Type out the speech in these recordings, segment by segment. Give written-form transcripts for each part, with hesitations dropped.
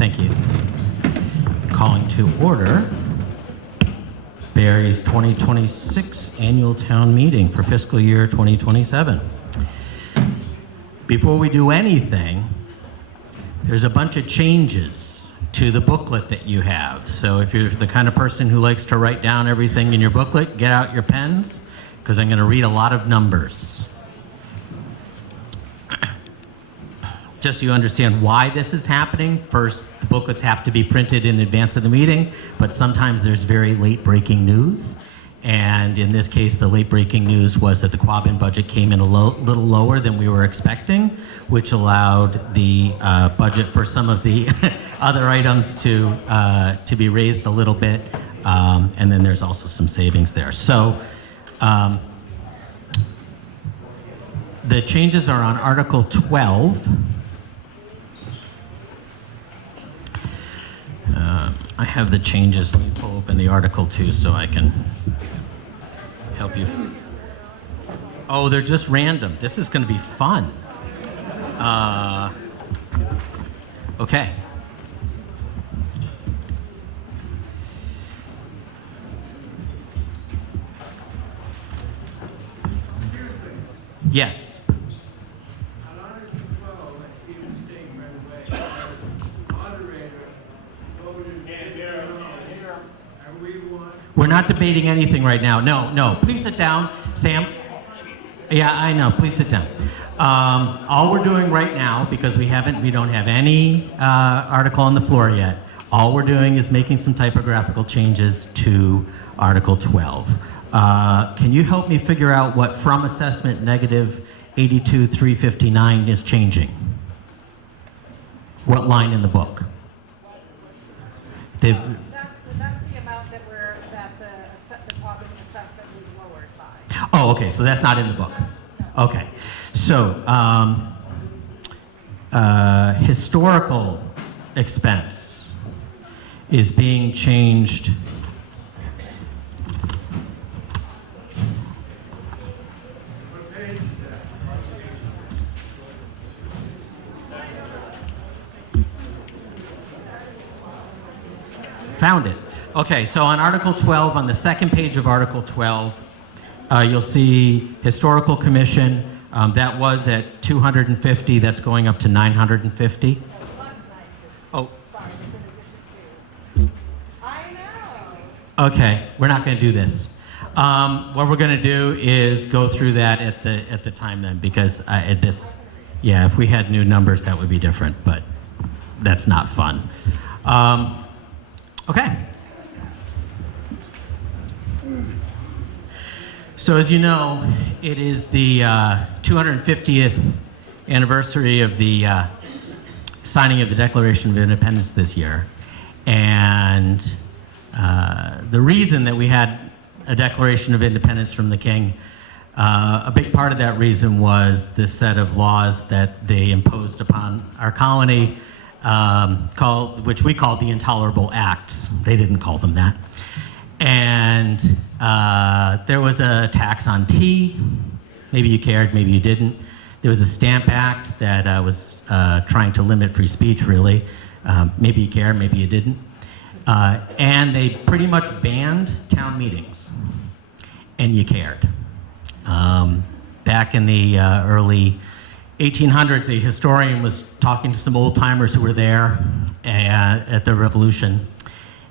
Thank you. Calling to order Barre's 2026 Annual Town Meeting for fiscal year 2027. Before we do anything, there's a bunch of changes to the booklet that you have. So if you're the kind of person who likes to write down everything in your booklet, get out your pens, because I'm going to read a lot of numbers. Just so you understand why this is happening, first, the booklets have to be printed in advance of the meeting, but sometimes there's very late breaking news. And in this case, the late breaking news was that the Quabbin budget came in a little lower than we were expecting, which allowed the budget for some of the other items to be raised a little bit. And then there's also some savings there. So the changes are on Article 12. I have the changes. Let me pull open the article too so I can help you. Oh, they're just random. This is going to be fun. Okay. Yes. We're not debating anything right now. No. Please sit down, Sam. Yeah, I know. Please sit down. All we're doing right now, because we don't have any article on the floor yet. All we're doing is making some typographical changes to Article 12. Can you help me figure out what from assessment negative 82,359 is changing? What line in the book? That's the amount that the Quabbin assessment was lowered by. Oh, okay, so that's not in the book. Okay, so historical expense is being changed Found it. Okay, so on Article 12, on the second page of Article 12, you'll see Historical Commission. That was at 250. That's going up to 950. Oh. I know. Okay, we're not going to do this. What we're going to do is go through that at the time then, because if we had new numbers, that would be different, but that's not fun. Okay. So as you know, it is the 250th anniversary of the signing of the Declaration of Independence this year. And the reason that we had a Declaration of Independence from the King, a big part of that reason was this set of laws that they imposed upon our colony, which we called the Intolerable Acts. They didn't call them that. And there was a tax on tea. Maybe you cared, maybe you didn't. There was a Stamp Act that was trying to limit free speech, really. Maybe you cared, maybe you didn't. And they pretty much banned town meetings. And you cared. Back in the early 1800s, a historian was talking to some old timers who were there at the Revolution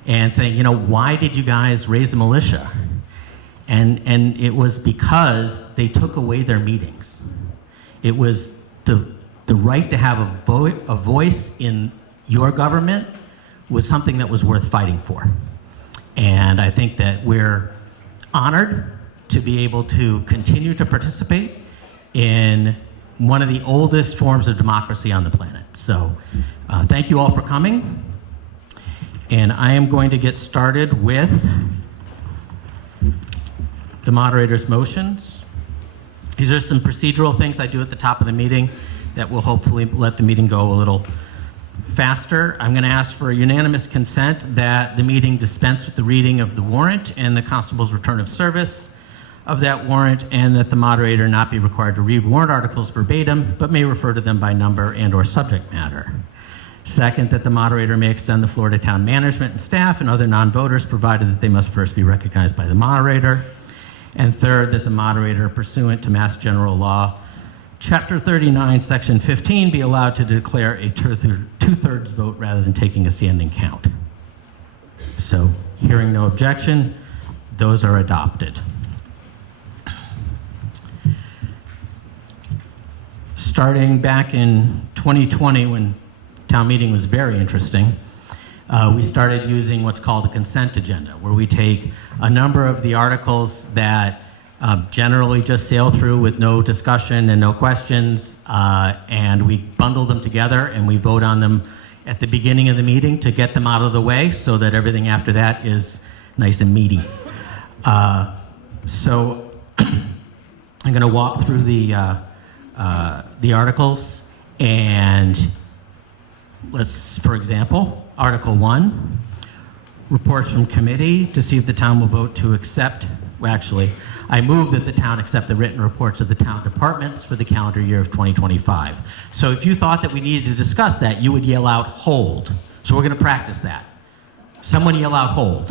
and saying, why did you guys raise a militia? And it was because they took away their meetings. It was the right to have a voice in your government was something that was worth fighting for. And I think that we're honored to be able to continue to participate in one of the oldest forms of democracy on the planet. So thank you all for coming. And I am going to get started with the moderator's motions. These are some procedural things I do at the top of the meeting that will hopefully let the meeting go a little faster. I'm going to ask for unanimous consent that the meeting dispense with the reading of the warrant and the constable's return of service of that warrant, and that the moderator not be required to read warrant articles verbatim, but may refer to them by number and or subject matter. Second, that the moderator may extend the floor to town management and staff and other non-voters, provided that they must first be recognized by the moderator. And third, that the moderator, pursuant to Mass General Law, Chapter 39, Section 15, be allowed to declare a two-thirds vote rather than taking a standing count. So, hearing no objection, those are adopted. Starting back in 2020, when town meeting was very interesting, we started using what's called a consent agenda, where we take a number of the articles that generally just sail through with no discussion and no questions, and we bundle them together and we vote on them at the beginning of the meeting to get them out of the way so that everything after that is nice and meaty. So I'm going to walk through the articles, and let's, for example, Article 1, reports from committee to see if the town will vote to accept, well, actually, I move that the town accept the written reports of the town departments for the calendar year of 2025. So if you thought that we needed to discuss that, you would yell out, hold. So we're going to practice that. Someone yell out, hold.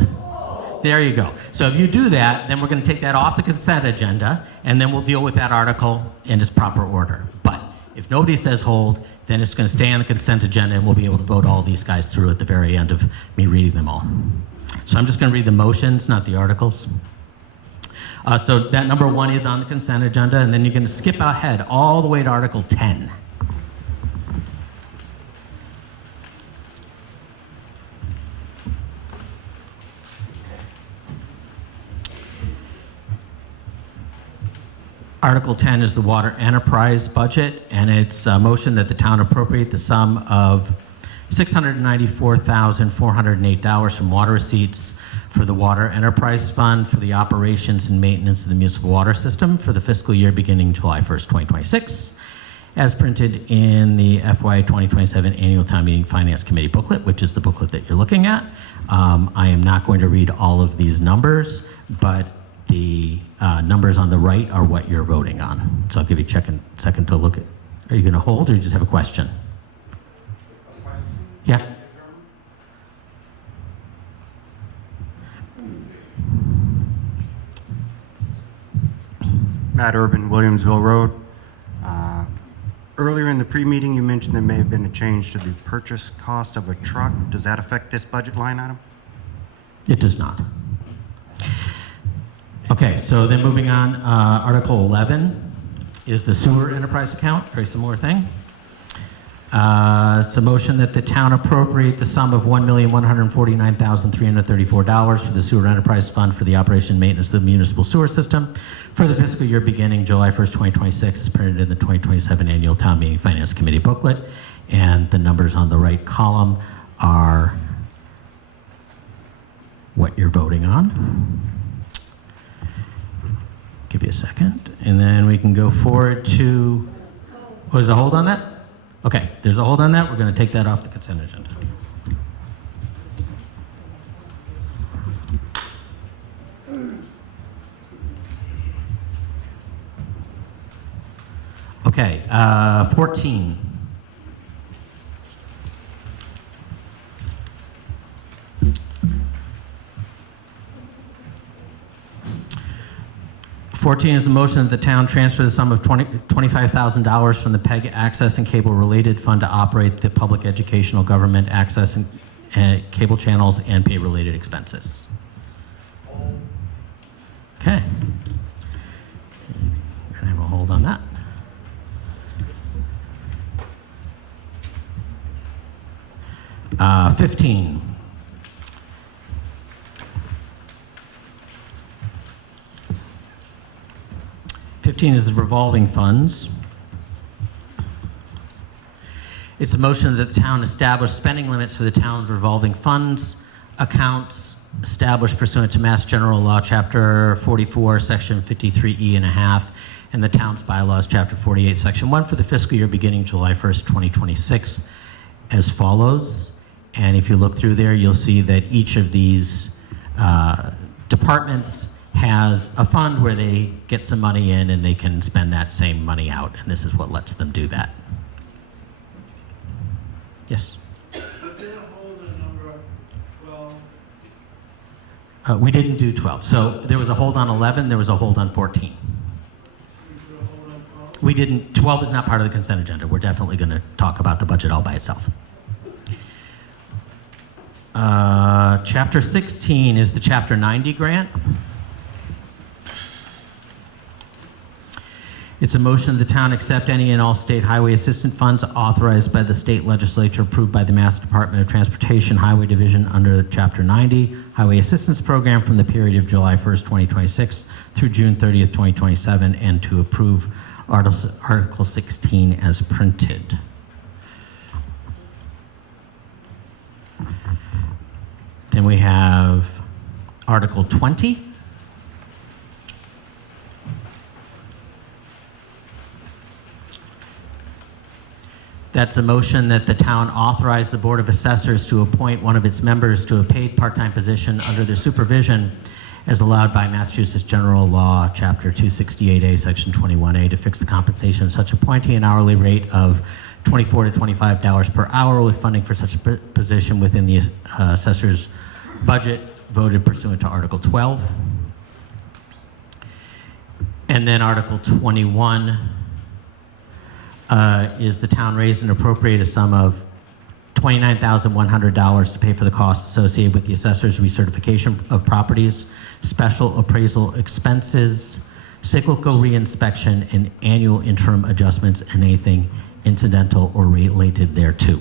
There you go. So if you do that, then we're going to take that off the consent agenda, and then we'll deal with that article in its proper order. But if nobody says hold, then it's going to stay on the consent agenda, and we'll be able to vote all these guys through at the very end of me reading them all. So I'm just going to read the motions, not the articles. So that number 1 is on the consent agenda, and then you're going to skip ahead all the way to Article 10. Article 10 is the water enterprise budget, and it's a motion that the town appropriate the sum of $694,408 from water receipts for the Water Enterprise Fund for the operations and maintenance of the municipal water system for the fiscal year beginning July 1st, 2026, as printed in the FY 2027 Annual Town Meeting Finance Committee booklet, which is the booklet that you're looking at. I am not going to read all of these numbers, but the numbers on the right are what you're voting on. So I'll give you a second to look at. Are you going to hold, or you just have a question? Yeah. Matt Urban, Williamsville Road. Earlier in the pre-meeting, you mentioned there may have been a change to the purchase cost of a truck. Does that affect this budget line item? It does not. Okay, so then moving on, Article 11 is the sewer enterprise account, very similar thing. It's a motion that the town appropriate the sum of $1,149,334 for the sewer enterprise fund for the operation and maintenance of the municipal sewer system for the fiscal year beginning July 1st, 2026, as printed in the 2027 Annual Town Meeting Finance Committee booklet. And the numbers on the right column are what you're voting on. Give you a second, and then we can go forward to, oh, there's a hold on that? Okay, there's a hold on that. We're going to take that off the consent agenda. Okay, 14. $14 is a motion that the town transfer the sum of $25,000 from the PEG Access and Cable Related Fund to operate the public educational government access and cable channels and pay related expenses. Okay. We're going to have a hold on that. Uh, 15. Is the revolving funds. It's a motion that the town establish spending limits for the town's revolving funds accounts established pursuant to Mass General Law, Chapter 44, Section 53E and a half, and the town's bylaws, Chapter 48, Section 1, for the fiscal year beginning July 1st, 2026, as follows. And if you look through there, you'll see that each of these departments has a fund where they get some money in and they can spend that same money out, and this is what lets them do that. Yes? We didn't do 12. So there was a hold on 11, there was a hold on 14. We didn't, 12 is not part of the consent agenda. We're definitely going to talk about the budget all by itself. Chapter 16 is the Chapter 90 grant. It's a motion of the town accept any and all state highway assistance funds authorized by the state legislature, approved by the Mass Department of Transportation Highway Division under Chapter 90 Highway Assistance Program from the period of July 1st, 2026 through June 30th, 2027, and to approve Article 16 as printed. Then we have Article 20. That's a motion that the town authorize the Board of Assessors to appoint one of its members to a paid part-time position under their supervision as allowed by Massachusetts General Law, Chapter 268A, Section 21A, to fix the compensation of such appointee an hourly rate of $24 to $25 per hour with funding for such a position within the assessor's budget voted pursuant to Article 12. And then Article 21 is the town raise and appropriate a sum of $29,100 to pay for the costs associated with the assessor's recertification of properties, special appraisal expenses, cyclical reinspection, and annual interim adjustments, and anything incidental or related thereto.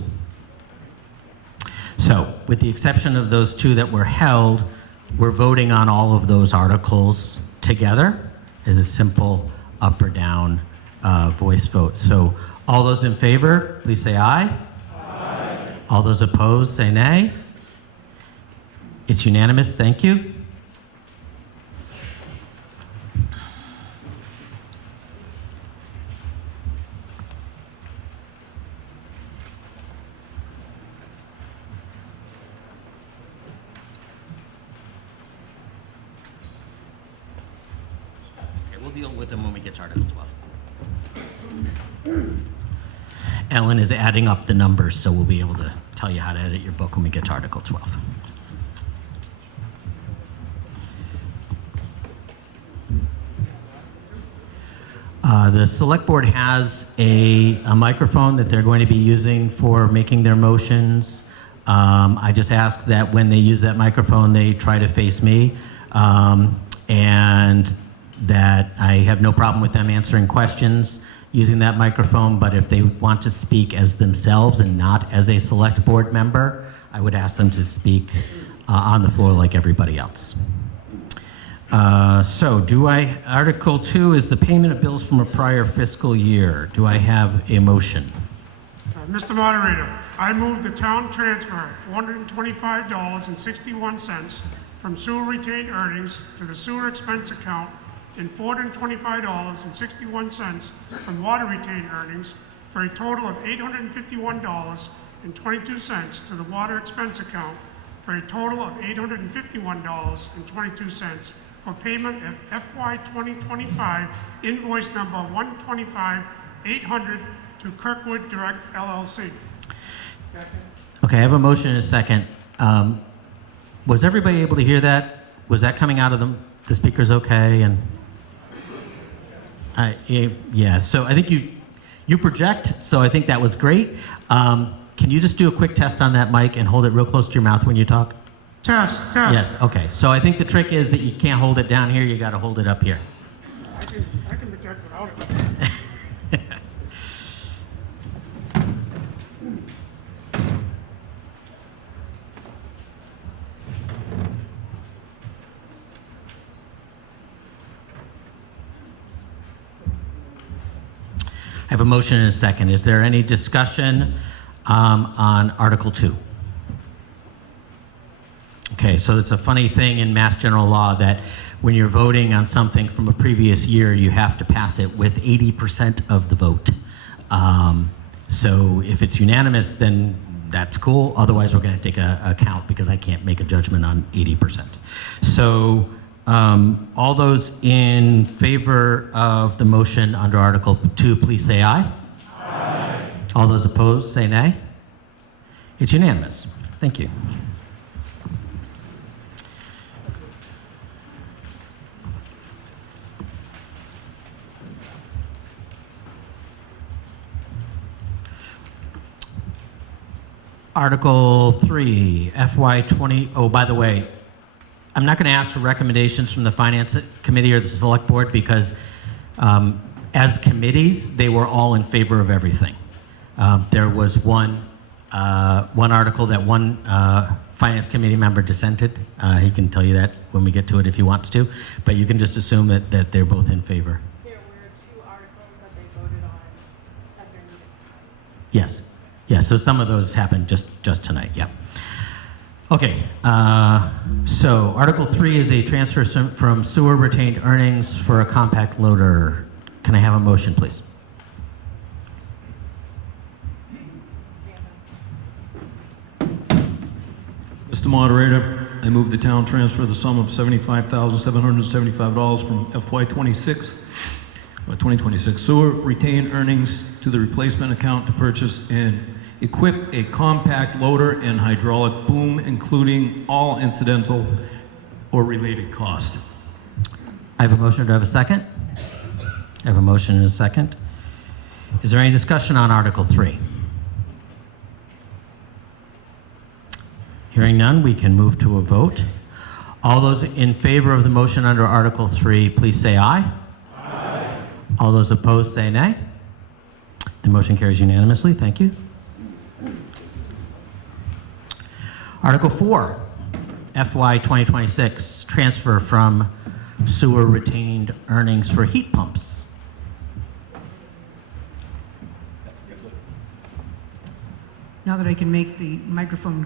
So, with the exception of those two that were held, we're voting on all of those articles together as a simple up or down voice vote. So, all those in favor, please say aye. Aye. All those opposed, say nay. It's unanimous. Thank you. We'll deal with them when we get to Article 12. Ellen is adding up the numbers, so we'll be able to tell you how to edit your book when we get to Article 12. The Select Board has a microphone that they're going to be using for making their motions. I just ask that when they use that microphone, they try to face me, and that I have no problem with them answering questions using that microphone, but if they want to speak as themselves and not as a Select Board member, I would ask them to speak on the floor like everybody else. Article 2 is the payment of bills from a prior fiscal year. Do I have a motion? Mr. Moderator, I move the town transfer $425.61 from sewer retained earnings to the sewer expense account and $425.61 from water retained earnings for a total of $851.22 to the water expense account for a total of $851.22 for payment of FY 2025 invoice number 125-800 to Kirkwood Direct LLC. Second. Okay, I have a motion and a second. Was everybody able to hear that? Was that coming out of the speakers okay? And yeah, so I think you project, so I think that was great. Can you just do a quick test on that mic and hold it real close to your mouth when you talk? Test. Yes, okay. So I think the trick is that you can't hold it down here, you got to hold it up here. I can project without it. I have a motion and a second. Is there any discussion on Article 2? Okay, so it's a funny thing in Mass General Law that when you're voting on something from a previous year, you have to pass it with 80% of the vote. So if it's unanimous, then that's cool. Otherwise, we're going to take a count because I can't make a judgment on 80%. So all those in favor of the motion under Article 2, please say aye. Aye. All those opposed, say nay. It's unanimous. Thank you. Article 3, FY20, oh, by the way, I'm not going to ask for recommendations from the Finance Committee or the Select Board because as committees, they were all in favor of everything. There was one article that one Finance Committee member dissented. He can tell you that when we get to it if he wants to, but you can just assume that they're both in favor. There were 2 articles that they voted on at their meeting tonight. Yes. Yes, so some of those happened just tonight, yeah. Okay, so Article 3 is a transfer from sewer retained earnings for a compact loader. Can I have a motion, please? Mr. Moderator, I move the town transfer the sum of $75,775 from FY26 or 2026 sewer retained earnings to the replacement account to purchase and equip a compact loader and hydraulic boom, including all incidental or related cost. I have a motion. Do I have a second? I have a motion and a second. Is there any discussion on Article 3? Hearing none, we can move to a vote. All those in favor of the motion under Article 3, please say aye. Aye. All those opposed say nay. The motion carries unanimously. Thank you. Article 4, FY 2026, transfer from sewer retained earnings for heat pumps. Now that I can make the microphone,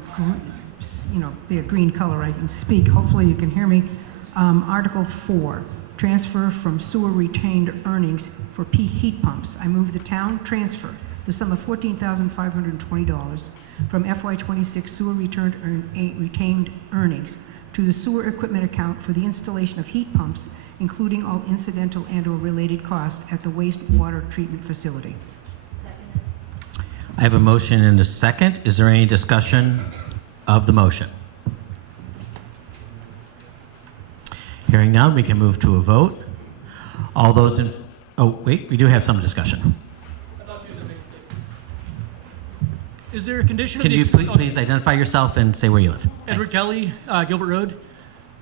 be a green color, I can speak. Hopefully you can hear me. Article 4, transfer from sewer retained earnings for heat pumps. I move the town transfer the sum of $14,520 from FY26 sewer retained earnings to the sewer equipment account for the installation of heat pumps, including all incidental and/or related costs at the wastewater treatment facility. I have a motion and a second. Is there any discussion of the motion? Hearing none, we can move to a vote. All those in... Oh, wait, we do have some discussion. Is there a condition Can of you the... please identify yourself and say where you live? Edward Thanks. Kelly, Gilbert Road.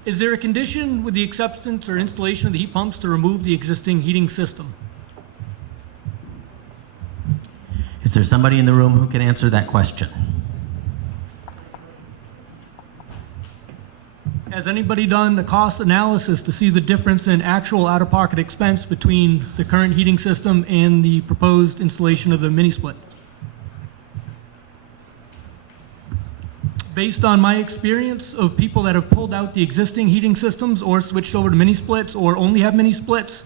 Is there a condition with the acceptance or installation of the heat pumps to remove the existing heating system? Is there somebody in the room who can answer that question? Has anybody done the cost analysis to see the difference in actual out-of-pocket expense between the current heating system and the proposed installation of the mini-split? Based on my experience of people that have pulled out the existing heating systems or switched over to mini-splits or only have mini-splits,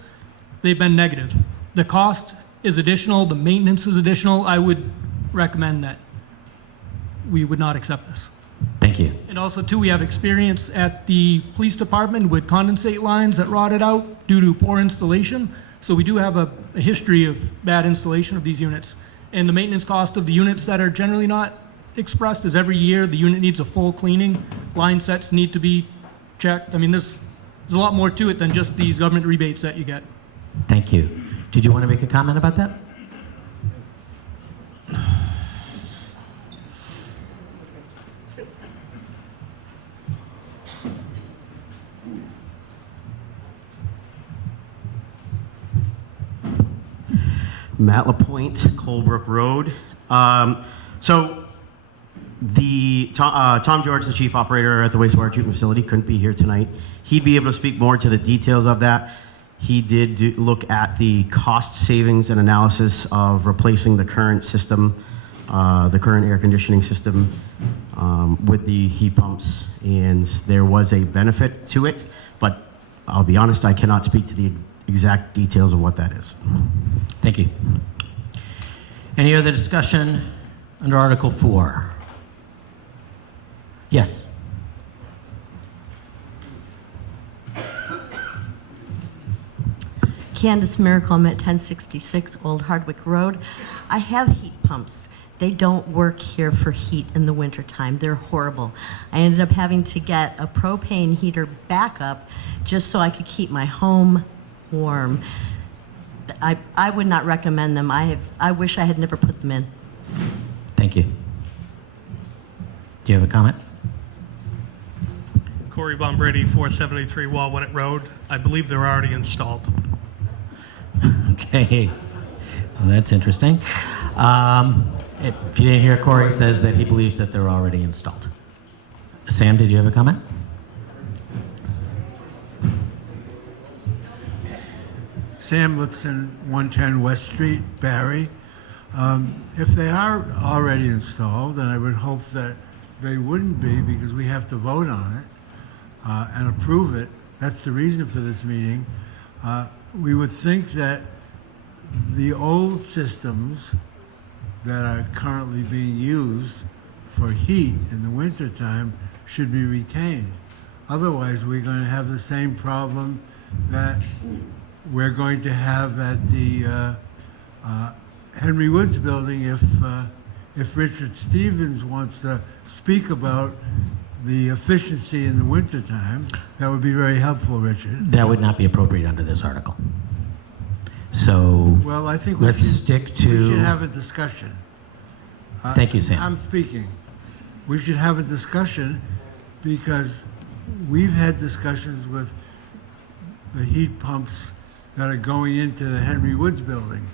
they've been negative. The cost is additional, the maintenance is additional. I would recommend that we would not accept this. Thank you. And also, too, we have experience at the police department with condensate lines that rotted out due to poor installation. So we do have a history of bad installation of these units. And the maintenance cost of the units that are generally not expressed is every year the unit needs a full cleaning. Line sets need to be checked. I mean, there's a lot more to it than just these government rebates that you get. Thank you. Did you want to make a comment about that? Matt LaPointe, Colebrook Road. So the Tom George, the chief operator at the wastewater treatment facility, couldn't be here tonight. He'd be able to speak more to the details of that. He did look at the cost savings and analysis of replacing the current system, the current air conditioning system with the heat pumps, and there was a benefit to it, but I'll be honest, I cannot speak to the exact details of what that is. Thank you. Any other discussion under Article 4? Yes. Candace Miracle, I'm at 1066 Old Hardwick Road. I have heat pumps. They don't work here for heat in the wintertime. They're horrible. I ended up having to get a propane heater backup just so I could keep my home warm. I would not recommend them. I wish I had never put them in. Thank you. Do you have a comment? Corey Bombrady, 473 Walnut Road. I believe they're already installed. Okay, well, that's interesting. If you didn't hear, Corey says that he believes that they're already installed. Sam, did you have a comment? Sam Lipson, 110 West Street, Barre. If they are already installed, then I would hope that they wouldn't be, because we have to vote on it and approve it. That's the reason for this meeting. We would think that the old systems that are currently being used for heat in the wintertime should be retained. Otherwise, we're going to have the same problem that we're going to have at the Henry Woods building if Richard Stevens wants to speak about the efficiency in the wintertime. That would be very helpful, Richard. That would not be appropriate under this article. So Well, I think let's stick to... we should have a discussion. Thank you, Sam. I'm speaking. We should have a discussion because we've had discussions with the heat pumps that are going into the Henry Woods building.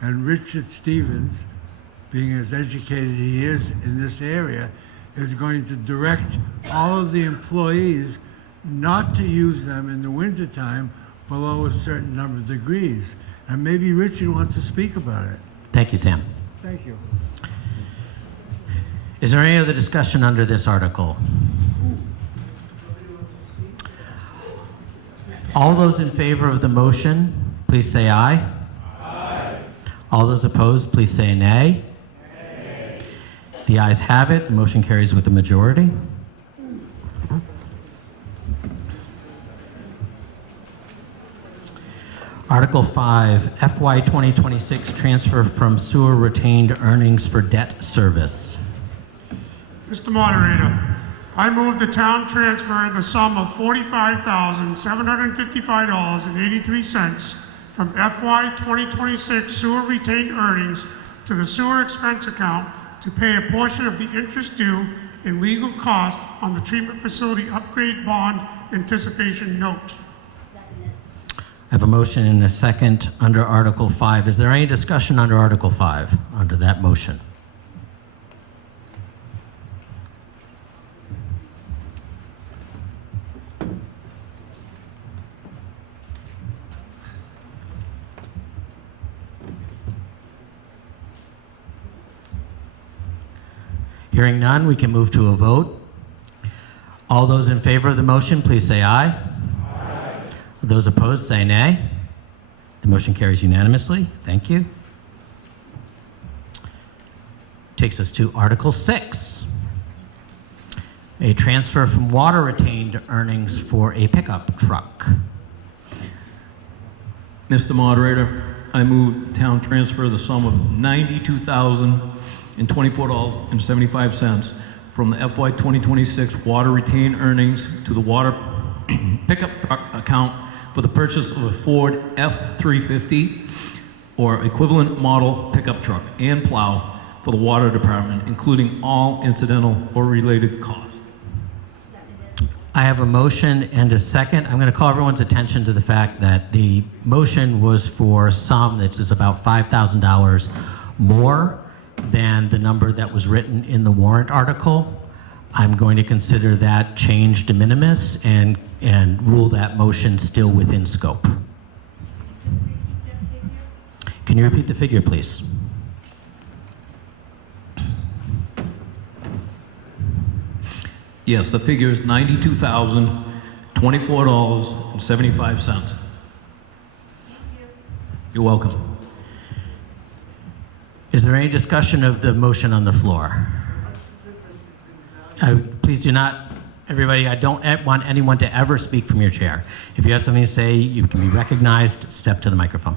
And Richard Stevens, being as educated he is in this area, is going to direct all of the employees not to use them in the wintertime below a certain number of degrees. And maybe Richard wants to speak about it. Thank you, Sam. Thank you. Is there any other discussion under this article? All those in favor of the motion, please say aye. Aye. All those opposed, please say nay. Nay. The ayes have it. The motion carries with a majority. Article 5, FY 2026 transfer from sewer retained earnings for debt service. Mr. Moderator, I move the town transfer the sum of $45,755.83 from FY 2026 sewer retained earnings to the sewer expense account to pay a portion of the interest due and legal cost on the treatment facility upgrade bond anticipation note. I have a motion and a second under Article 5. Is there any discussion under Article 5, under that motion? Hearing none, we can move to a vote. All those in favor of the motion, please say aye. Aye. Those opposed, say nay. The motion carries unanimously. Thank you. Takes us to Article 6. A transfer from water retained earnings for a pickup truck. Mr. Moderator, I move the town transfer the sum of $92,024.75 from the FY 2026 water retained earnings to the water pickup truck account for the purchase of a Ford F-350 or equivalent model pickup truck and plow for the water department, including all incidental or related costs. I have a motion and a second. I'm going to call everyone's attention to the fact that the motion was for a sum that is about $5,000 more than the number that was written in the warrant article. I'm going to consider that change de minimis and rule that motion still within scope. Can you repeat the figure, please? Yes, the figure is $92,024.75. You're welcome. Is there any discussion of the motion on the floor? Please do not, everybody, I don't want anyone to ever speak from your chair. If you have something to say, you can be recognized. Step to the microphone.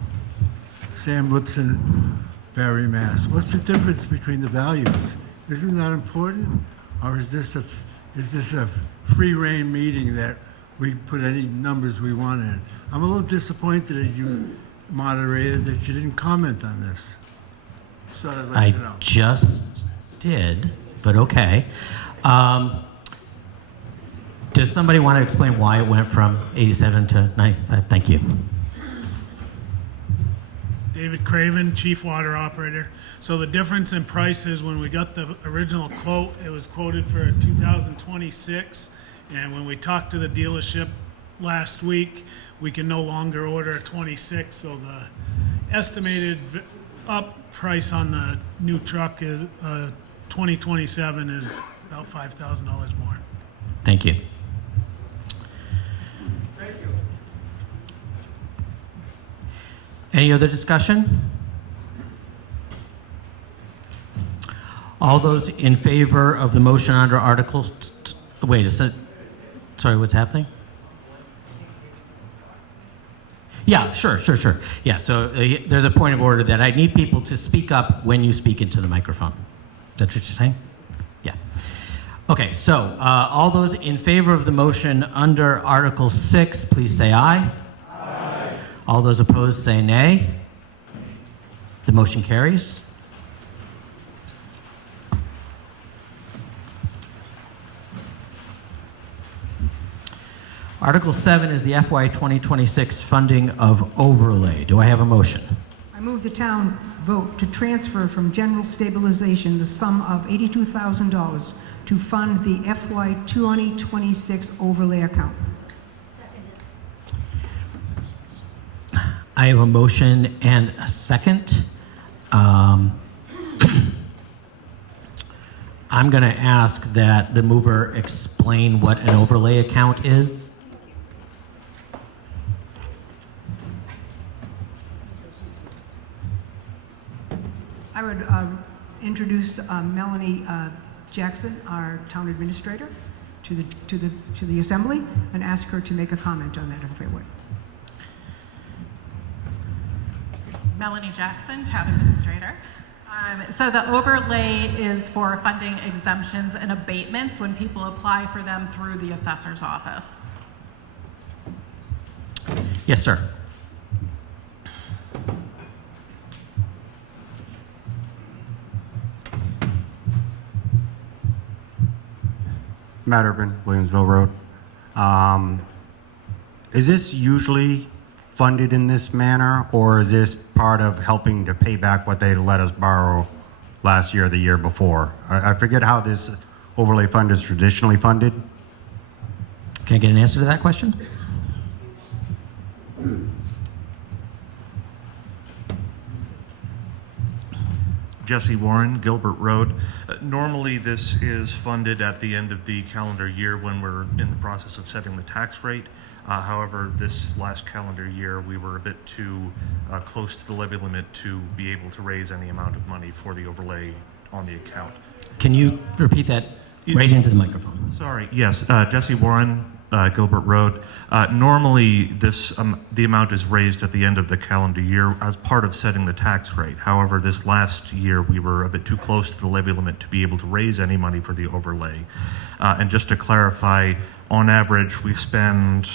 Sam Lipson, Barre, Mass. What's the difference between the values? Isn't that important? Or is this a free reign meeting that we put any numbers we want in? I'm a little disappointed at you, moderator, that you didn't comment on this. So I'd like to know. I just did, but okay. Does somebody want to explain why it went from 87 to 95? Thank you. David Craven, Chief Water Operator. So the difference in prices, when we got the original quote, it was quoted for 2026. And when we talked to the dealership last week, we can no longer order a 26. So the estimated up price on the new truck is 2027 is about $5,000 more. Thank you. Any other discussion? All those in favor of the motion under Article, wait, is it, sorry, what's happening? Yeah, sure. Yeah, so there's a point of order that I need people to speak up when you speak into the microphone. That's what you're saying? Yeah. Okay, so all those in favor of the motion under Article 6, please say aye. Aye. All those opposed say nay. The motion carries. Article 7 is the FY 2026 funding of overlay. Do I have a motion? I move the town vote to transfer from general stabilization the sum of $82,000 to fund the FY 2026 overlay account. I have a motion and a second. I'm going to ask that the mover explain what an overlay account is. I would introduce Melanie Jackson, our town administrator, to the assembly and ask her to make a comment on that if I would. Melanie Jackson, Town Administrator. So the overlay is for funding exemptions and abatements when people apply for them through the assessor's office. Yes, sir. Matt Urban, Williamsville Road. Is this usually funded in this manner, or is this part of helping to pay back what they let us borrow last year or the year before? I forget how this overlay fund is traditionally funded. Can I get an answer to that question? Jesse Warren, Gilbert Road. Normally, this is funded at the end of the calendar year when we're in the process of setting the tax rate. However, this last calendar year, we were a bit too close to the levy limit to be able to raise any amount of money for the overlay on the account. Can you repeat that right into the microphone? Sorry, yes, Jesse Warren, Gilbert Road. Normally, the amount is raised at the end of the calendar year as part of setting the tax rate. However, this last year, we were a bit too close to the levy limit to be able to raise any money for the overlay. And just to clarify, on average, we spend,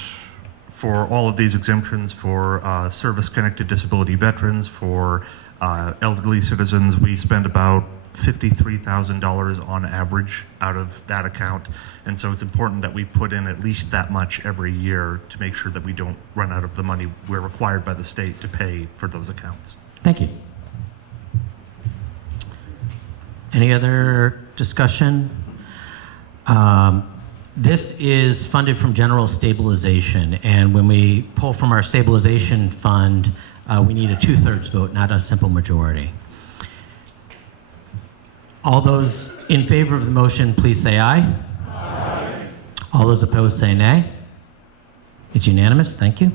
for all of these exemptions, for service-connected disability veterans, for elderly citizens, we spend about $53,000 on average out of that account. And so it's important that we put in at least that much every year to make sure that we don't run out of the money we're required by the state to pay for those accounts. Thank you. Any other discussion? This is funded from general stabilization, and when we pull from our stabilization fund, we need a 2/3 vote, not a simple majority. All those in favor of the motion, please say aye. Aye. All those opposed say nay. It's unanimous. Thank you.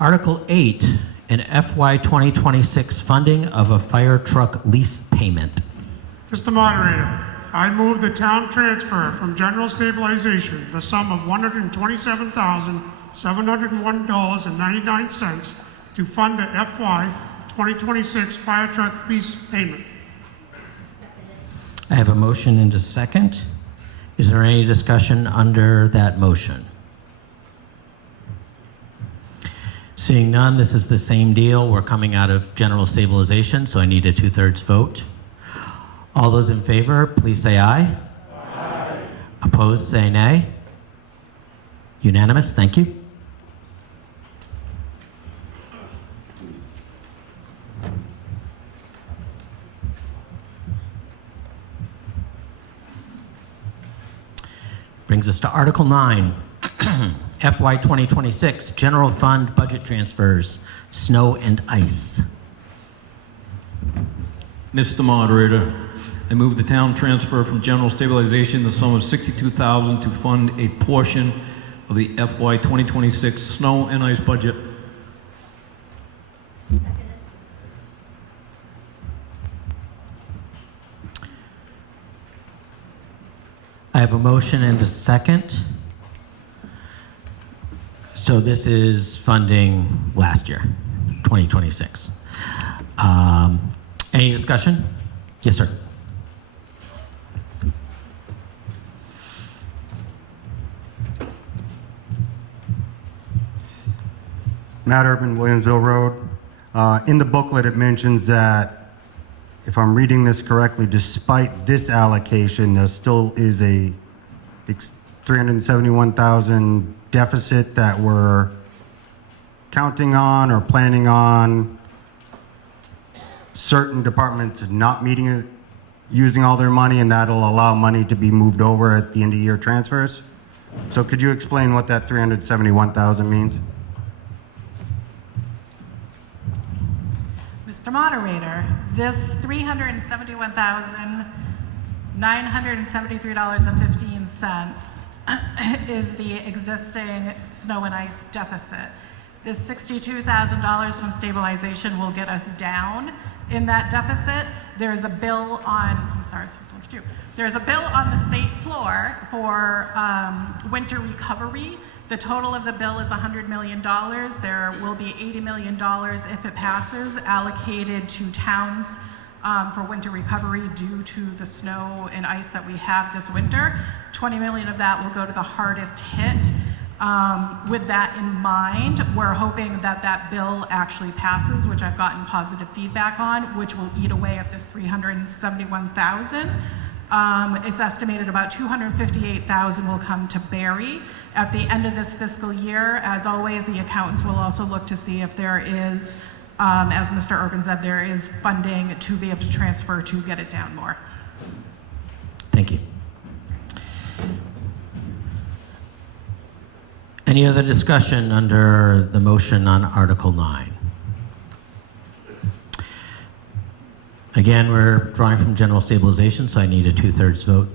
Article 8, an FY 2026 funding of a fire truck lease payment. Mr. Moderator, I move the town transfer from general stabilization the sum of $127,701.99 to fund the FY 2026 fire truck lease payment. I have a motion and a second. Is there any discussion under that motion? Seeing none, this is the same deal. We're coming out of general stabilization, so I need a 2/3 vote. All those in favor, please say aye. Opposed, say nay. Unanimous, thank you. Brings us to Article 9, FY 2026, General Fund Budget Transfers, Snow and Ice. Mr. Moderator, I move the town transfer from general stabilization the sum of $62,000 to fund a portion of the FY 2026 snow and ice budget. I have a motion and a second. So this is funding last year, 2026. Any discussion? Yes, sir. Matt Urban, Williamsville Road. In the booklet, it mentions that, if I'm reading this correctly, despite this allocation, there still is a $371,000 deficit that we're counting on or planning on certain departments not meeting it, using all their money, and that'll allow money to be moved over at the end of year transfers. So could you explain what that $371,000 means? Mr. Moderator, this $371,973.15 is the existing snow and ice deficit. This $62,000 from stabilization will get us down in that deficit. There is a bill on, I'm sorry, I was supposed to look at you. There's a bill on the state floor for winter recovery. The total of the bill is $100 million. There will be $80 million if it passes, allocated to towns for winter recovery due to the snow and ice that we have this winter. $20 million of that will go to the hardest hit. With that in mind, we're hoping that that bill actually passes, which I've gotten positive feedback on, which will eat away at this $371,000. It's estimated about $258,000 will come to Barre. At the end of this fiscal year, as always, the accountants will also look to see if there is, as Mr. Urban said, there is funding to be able to transfer to get it down more. Thank you. Any other discussion under the motion on Article 9? Again, we're drawing from general stabilization, so I need a 2/3 vote.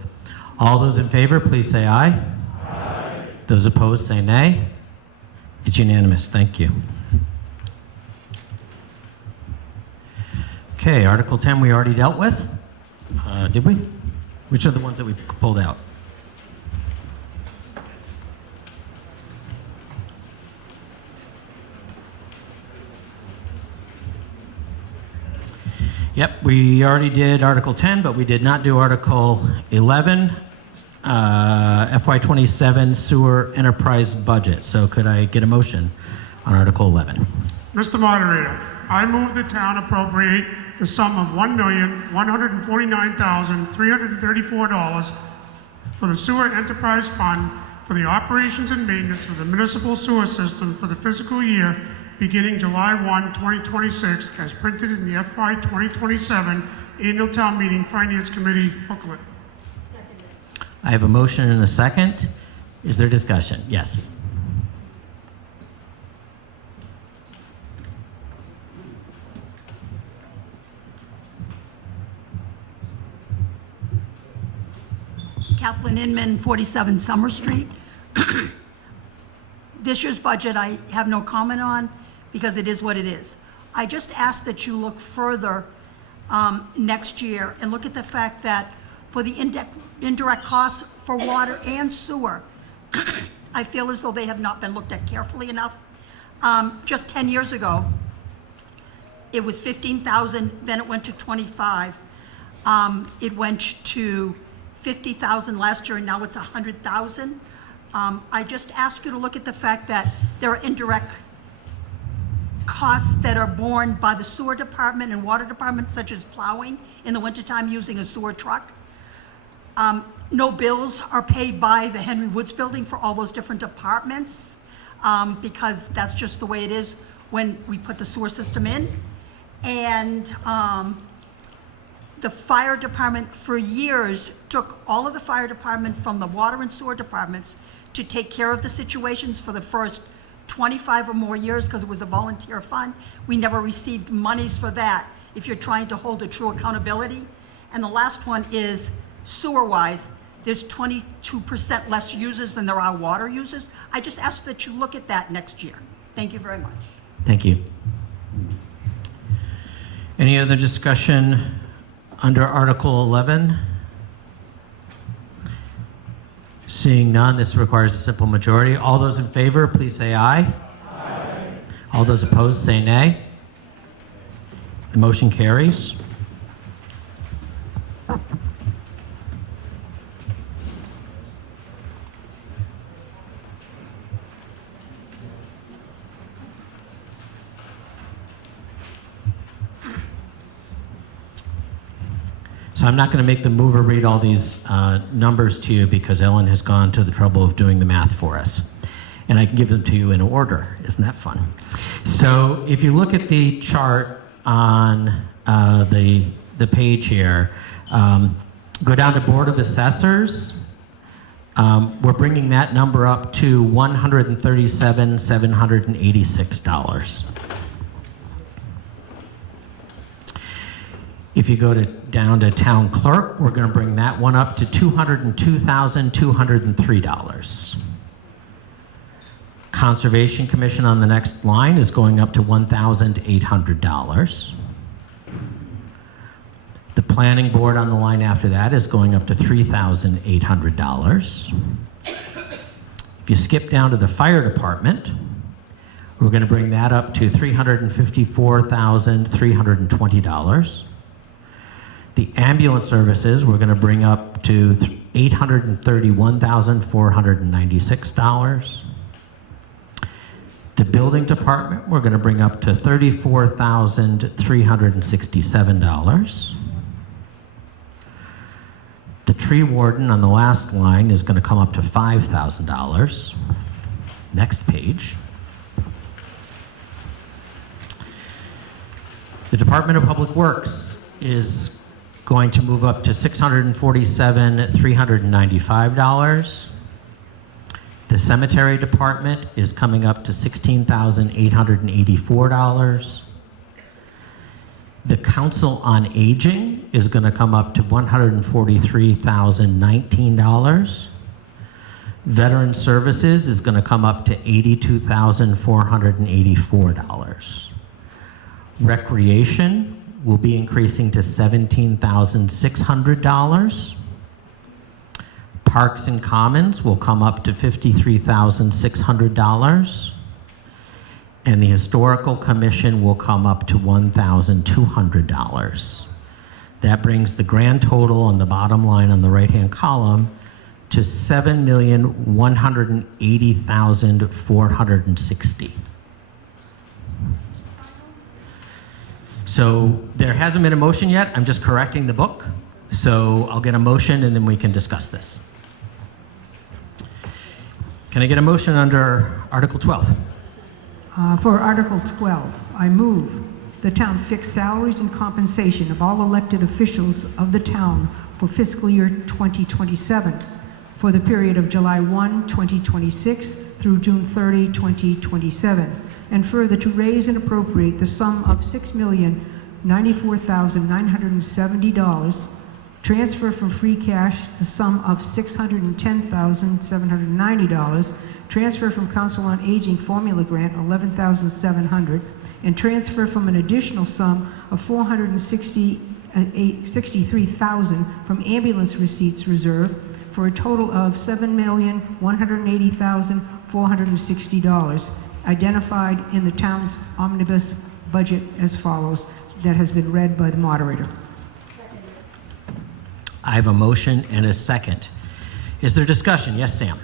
All those in favor, please say aye. Aye. Those opposed, say nay. It's unanimous. Thank you. Okay, Article 10 we already dealt with. Did we? Which are the ones that we pulled out? Yep, we already did Article 10, but we did not do Article 11, FY27 Sewer Enterprise Budget. So could I get a motion on Article 11? Mr. Moderator, I move the town appropriate the sum of $1,149,334 for the Sewer Enterprise Fund for the operations and maintenance of the municipal sewer system for the fiscal year beginning July 1, 2026, as printed in the FY 2027 Annual Town Meeting Finance Committee booklet. I have a motion and a second. Is there discussion? Yes. Kathleen Inman, 47 Summer Street. This year's budget I have no comment on because it is what it is. I just ask that you look further next year and look at the fact that for the indirect costs for water and sewer, I feel as though they have not been looked at carefully enough. Just 10 years ago, it was 15,000, then it went to 25. It went to 50,000 last year, and now it's 100,000. I just ask you to look at the fact that there are indirect costs that are borne by the sewer department and water department, such as plowing in the wintertime using a sewer truck. No bills are paid by the Henry Woods Building for all those different departments, because that's just the way it is when we put the sewer system in. And the fire department for years took all of the fire department from the water and sewer departments to take care of the situations for the first 25 or more years, because it was a volunteer fund. We never received monies for that, if you're trying to hold a true accountability. And the last one is sewer-wise, there's 22% less users than there are water users. I just ask that you look at that next year. Thank you very much. Thank you. Any other discussion under Article 11? Seeing none, this requires a simple majority. All those in favor, please say aye. Aye. All those opposed, say nay. The motion carries. So I'm not going to make the mover read all these numbers to you because Ellen has gone to the trouble of doing the math for us. And I can give them to you in order. Isn't that fun? So if you look at the chart on the page here, go down to Board of Assessors. We're bringing that number up to $137,786. If you go down to Town Clerk, we're going to bring that one up to $202,203. Conservation Commission on the next line is going up to $1,800. The Planning Board on the line after that is going up to $3,800. If you skip down to the Fire Department, we're going to bring that up to $354,320. The ambulance services, we're going to bring up to $831,496. The building department, we're going to bring up to $34,367. The tree warden on the last line is going to come up to $5,000. Next page. The Department of Public Works is going to move up to $647,395. The cemetery department is coming up to $16,884. The Council on Aging is going to come up to $143,019. Veteran Services is going to come up to $82,484. Recreation will be increasing to $17,600. Parks and Commons will come up to $53,600. And the Historical Commission will come up to $1,200. That brings the grand total on the bottom line on the right-hand column to $7,180,460. So there hasn't been a motion yet. I'm just correcting the book. So I'll get a motion and then we can discuss this. Can I get a motion under Article 12? For Article 12, I move the town fix salaries and compensation of all elected officials of the town for fiscal year 2027 for the period of July 1, 2026 through June 30, 2027. And further, to raise and appropriate the sum of $6,094,970, transfer from free cash the sum of $610,790, transfer from Council on Aging formula grant $11,700, and transfer from an additional sum of $463,000 from ambulance receipts reserve for a total of $7,180,460. Identified in the town's omnibus budget as follows, that has been read by the moderator. I have a motion and a second. Is there discussion? Yes, Sam.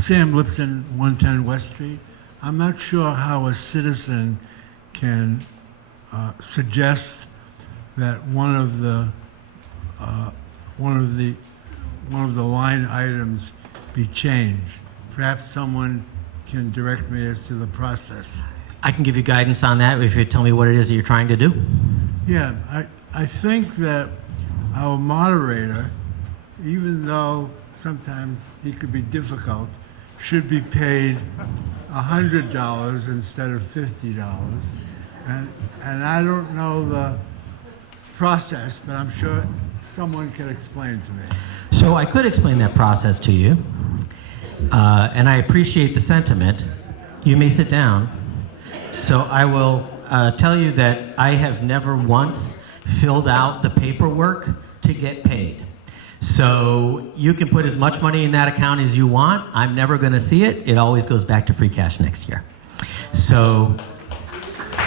Sam Lipson, 110 West Street. I'm not sure how a citizen can suggest that one of the line items be changed. Perhaps someone can direct me as to the process. I can give you guidance on that if you tell me what it is that you're trying to do. Yeah, I think that our moderator, even though sometimes he could be difficult, should be paid $100 instead of $50. And I don't know the process, but I'm sure someone can explain to me. So I could explain that process to you, and I appreciate the sentiment. You may sit down. So I will tell you that I have never once filled out the paperwork to get paid. So you can put as much money in that account as you want. I'm never going to see it. It always goes back to free cash next year. So,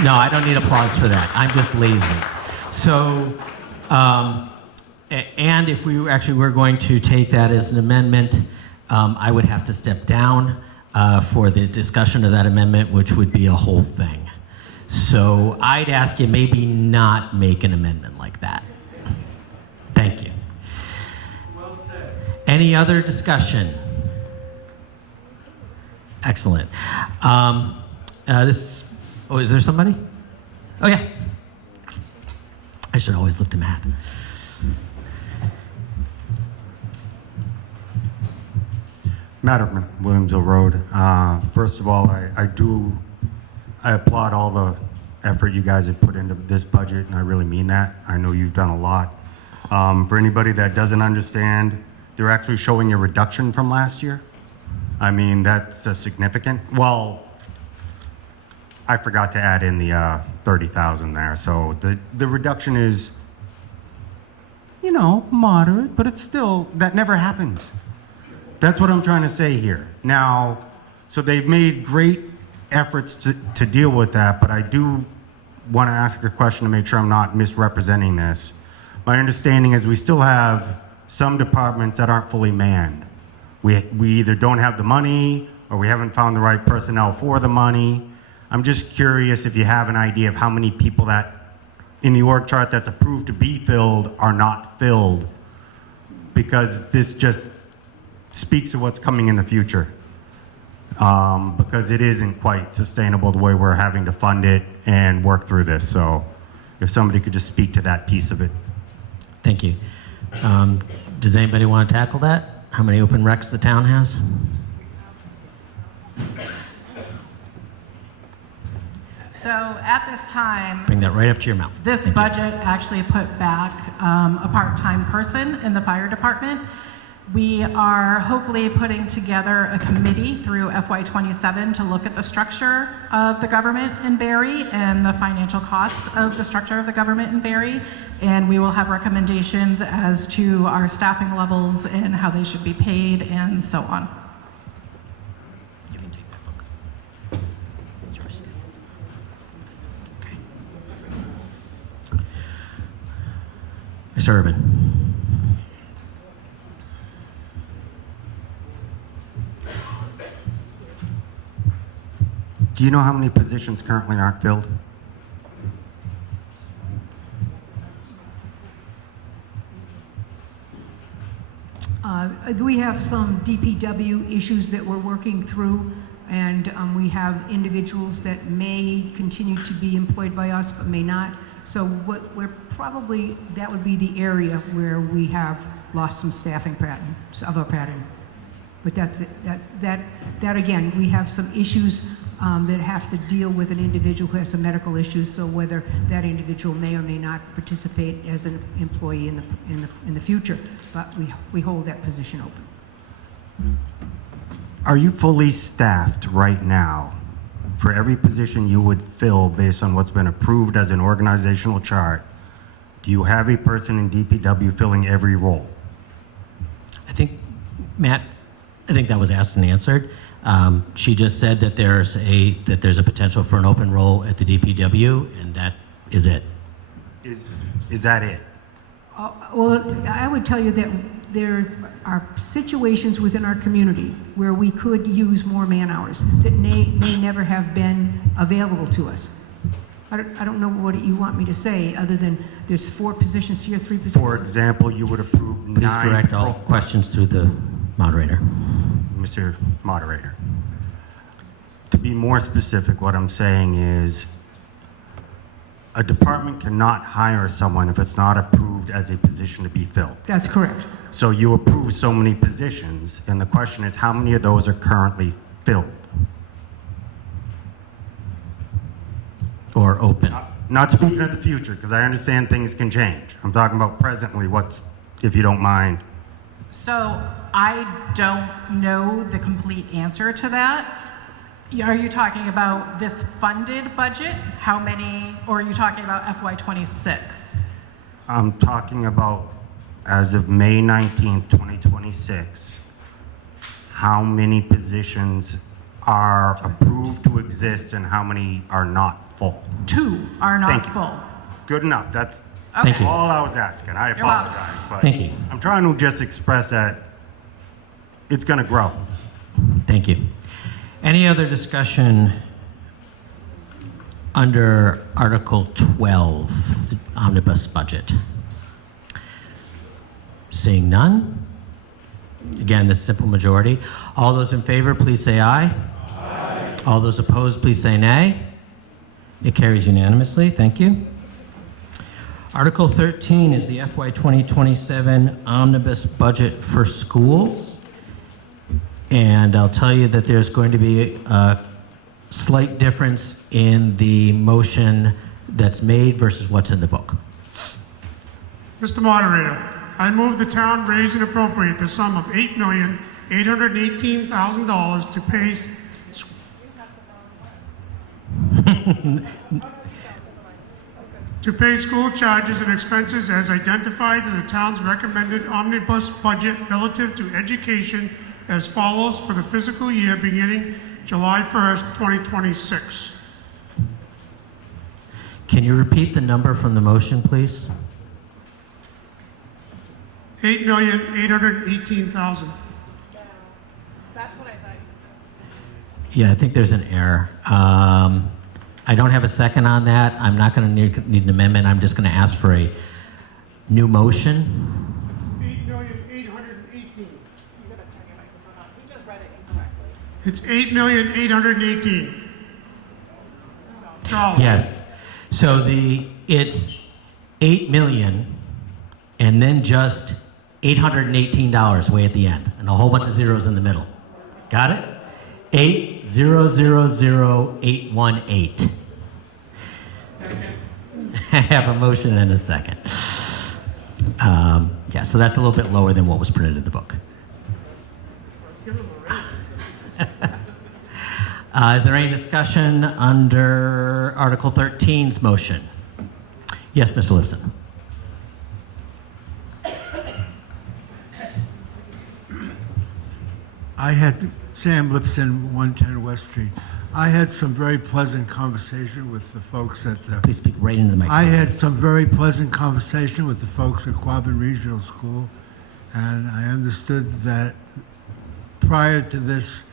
no, I don't need applause for that. I'm just lazy. So, and if we actually were going to take that as an amendment, I would have to step down for the discussion of that amendment, which would be a whole thing. So I'd ask you maybe not make an amendment like that. Thank you. Well said. Any other discussion? Excellent. Oh, is there somebody? Oh, yeah. I should always look to Matt. Matt Urban, Williamsville Road. First of all, I applaud all the effort you guys have put into this budget, and I really mean that. I know you've done a lot. For anybody that doesn't understand, they're actually showing a reduction from last year. I mean, that's a significant. Well, I forgot to add in the 30,000 there, so the reduction is, you know, moderate, but it's still, that never happens. That's what I'm trying to say here. Now, so they've made great efforts to deal with that, but I do want to ask a question to make sure I'm not misrepresenting this. My understanding is we still have some departments that aren't fully manned. We either don't have the money or we haven't found the right personnel for the money. I'm just curious if you have an idea of how many people that in the org chart that's approved to be filled are not filled, because this just speaks to what's coming in the future. Because it isn't quite sustainable the way we're having to fund it and work through this. So if somebody could just speak to that piece of it. Thank you. Does anybody want to tackle that? How many open recs the town has? So at this time, Bring that right up to your mouth. this Thank you. budget actually put back a part-time person in the fire department. We are hopefully putting together a committee through FY27 to look at the structure of the government in Barre and the financial cost of the structure of the government in Barre. And we will have recommendations as to our staffing levels and how they should be paid and so on. You can take that book. It's yours. Okay. Ms. Urban. Do you know how many positions currently aren't filled? We have some DPW issues that we're working through, and we have individuals that may continue to be employed by us but may not. So what we're probably, that would be the area where we have lost some staffing pattern, of a pattern. But that's it. That again, we have some issues that have to deal with an individual who has some medical issues. So whether that individual may or may not participate as an employee in the future, but we hold that position open. Are you fully staffed right now for every position you would fill based on what's been approved as an organizational chart? Do you have a person in DPW filling every role? I think, Matt, I think that was asked and answered. She just said that there's a potential for an open role at the DPW, and that is it. Is that it? Well, I would tell you that there are situations within our community where we could use more man-hours that may never have been available to us. I don't know what you want me to say, other than there's 4 positions here, 3 positions. For example, you would approve Please 9 direct all questions to the moderator. Mr. Moderator. To be more specific, what I'm saying is a department cannot hire someone if it's not approved as a position to be filled. That's correct. So you approve so many positions, and the question is how many of those are currently filled? Or open. Not speaking of the future, because I understand things can change. I'm talking about presently, what's, if you don't mind. So I don't know the complete answer to that. Are you talking about this funded budget? How many, or are you talking about FY26? I'm talking about, as of May 19th, 2026, how many positions are approved to exist and how many are not full? 2 are Thank not you. full. Good enough. That's Thank you. all I was asking. I You're welcome. apologize. But Thank you. I'm trying to just express that it's going to grow. Thank you. Any other discussion under Article 12, the omnibus budget? Seeing none? Again, this simple majority. All those in favor, please say aye. Aye. All those opposed, please say nay. It carries unanimously. Thank you. Article 13 is the FY 2027 omnibus budget for schools. And I'll tell you that there's going to be a slight difference in the motion that's made versus what's in the book. Mr. Moderator, I move the town raise and appropriate the sum of $8,818,000 to pay to pay school charges and expenses as identified in the town's recommended omnibus budget relative to education as follows for the fiscal year beginning July 1st, 2026. Can you repeat the number from the motion, please? $8,818,000. That's what I thought you Yeah, I think there's an error. I don't have a second on that. I'm not going to need an amendment. I'm just going to ask for a new motion. $8,818,000. It's $8,818,000. Yes. So it's 8 million and then just $818 way at the end and a whole bunch of zeros in the middle. Got it? 8000818. I have a motion and a second. Yeah, so that's a little bit lower than what was printed in the book. Is there any discussion under Article 13's motion? Yes, Mr. Lipson. I had Sam Lipson, 110 West Street. I had some very pleasant conversation with the folks at the... Please speak right into the microphone. I had some very pleasant conversation with the folks at Quabbin Regional School, and I understood that prior to this,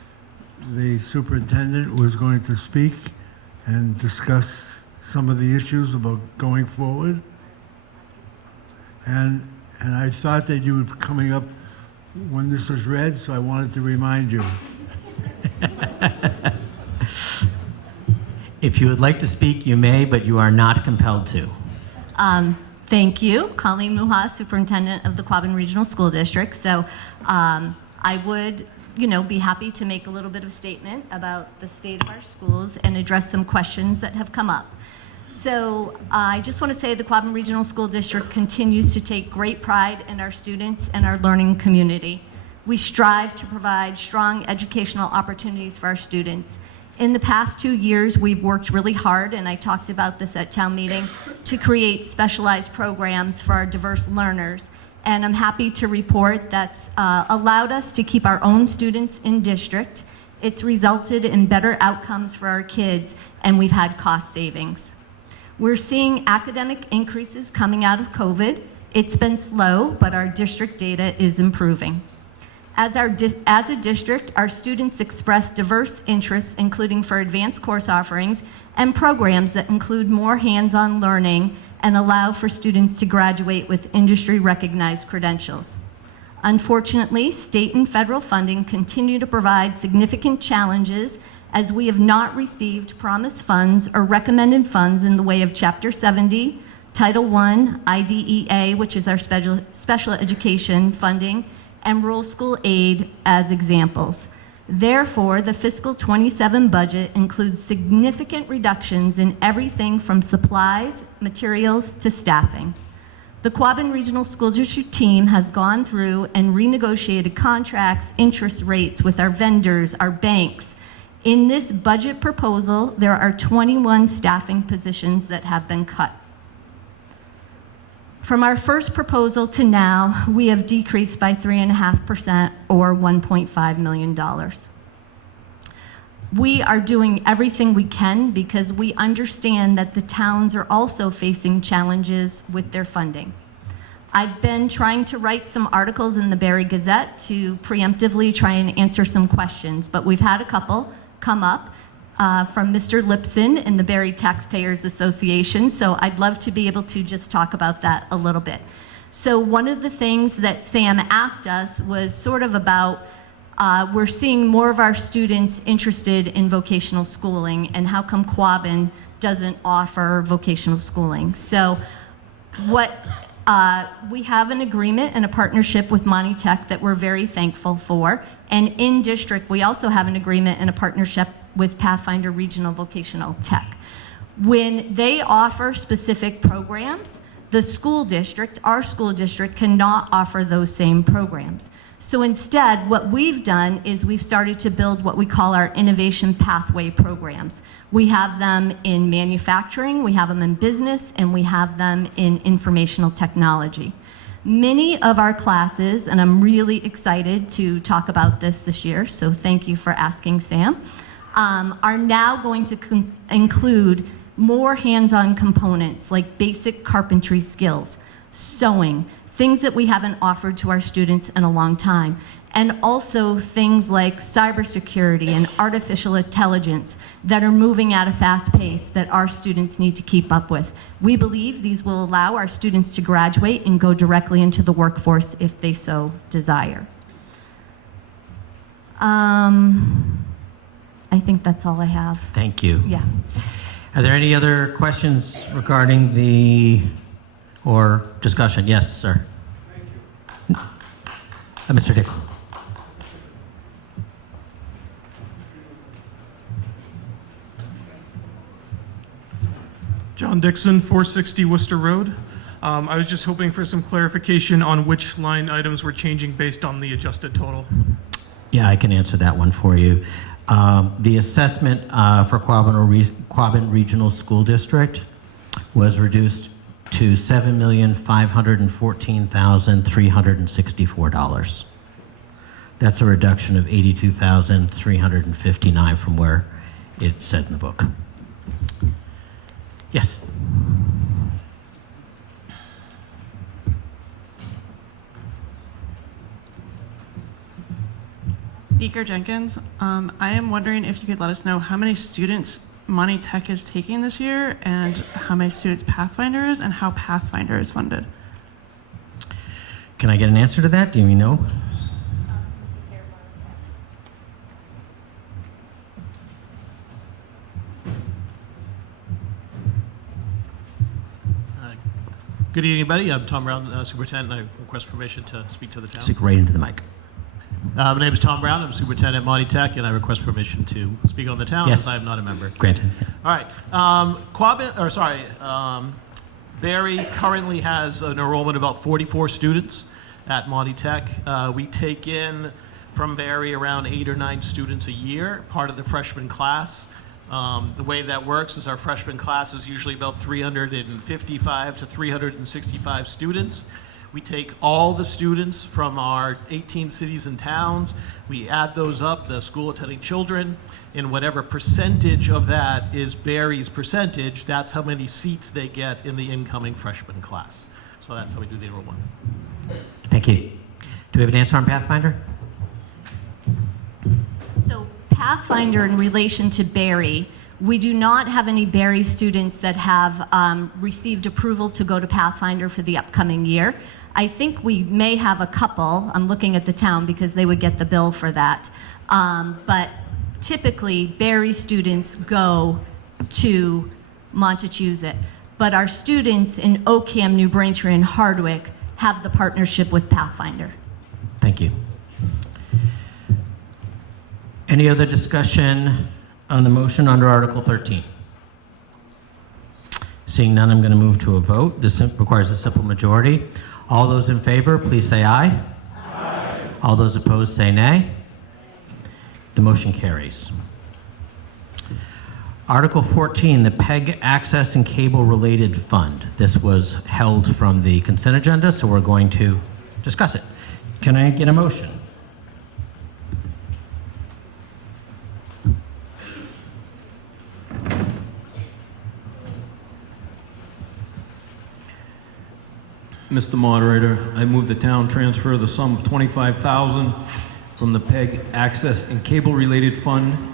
the superintendent was going to speak and discuss some of the issues about going forward. And I thought that you were coming up when this was read, so I wanted to remind you. If you would like to speak, you may, but you are not compelled to. Thank you. Colleen Muha, Superintendent of the Quabbin Regional School District. So I would, be happy to make a little bit of a statement about the state of our schools and address some questions that have come up. So I just want to say the Quabbin Regional School District continues to take great pride in our students and our learning community. We strive to provide strong educational opportunities for our students. In the past 2 years, we've worked really hard, and I talked about this at town meeting, to create specialized programs for our diverse learners. And I'm happy to report that's allowed us to keep our own students in district. It's resulted in better outcomes for our kids, and we've had cost savings. We're seeing academic increases coming out of COVID. It's been slow, but our district data is improving. As a district, our students express diverse interests, including for advanced course offerings and programs that include more hands-on learning and allow for students to graduate with industry-recognized credentials. Unfortunately, state and federal funding continue to provide significant challenges as we have not received promised funds or recommended funds in the way of Chapter 70, Title I, IDEA, which is our special education funding, and rural school aid as examples. Therefore, the fiscal 27 budget includes significant reductions in everything from supplies, materials, to staffing. The Quabbin Regional School District team has gone through and renegotiated contracts, interest rates with our vendors, our banks. In this budget proposal, there are 21 staffing positions that have been cut. From our first proposal to now, we have decreased by 3.5% or $1.5 million. We are doing everything we can because we understand that the towns are also facing challenges with their funding. I've been trying to write some articles in the Barre Gazette to preemptively try and answer some questions, but we've had a couple come up from Mr. Lipson in the Barre Taxpayers Association, so I'd love to be able to just talk about that a little bit. So one of the things that Sam asked us was sort of about we're seeing more of our students interested in vocational schooling, and how come Quabbin doesn't offer vocational schooling. So what we have an agreement and a partnership with Monty Tech that we're very thankful for, and in district we also have an agreement and a partnership with Pathfinder Regional Vocational Tech. When they offer specific programs, the school district, our school district, cannot offer those same programs. So instead, what we've done is we've started to build what we call our innovation pathway programs. We have them in manufacturing, we have them in business, and we have them in informational technology. Many of our classes, and I'm really excited to talk about this year, so thank you for asking, Sam, are now going to include more hands-on components like basic carpentry skills, sewing, things that we haven't offered to our students in a long time, and also things like cybersecurity and artificial intelligence that are moving at a fast pace that our students need to keep up with. We believe these will allow our students to graduate and go directly into the workforce if they so desire. I think that's all I have. Thank you. Yeah. Are there any other questions regarding or discussion? Yes, sir. Thank you. Mr. Dixon. John Dixon, 460 Worcester Road. I was just hoping for some clarification on which line items were changing based on the adjusted total. Yeah, I can answer that one for you. The assessment for Quabbin Regional School District was reduced to $7,514,364. That's a reduction of $82,359 from where it's said in the book. Yes. Speaker Jenkins, I am wondering if you could let us know how many students Monty Tech is taking this year, and how many students Pathfinder is, and how Pathfinder is funded. Can I get an answer to that? Do you know? Good evening, everybody. I'm Tom Brown, Superintendent, and I request permission to speak to the town. Speak right into the mic. My name is Tom Brown. I'm Superintendent at Monty Tech, and I request permission to speak on the town Yes. as I am not a member. Granted. All right. Barre currently has an enrollment of about 44 students at Monty Tech. We take in from Barre around 8 or 9 students a year, part of the freshman class. The way that works is our freshman class is usually about 355 to 365 students. We take all the students from our 18 cities and towns, we add those up, the school attending children, and whatever percentage of that is Barry's percentage, that's how many seats they get in the incoming freshman class. So that's how we do the enrollment. Thank you. Do we have an answer on Pathfinder? So Pathfinder in relation to Barre, we do not have any Barre students that have received approval to go to Pathfinder for the upcoming year. I think we may have a couple. I'm looking at the town because they would get the bill for that. But typically, Barre students go to Montechusett. But our students in Ocam, New Braintree, and Hardwick have the partnership with Pathfinder. Thank you. Any other discussion on the motion under Article 13? Seeing none, I'm going to move to a vote. This requires a simple majority. All those in favor, please say aye. Aye. All those opposed, say nay. The motion carries. Article 14, the PEG Access and Cable Related Fund. This was held from the consent agenda, so we're going to discuss it. Can I get a motion? Mr. Moderator, I move the town transfer the sum of $25,000 from the PEG Access and Cable Related Fund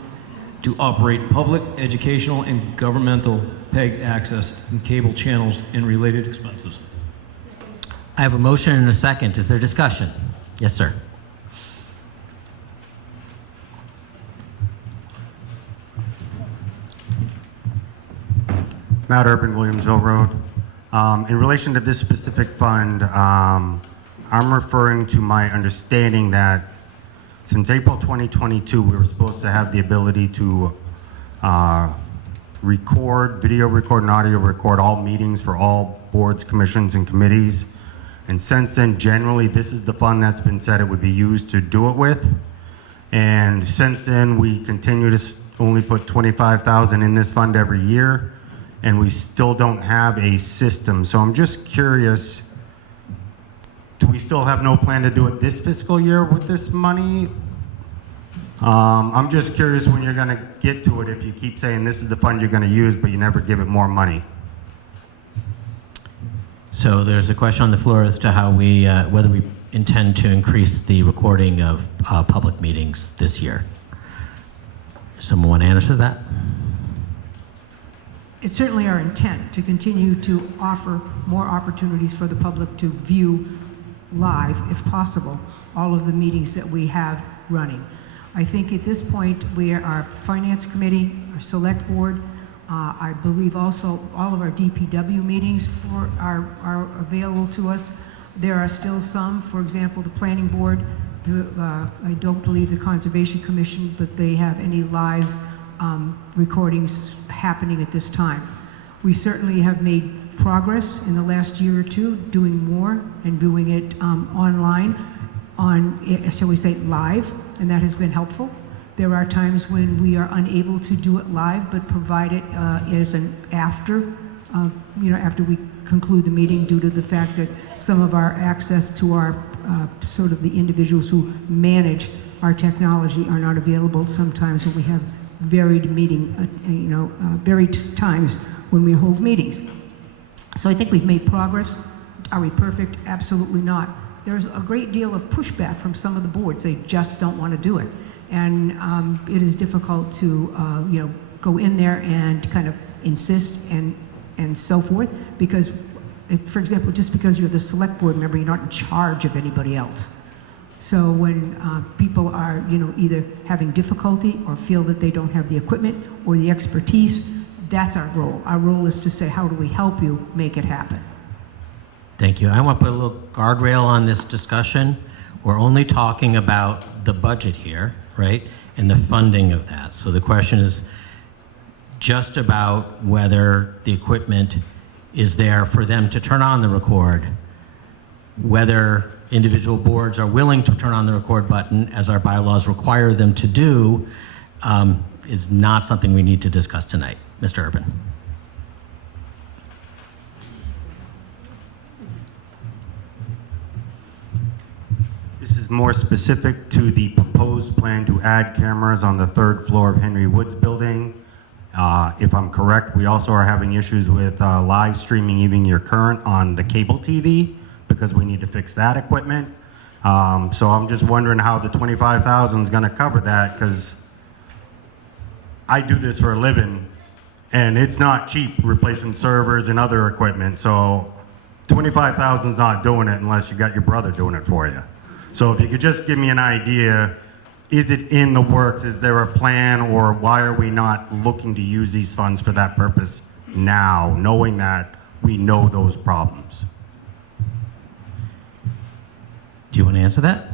to operate public, educational, and governmental PEG access and cable channels and related expenses. I have a motion and a second. Is there discussion? Yes, sir. Matt Urban, Williamsville Road. In relation to this specific fund, I'm referring to my understanding that since April 2022, we were supposed to have the ability to record, video record, and audio record all meetings for all boards, commissions, and committees. And since then, generally, this is the fund that's been said it would be used to do it with. And since then, we continue to only put $25,000 in this fund every year, and we still don't have a system. So I'm just curious, do we still have no plan to do it this fiscal year with this money? I'm just curious when you're gonna get to it if you keep saying this is the fund you're gonna use, but you never give it more money. So there's a question on the floor as to how we, whether we intend to increase the recording of public meetings this year. Someone want to answer that? It's certainly our intent to continue to offer more opportunities for the public to view live, if possible, all of the meetings that we have running. I think at this point, our Finance Committee, our Select Board, I believe also all of our DPW meetings are available to us. There are still some, for example, the Planning Board, I don't believe the Conservation Commission, but they have any live recordings happening at this time. We certainly have made progress in the last year or two, doing more and doing it online, shall we say, live, and that has been helpful. There are times when we are unable to do it live, but provide it as an after we conclude the meeting, due to the fact that some of our access to our sort of the individuals who manage our technology are not available sometimes when we have varied varied times when we hold meetings. So I think we've made progress. Are we perfect? Absolutely not. There's a great deal of pushback from some of the boards. They just don't want to do it. And it is difficult to, go in there and kind of insist and so forth, because, for example, just because you're the select board member, you're not in charge of anybody else. So when people are, either having difficulty or feel that they don't have the equipment or the expertise, that's our role. Our role is to say, how do we help you make it happen? Thank you. I want to put a little guardrail on this discussion. We're only talking about the budget here, right? And the funding of that. So the question is just about whether the equipment is there for them to turn on the record, whether individual boards are willing to turn on the record button, as our bylaws require them to do, is not something we need to discuss tonight. Mr. Urban. This is more specific to the proposed plan to add cameras on the third floor of Henry Woods building. If I'm correct, we also are having issues with live streaming even your current on the cable TV because we need to fix that equipment. So I'm just wondering how the 25,000 is going to cover that, because I do this for a living and it's not cheap replacing servers and other equipment. So 25,000 is not doing it unless you got your brother doing it for you. So if you could just give me an idea, is it in the works? Is there a plan, or why are we not looking to use these funds for that purpose now, knowing that we know those problems? Do you want to answer that?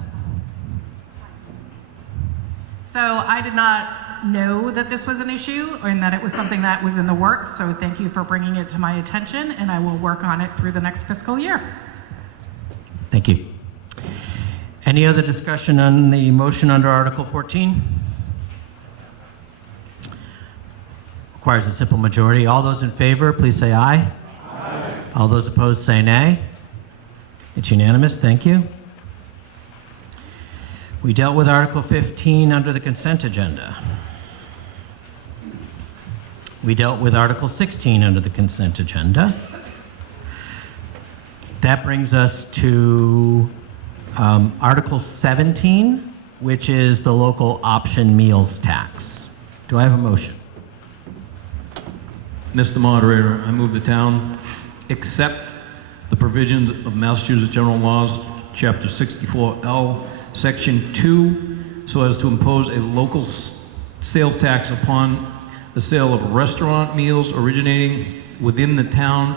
So I did not know that this was an issue and that it was something that was in the works, so thank you for bringing it to my attention, and I will work on it through the next fiscal year. Thank you. Any other discussion on the motion under Article 14? Requires a simple majority. All those in favor, please say aye. Aye. All those opposed, say nay. It's unanimous. Thank you. We dealt with Article 15 under the consent agenda. We dealt with Article 16 under the consent agenda. That brings us to Article 17, which is the local option meals tax. Do I have a motion? Mr. Moderator, I move the town accept the provisions of Massachusetts General Laws, Chapter 64L, Section 2, so as to impose a local sales tax upon the sale of restaurant meals originating within the town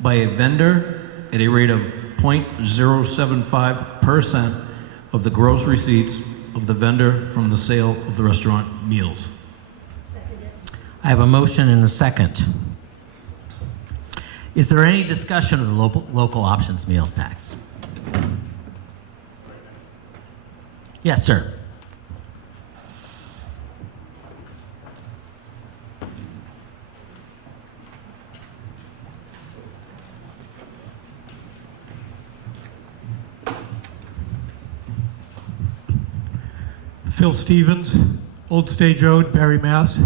by a vendor at a rate of 0.075% of the gross receipts of the vendor from the sale of the restaurant meals. I have a motion and a second. Is there any discussion of the local options meals tax? Yes, sir. Phil Stevens, Old Stage Road, Barre, Mass.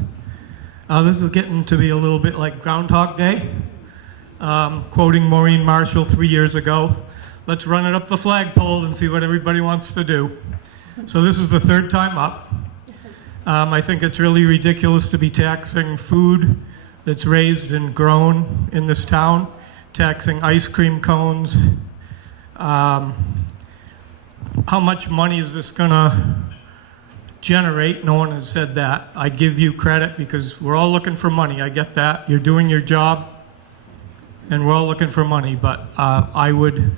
This is getting to be a little bit like Groundhog Day. Quoting Maureen Marshall 3 years ago, let's run it up the flagpole and see what everybody wants to do. So this is the third time up. I think it's really ridiculous to be taxing food that's raised and grown in this town, taxing ice cream cones. How much money is this gonna generate? No one has said that. I give you credit because we're all looking for money. I get that. You're doing your job and we're all looking for money, but I would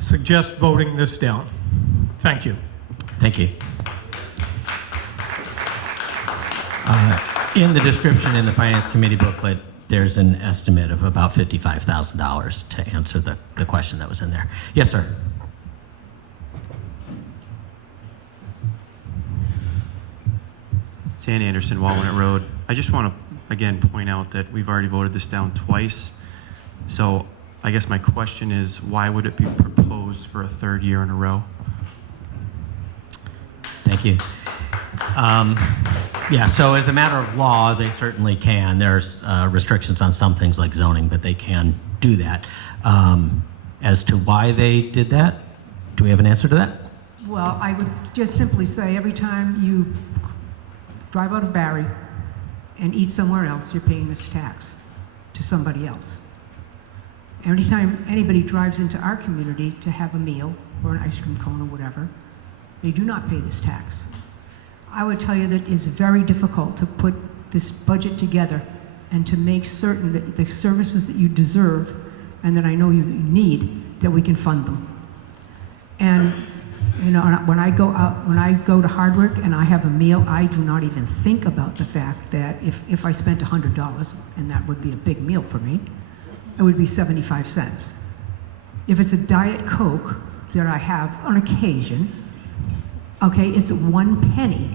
suggest voting this down. Thank you. Thank you. In the description in the Finance Committee booklet, there's an estimate of about $55,000 to answer the question that was in there. Yes, sir. Dan Anderson, Walnut Road. I just want to, again, point out that we've already voted this down twice. So I guess my question is, why would it be proposed for a third year in a row? Thank you. Yeah, so as a matter of law, they certainly can. There's restrictions on some things like zoning, but they can do that. As to why they did that, do we have an answer to that? Well, I would just simply say every time you drive out of Barre and eat somewhere else, you're paying this tax to somebody else. Every time anybody drives into our community to have a meal or an ice cream cone or whatever, they do not pay this tax. I would tell you that it's very difficult to put this budget together and to make certain that the services that you deserve and that I know you need, that we can fund them. And you know, when I go to Hardwick and I have a meal, I do not even think about the fact that if I spent $100, and that would be a big meal for me, it would be 75 cents. If it's a Diet Coke that I have on occasion, okay, it's 1 penny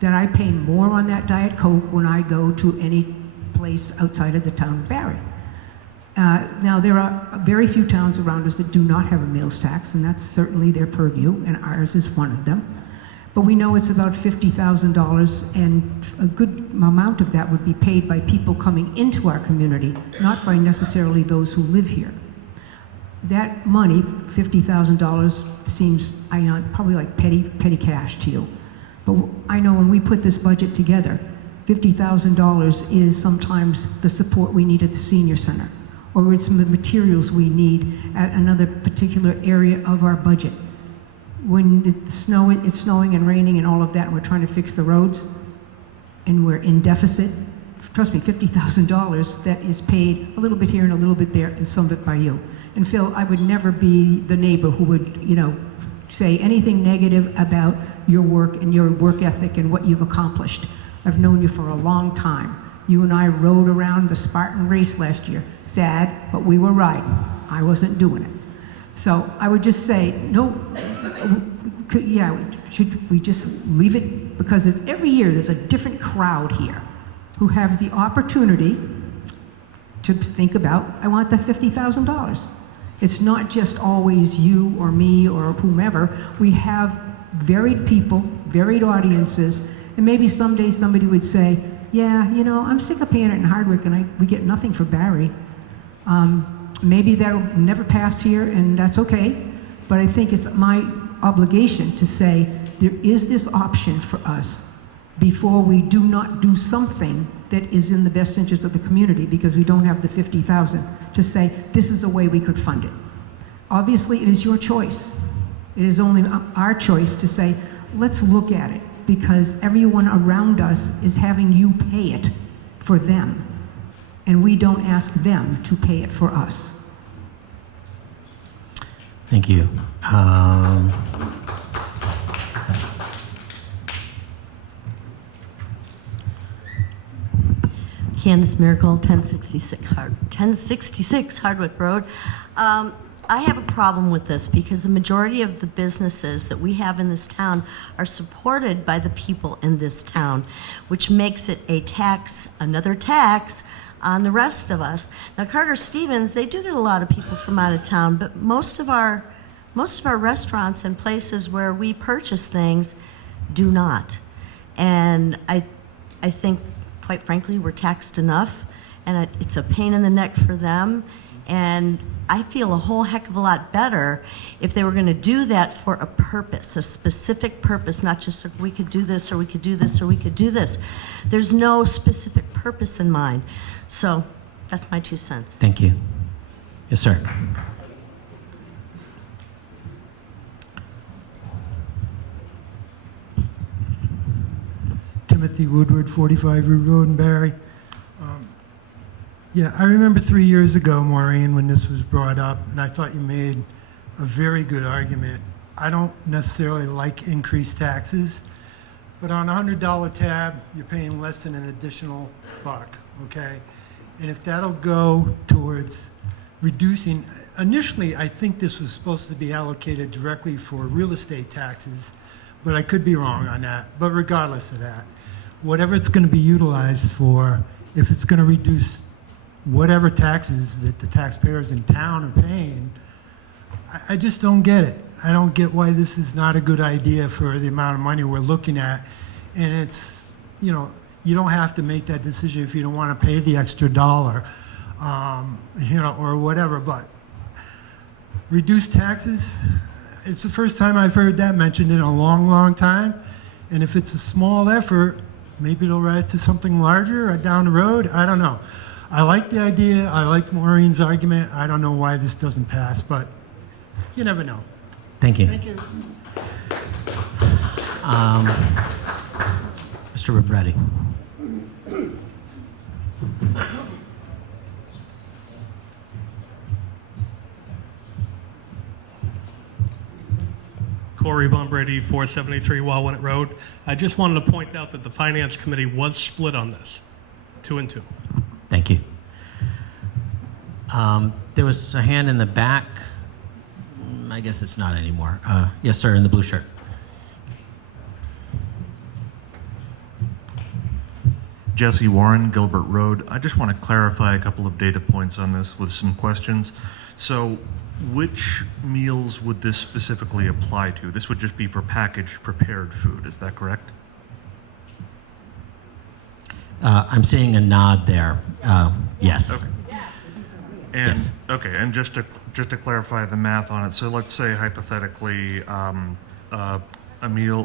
that I pay more on that Diet Coke when I go to any place outside of the town of Barre. Now, there are very few towns around us that do not have a meals tax, and that's certainly their purview, and ours is one of them. but we know it's about $50,000, and a good amount of that would be paid by people coming into our community, not by necessarily those who live here. That money, $50,000, seems, I know, probably like petty cash to you. But I know when we put this budget together, $50,000 is sometimes the support we need at the senior center, or it's some of the materials we need at another particular area of our budget. When it's snowing and raining and all of that, and we're trying to fix the roads, and we're in deficit, trust me, $50,000, that is paid a little bit here and a little bit there, and some of it by you. And Phil, I would never be the neighbor who would, say anything negative about your work and your work ethic and what you've accomplished. I've known you for a long time. You and I rode around the Spartan race last year. Sad, but we were riding. I wasn't doing it. So I would just say, should we just leave it? Because it's every year there's a different crowd here who have the opportunity to think about, I want that $50,000. It's not just always you or me or whomever. We have varied people, varied audiences, and maybe someday somebody would say, yeah, I'm sick of paying it in Hardwick and we get nothing for Barre. Maybe that'll never pass here, and that's okay, but I think it's my obligation to say there is this option for us before we do not do something that is in the best interest of the community because we don't have the $50,000 to say this is a way we could fund it. Obviously, it is your choice. It is only our choice to say, let's look at it because everyone around us is having you pay it for them, and we don't ask them to pay it for us. Thank you. Candace Miracle, 1066 Hardwick Road. I have a problem with this because the majority of the businesses that we have in this town are supported by the people in this town, which makes it a tax, another tax on the rest of us. Now, Carter Stevens, they do get a lot of people from out of town, but most of our restaurants and places where we purchase things do not. And I think, quite frankly, we're taxed enough, and it's a pain in the neck for them. And I feel a whole heck of a lot better if they were going to do that for a purpose, a specific purpose, not just we could do this or we could do this or we could do this. There's no specific purpose in mind. So that's my 2 cents. Thank you. Yes, sir. Timothy Woodward, 45 Root Road in Barre. Yeah, I remember 3 years ago, Maureen, when this was brought up, and I thought you made a very good argument. I don't necessarily like increased taxes, but on a $100 tab, you're paying less than an additional buck, okay? And if that'll go towards reducing, initially, I think this was supposed to be allocated directly for real estate taxes, but I could be wrong on that. But regardless of that, whatever it's going to be utilized for, if it's going to reduce whatever taxes that the taxpayers in town are paying, I just don't get it. I don't get why this is not a good idea for the amount of money we're looking at. And it's, you don't have to make that decision if you don't want to pay the extra dollar, or whatever, but reduce taxes, it's the first time I've heard that mentioned in a long, long time. And if it's a small effort, maybe it'll rise to something larger down the road. I don't know. I like the idea. I like Maureen's argument. I don't know why this doesn't pass, but you never know. Thank you. Thank you. Mr. Ribretti. Corey Bombrady, 473 Walnut Road. I just wanted to point out that the Finance Committee was split on this, 2 and 2. Thank you. There was a hand in the back. I guess it's not anymore. Yes, sir, in the blue shirt. Jesse Warren, Gilbert Road. I just want to clarify a couple of data points on this with some questions. So, which meals would this specifically apply to? This would just be for packaged prepared food, is that correct? I'm seeing a nod there. Yes. Okay. And Yes. okay, and just to clarify the math on it, so let's say hypothetically, a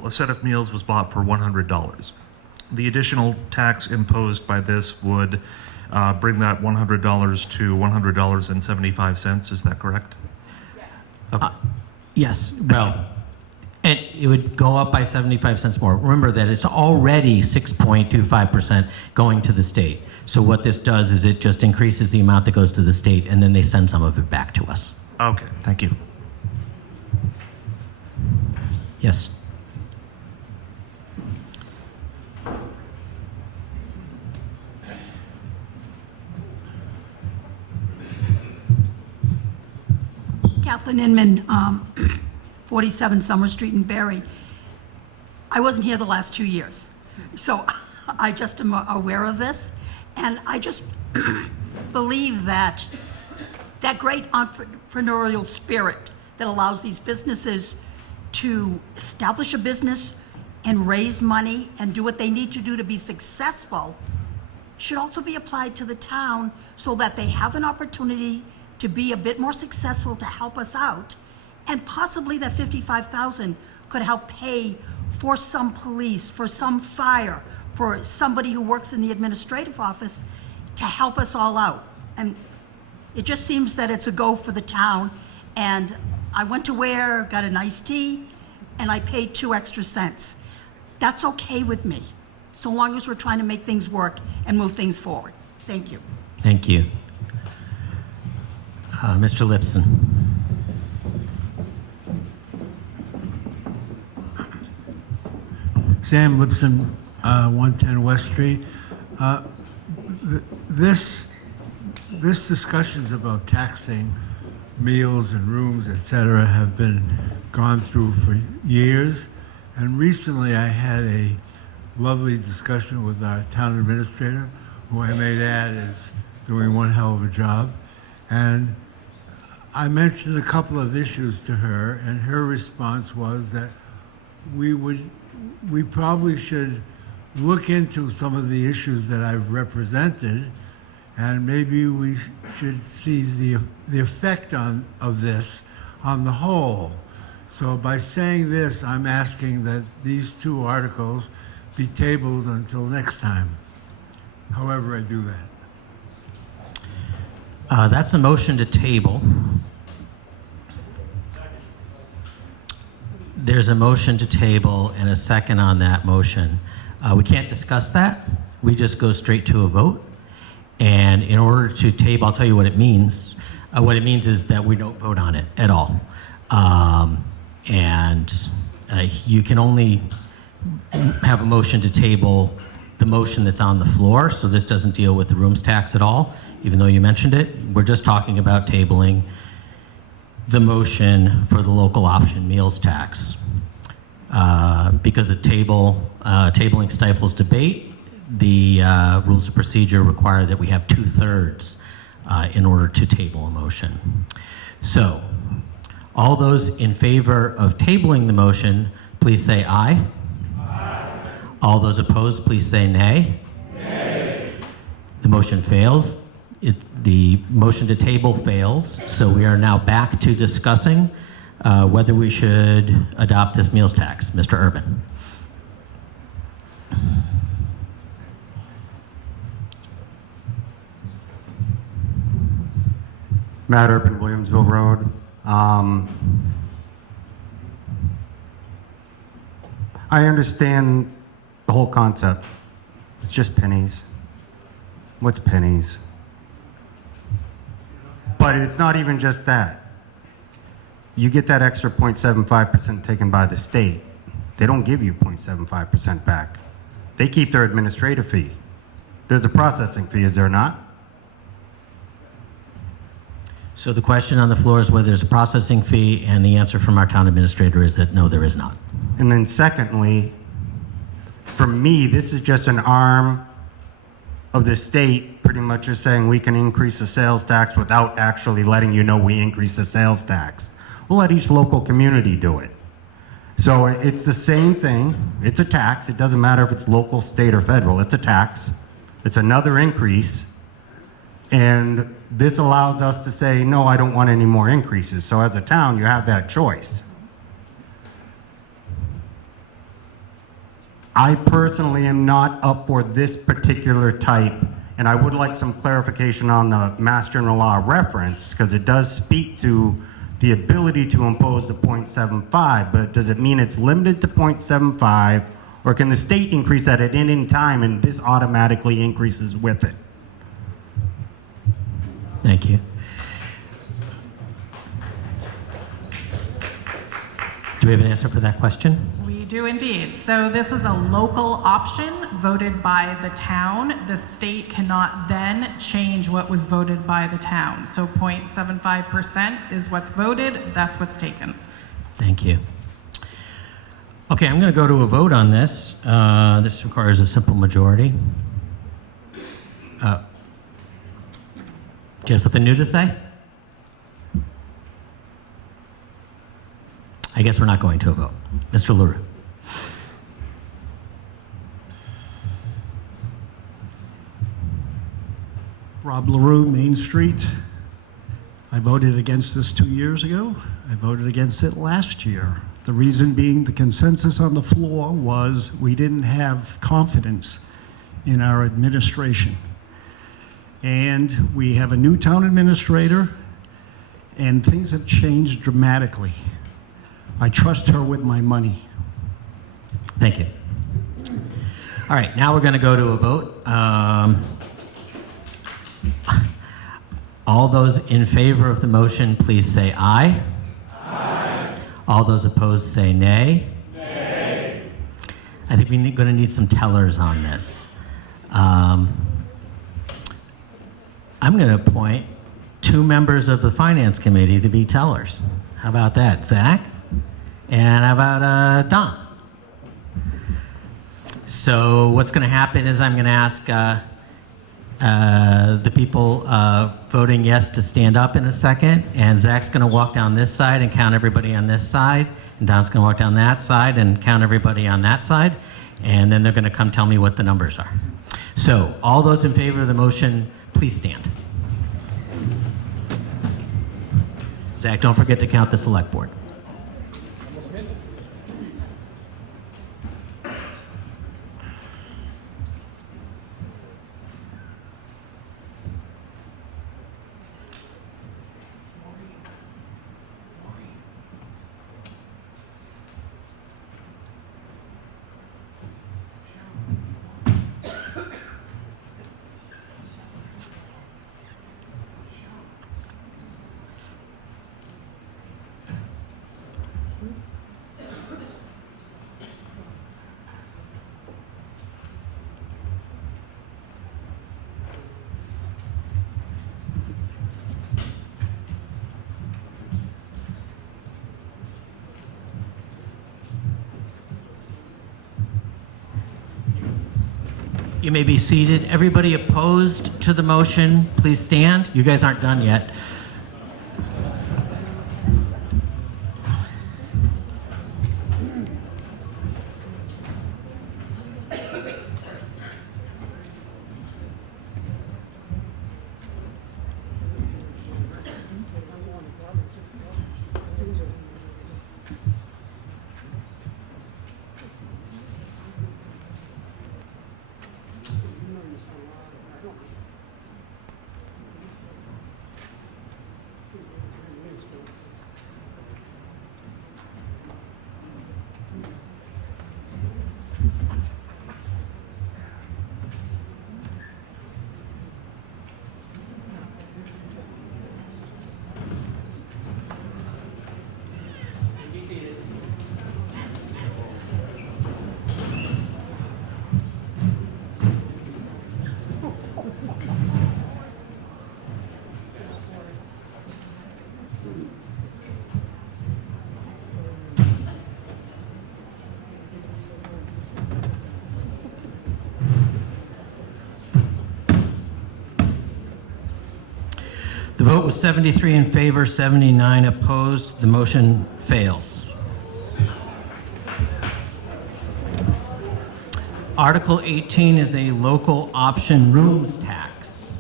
set of meals was bought for $100. The additional tax imposed by this would bring that $100 to $100.75. Is that correct? Yes. Well, and it would go up by 75 cents more. Remember that it's already 6.25% going to the state. So what this does is it just increases the amount that goes to the state, and then they send some of it back to us. Okay, thank you. Yes. Kathleen Inman, 47 Summer Street in Barre. I wasn't here the last 2 years, so I just am aware of this, and I just believe that that great entrepreneurial spirit that allows these businesses to establish a business and raise money and do what they need to do to be successful should also be applied to the town so that they have an opportunity to be a bit more successful to help us out. And possibly that $55,000 could help pay for some police, for some fire, for somebody who works in the administrative office to help us all out. And it just seems that it's a go for the town. And I went to Ware, got an iced tea, and I paid 2 extra cents. That's okay with me, so long as we're trying to make things work and move things forward. Thank you. Thank you. Mr. Lipson. Sam Lipson, 110 West Street. This discussions about taxing meals and rooms, et cetera, have been gone through for years. And recently I had a lovely discussion with our town administrator, who I may add is doing one hell of a job. And I mentioned a couple of issues to her, and her response was that we probably should look into some of the issues that I've represented, and maybe we should see the effect of this on the whole. So by saying this, I'm asking that these 2 articles be tabled until next time, however I do that. That's a motion to table. There's a motion to table and a second on that motion. We can't discuss that. We just go straight to a vote. And in order to table, I'll tell you what it means. What it means is that we don't vote on it at all. You can only have a motion to table the motion that's on the floor. So this doesn't deal with the rooms tax at all, even though you mentioned it. We're just talking about tabling the motion for the local option meals tax. Because tabling stifles debate, the rules of procedure require that we have 2/3 in order to table a motion. So, all those in favor of tabling the motion, please say aye. Aye. All those opposed, please say nay. Nay. The motion fails. The motion to table fails, so we are now back to discussing whether we should adopt this meals tax. Mr. Urban. Matt Urban, Williamsville Road. I understand the whole concept. It's just pennies. What's pennies? But it's not even just that. You get that extra 0.75% taken by the state. They don't give you 0.75% back. They keep their administrative fee. There's a processing fee, is there not? So the question on the floor is whether there's a processing fee, and the answer from our town administrator is that no, there is not. And then secondly, for me, this is just an arm of the state pretty much is saying we can increase the sales tax without actually letting you know we increase the sales tax. We'll let each local community do it. So it's the same thing. It's a tax. It doesn't matter if it's local, state, or federal. It's a tax. It's another increase. And this allows us to say, no, I don't want any more increases. So as a town, you have that choice. I personally am not up for this particular type, and I would like some clarification on the Mass General Law reference, because it does speak to the ability to impose the 0.75, but does it mean it's limited to 0.75, or can the state increase that at any time and this automatically increases with it? Thank you. Do we have an answer for that question? We do indeed. So this is a local option voted by the town. The state cannot then change what was voted by the town. So 0.75% is what's voted, that's what's taken. Thank you. Okay, I'm going to go to a vote on this. This requires a simple majority. Do you have something new to say? I guess we're not going to a vote. Mr. LaRue. Rob LaRue, Main Street. I voted against this 2 years ago. I voted against it last year. The reason being the consensus on the floor was we didn't have confidence in our administration. And we have a new town administrator, and things have changed dramatically. I trust her with my money. Thank you. All right, now we're going to go to a vote. All those in favor of the motion, please say aye. Aye. All those opposed, say nay. Nay. I think we're going to need some tellers on this. I'm going to appoint 2 members of the Finance Committee to be tellers. How about that, Zach? And how about Don? So what's going to happen is I'm going to ask the people voting yes to stand up in a second, and Zach's going to walk down this side and count everybody on this side, and Don's going to walk down that side and count everybody on that side, and then they're going to come tell me what the numbers are. So all those in favor of the motion, please stand. Zach, don't forget to count the select board. You may be seated. Everybody opposed to the motion, please stand. You guys aren't done yet. The vote was 73 in favor, 79 opposed. The motion fails. Article 18 is a local option rooms tax.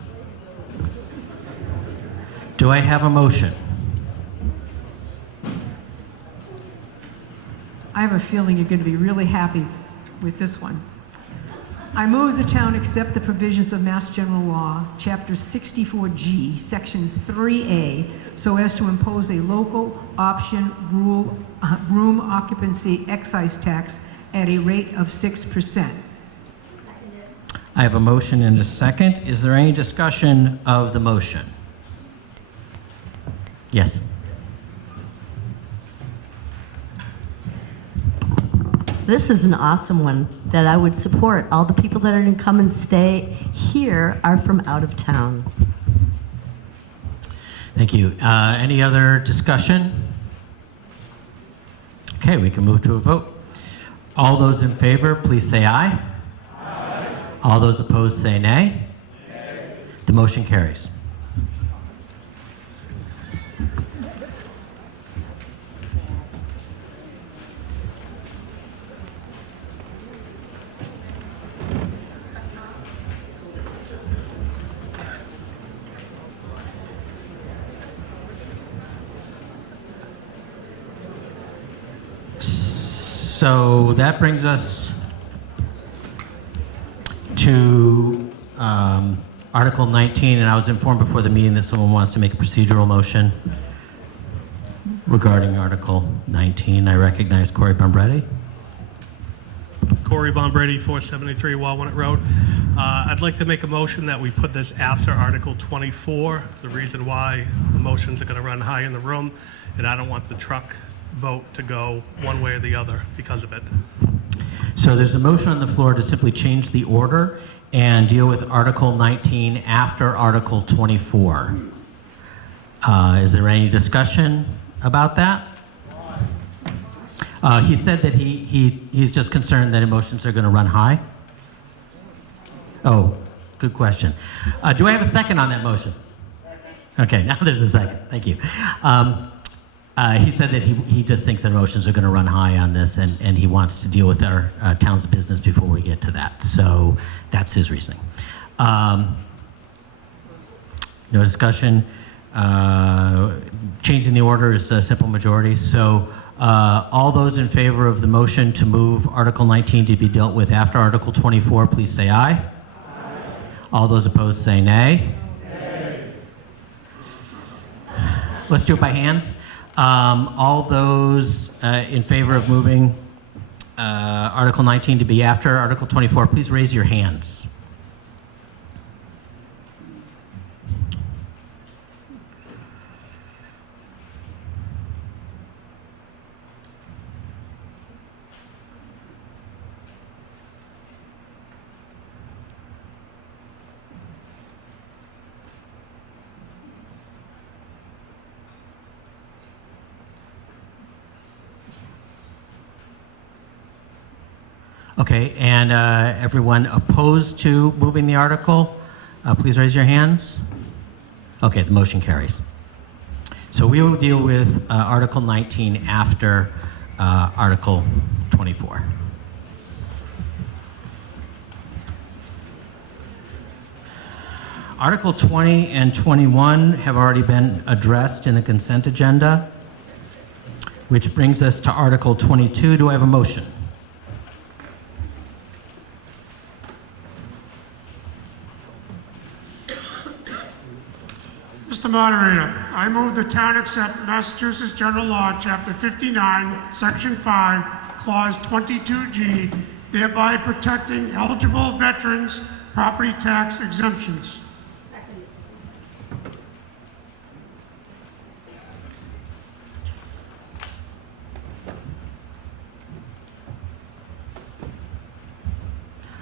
Do I have a motion? I have a feeling you're going to be really happy with this one. I move the town accept the provisions of Mass General Law, Chapter 64G, Sections 3A, so as to impose a local option room occupancy excise tax at a rate of 6%. I have a motion and a second. Is there any discussion of the motion? Yes. This is an awesome one that I would support. All the people that are going to come and stay here are from out of town. Thank you. Any other discussion? Okay, we can move to a vote. All those in favor, please say aye. Aye. All those opposed, say nay. Nay. The motion carries. So that brings us to Article 19, and I was informed before the meeting that someone wants to make a procedural motion regarding Article 19. I recognize Corey Bombretti. Corey Bombrady, 473 Walnut Road. I'd like to make a motion that we put this after Article 24. The reason why the motions are going to run high in the room, and I don't want the truck vote to go one way or the other because of it. So there's a motion on the floor to simply change the order and deal with Article 19 after Article 24. Is there any discussion about that? He said that he's just concerned that emotions are going to run high. Oh, good question. Do I have a second on that motion? Okay, now there's a second. Thank you. He said that he just thinks that emotions are going to run high on this, and he wants to deal with our town's business before we get to that. So that's his reasoning. No discussion. Changing the order is a simple majority. So all those in favor of the motion to move Article 19 to be dealt with after Article 24, please say aye. Aye. All those opposed say nay. Nay. Let's do it by hands. All those in favor of moving Article 19 to be after Article 24, please raise your hands. Okay, and everyone opposed to moving the article, please raise your hands. Okay, the motion carries. So we will deal with Article 19 after Article 24. Article 20 and 21 have already been addressed in the consent agenda, which brings us to Article 22. Do I have a motion? Mr. Moderator, I move the town accept Massachusetts General Law, Chapter 59, Section 5, Clause 22G, thereby protecting eligible veterans' property tax exemptions.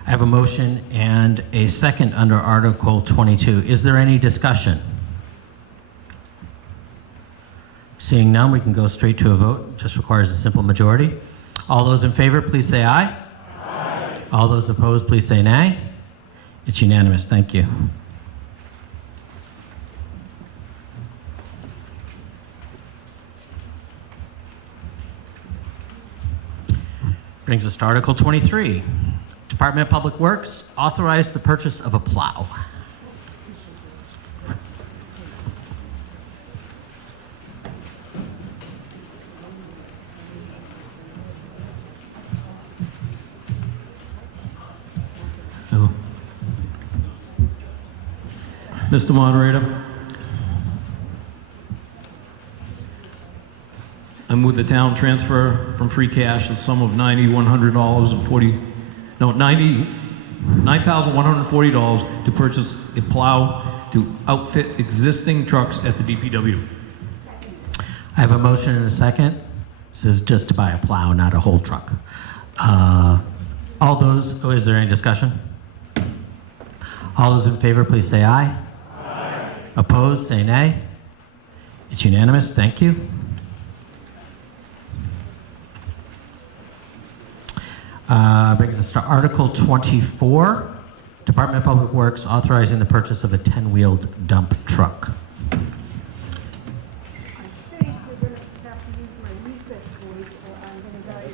I have a motion and a second under Article 22. Is there any discussion? Seeing none, we can go straight to a vote. It just requires a simple majority. All those in favor, please say aye. Aye. All those opposed, please say nay. It's unanimous. Thank you. Brings us to Article 23. Department of Public Works, authorize the purchase of a plow. So, Mr. Moderator, I move the town transfer from free cash the sum of $9,140 to purchase a plow to outfit existing trucks at the DPW. I have a motion and a second. This is just to buy a plow, not a whole truck. Is there any discussion? All those in favor, please say aye. Aye. Opposed, say nay. It's unanimous. Thank you. Brings us to Article 24, Department of Public Works authorizing the purchase of a 10-wheeled dump truck. I think we're going to have to use my recess voice, or I'm going to die.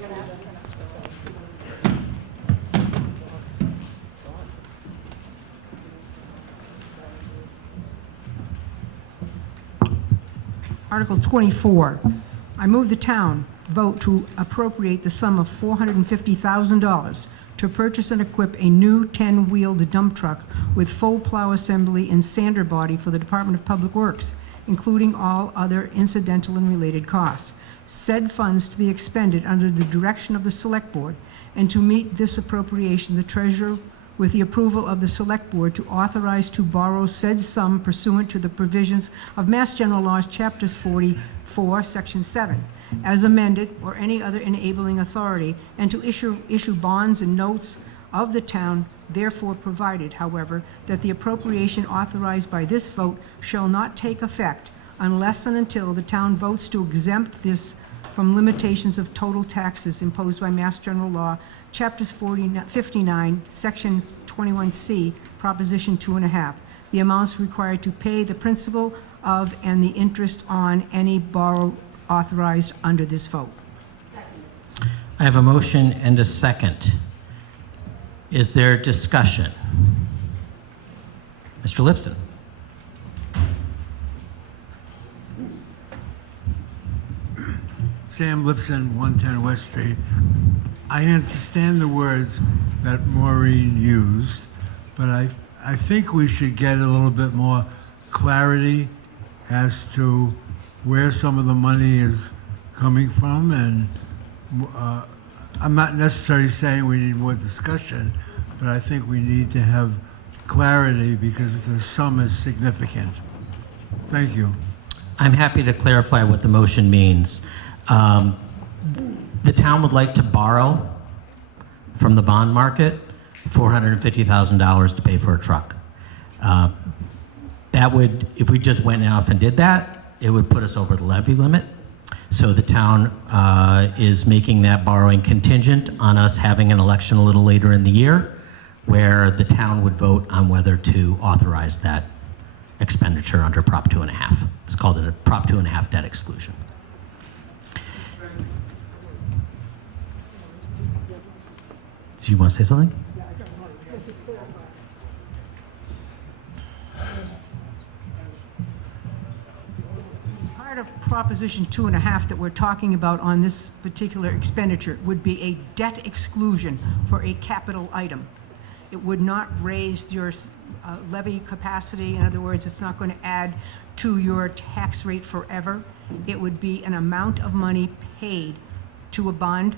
Article 24, I move the town vote to appropriate the sum of $450,000 to purchase and equip a new 10-wheeled dump truck with full plow assembly and sander body for the Department of Public Works, including all other incidental and related costs. Said funds to be expended under the direction of the Select Board, and to meet this appropriation, the Treasurer, with the approval of the Select Board, to authorize to borrow said sum pursuant to the provisions of Mass General Laws, Chapters 44, Section 7, as amended, or any other enabling authority, and to issue bonds and notes of the town, therefore provided, however, that the appropriation authorized by this vote shall not take effect unless and until the town votes to exempt this from limitations of total taxes imposed by Mass General Law, Chapters 59, Section 21C, Proposition 2.5, the amounts required to pay the principal of and the interest on any borrow authorized under this vote. I have a motion and a second. Is there discussion? Mr. Lipson. Sam Lipson, 110 West Street. I understand the words that Maureen used, but I think we should get a little bit more clarity as to where some of the money is coming from, and I'm not necessarily saying we need more discussion, but I think we need to have clarity because the sum is significant. Thank you. I'm happy to clarify what the motion means. The town would like to borrow from the bond market $450,000 to pay for a truck. That would, if we just went off and did that, it would put us over the levy limit. So the town is making that borrowing contingent on us having an election a little later in the year, where the town would vote on whether to authorize that expenditure under Prop 2.5. It's called a Prop 2.5 debt exclusion. Do you want to say something? Part of Proposition 2.5 that we're talking about on this particular expenditure would be a debt exclusion for a capital item. It would not raise your levy capacity. In other words, it's not going to add to your tax rate forever. It would be an amount of money paid to a bond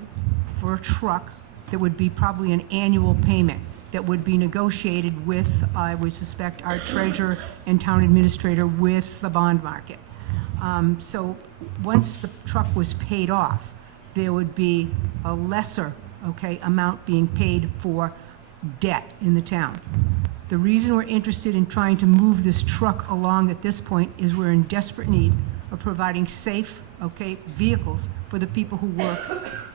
for a truck that would be probably an annual payment that would be negotiated with, I would suspect, our treasurer and town administrator with the bond market. So once the truck was paid off, there would be a lesser, amount being paid for debt in the town. The reason we're interested in trying to move this truck along at this point is we're in desperate need of providing safe, vehicles for the people who work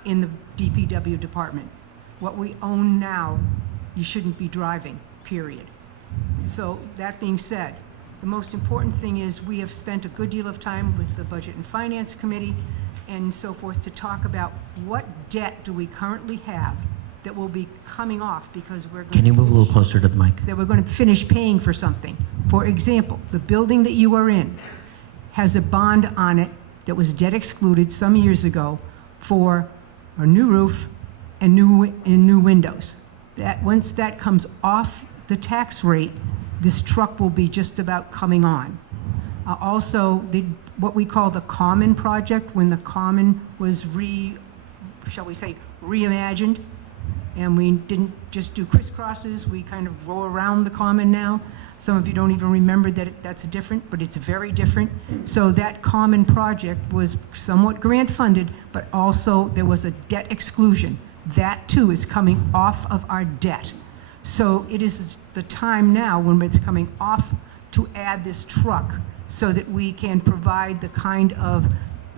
in the DPW department. What we own now, you shouldn't be driving, period. So that being said, the most important thing is we have spent a good deal of time with the Budget and Finance Committee and so forth to talk about what debt do we currently have that will be coming off because we're going Can you move a little closer to the mic? that we're going to finish paying for something. For example, the building that you are in has a bond on it that was debt excluded some years ago for a new roof and new windows. That once that comes off the tax rate, this truck will be just about coming on. Also, what we call the Common project, when the Common was reimagined, and we didn't just do crisscrosses, we kind of roll around the Common now. Some of you don't even remember that that's different, but it's very different. So that Common project was somewhat grant funded, but also there was a debt exclusion. That too is coming off of our debt. So it is the time now when it's coming off to add this truck so that we can provide the kind of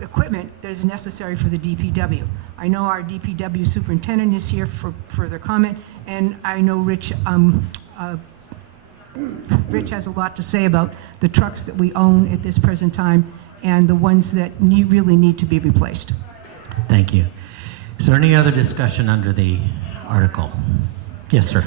equipment that is necessary for the DPW. I know our DPW superintendent is here for further comment, and I know Rich has a lot to say about the trucks that we own at this present time and the ones that really need to be replaced. Thank you. Is there any other discussion under the article? Yes, sir.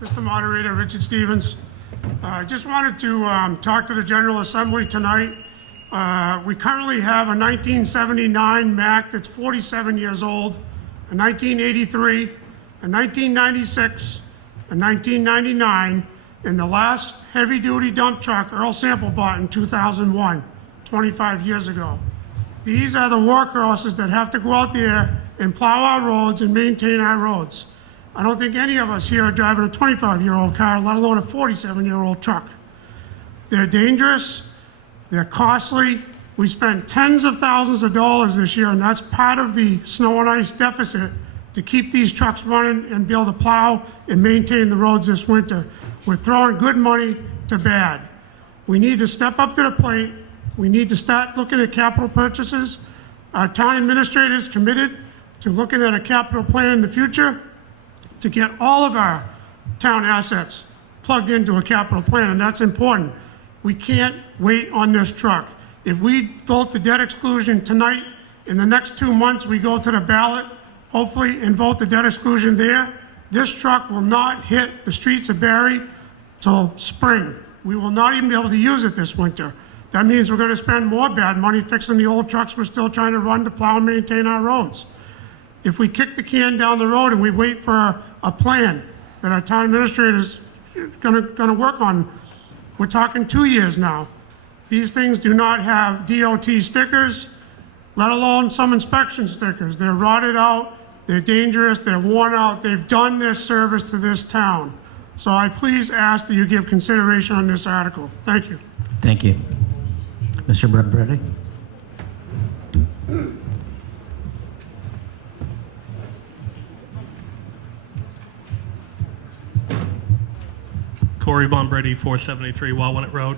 Mr. Moderator, Richard Stevens. I just wanted to talk to the General Assembly tonight. We currently have a 1979 Mack that's 47 years old, a 1983, a 1996, a 1999, and the last heavy-duty dump truck Earl Sample bought in 2001, 25 years ago. These are the workhorses that have to go out there and plow our roads and maintain our roads. I don't think any of us here are driving a 25-year-old car, let alone a 47-year-old truck. They're dangerous, they're costly. We spent tens of thousands of dollars this year, and that's part of the snow and ice deficit to keep these trucks running and be able to plow and maintain the roads this winter. We're throwing good money to bad. We need to step up to the plate. We need to start looking at capital purchases. Our town administrator is committed to looking at a capital plan in the future to get all of our town assets plugged into a capital plan, and that's important. We can't wait on this truck. If we vote the debt exclusion tonight, in the next 2 months, we go to the ballot, hopefully, and vote the debt exclusion there, this truck will not hit the streets of Barre till spring. We will not even be able to use it this winter. That means we're gonna spend more bad money fixing the old trucks we're still trying to run to plow and maintain our roads. If we kick the can down the road and we wait for a plan that our town administrator is gonna work on, we're talking 2 years now. These things do not have DOT stickers, let alone some inspection stickers. They're rotted out, they're dangerous, they're worn out, they've done their service to this town. So I please ask that you give consideration on this article. Thank you. Thank you. Mr. Brady? Corey Bombredi, 473 Walnut Road.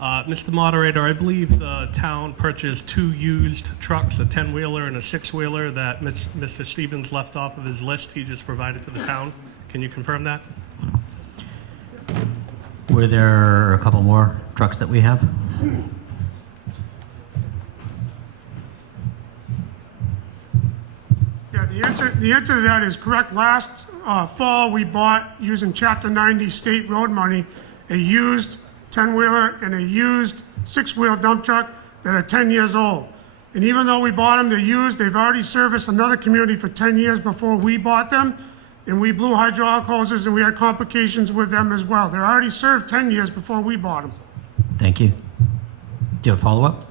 Mr. Moderator, I believe the town purchased 2 used trucks, a 10-wheeler and a 6-wheeler that Mr. Stevens left off of his list he just provided to the town. Can you confirm that? Were there a couple more trucks that we have? Yeah, the answer to that is correct. Last fall, we bought, using Chapter 90 state road money, a used 10-wheeler and a used 6-wheel dump truck that are 10 years old. And even though we bought them, they're used, they've already serviced another community for 10 years before we bought them, and we blew hydraulic hoses and we had complications with them as well. They're already served 10 years before we bought them. Thank you. Do you have a follow-up?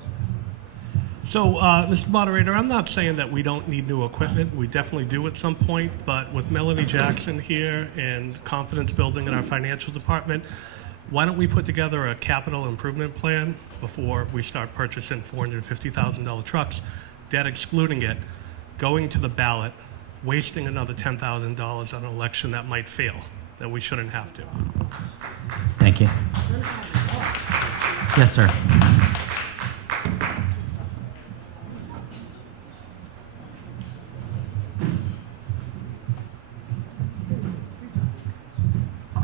So, Mr. Moderator, I'm not saying that we don't need new equipment. We definitely do at some point, but with Melanie Jackson here and confidence building in our financial department, why don't we put together a capital improvement plan before we start purchasing $450,000 trucks, debt excluding it, going to the ballot, wasting another $10,000 on an election that might fail, that we shouldn't have to. Thank you. Yes, sir.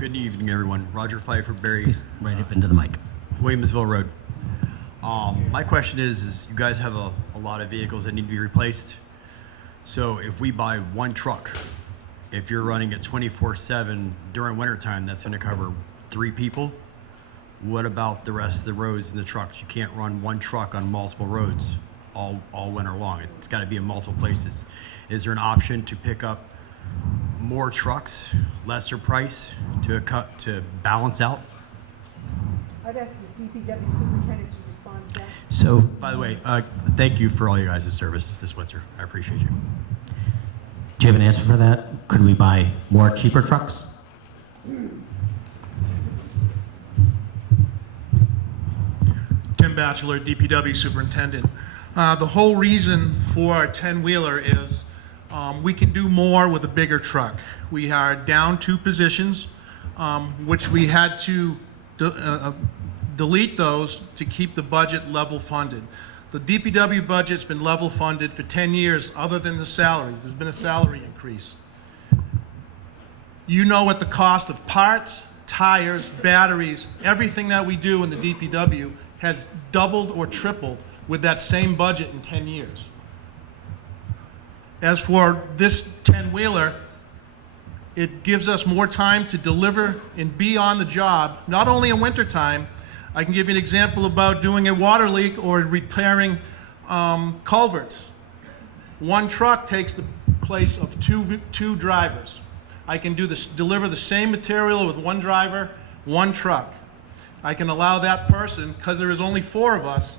Good evening, everyone. Roger Pfeiffer, Barre. Please, right up into the mic. Williamsville Road. My question is you guys have a lot of vehicles that need to be replaced. So if we buy one truck, if you're running it 24/7 during wintertime, that's going to cover 3 people. What about the rest of the roads and the trucks? You can't run one truck on multiple roads all winter long. It's got to be in multiple places. Is there an option to pick up more trucks, lesser price to balance out? I'd ask the DPW superintendent to respond to that. So, By the way, thank you for all you guys' service this winter. I appreciate you. do you have an answer for that? Could we buy more cheaper trucks? Tim Batchelor, DPW Superintendent. The whole reason for a 10-wheeler is we can do more with a bigger truck. We are down 2 positions, which we had to delete those to keep the budget level funded. The DPW budget's been level funded for 10 years other than the salaries. There's been a salary increase. You know what the cost of parts, tires, batteries, everything that we do in the DPW has doubled or tripled with that same budget in 10 years. As for this 10-wheeler, it gives us more time to deliver and be on the job, not only in wintertime. I can give you an example about doing a water leak or repairing culverts. One truck takes the place of two drivers. I can deliver the same material with one driver, one truck. I can allow that person, because there is only 4 of us,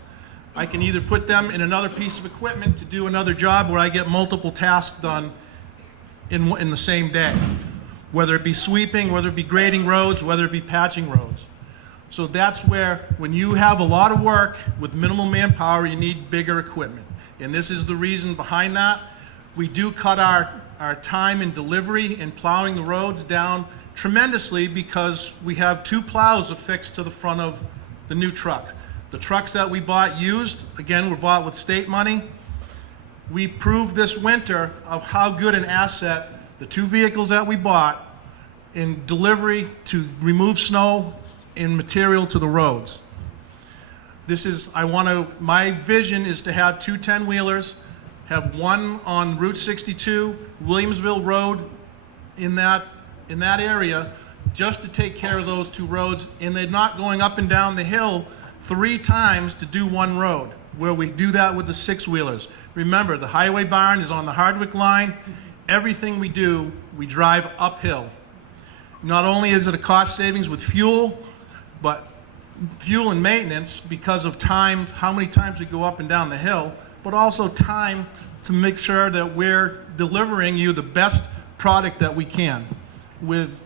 I can either put them in another piece of equipment to do another job where I get multiple tasks done in the same day, whether it be sweeping, whether it be grading roads, whether it be patching roads. So that's where, when you have a lot of work with minimal manpower, you need bigger equipment. And this is the reason behind that. We do cut our time in delivery and plowing the roads down tremendously because we have 2 plows affixed to the front of the new truck. The trucks that we bought used, again, were bought with state money. We proved this winter of how good an asset the 2 vehicles that we bought in delivery to remove snow and material to the roads. My vision is to have 2 10-wheelers, have one on Route 62, Williamsville Road, in that area, just to take care of those 2 roads, and they're not going up and down the hill 3 times to do 1 road, where we do that with the 6-wheelers. Remember, the highway barn is on the Hardwick line. Everything we do, we drive uphill. Not only is it a cost savings with fuel, but fuel and maintenance because of times, how many times we go up and down the hill, but also time to make sure that we're delivering you the best product that we can with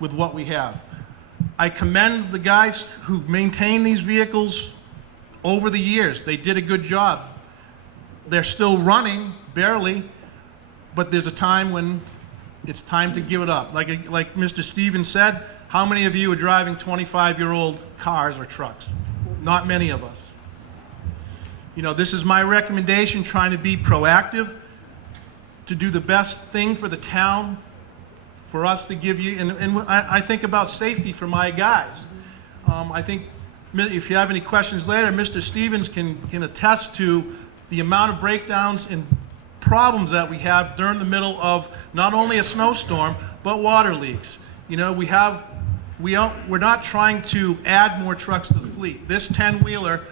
what we have. I commend the guys who maintain these vehicles over the years. They did a good job. They're still running, barely, but there's a time when it's time to give it up. Like Mr. Stevens said, how many of you are driving 25-year-old cars or trucks? Not many of us. You know, this is my recommendation, trying to be proactive, to do the best thing for the town, for us to give you, and I think about safety for my guys. I think if you have any questions later, Mr. Stevens can attest to the amount of breakdowns and problems that we have during the middle of not only a snowstorm, but water leaks. You know, we're not trying to add more trucks to the fleet. This 10-wheeler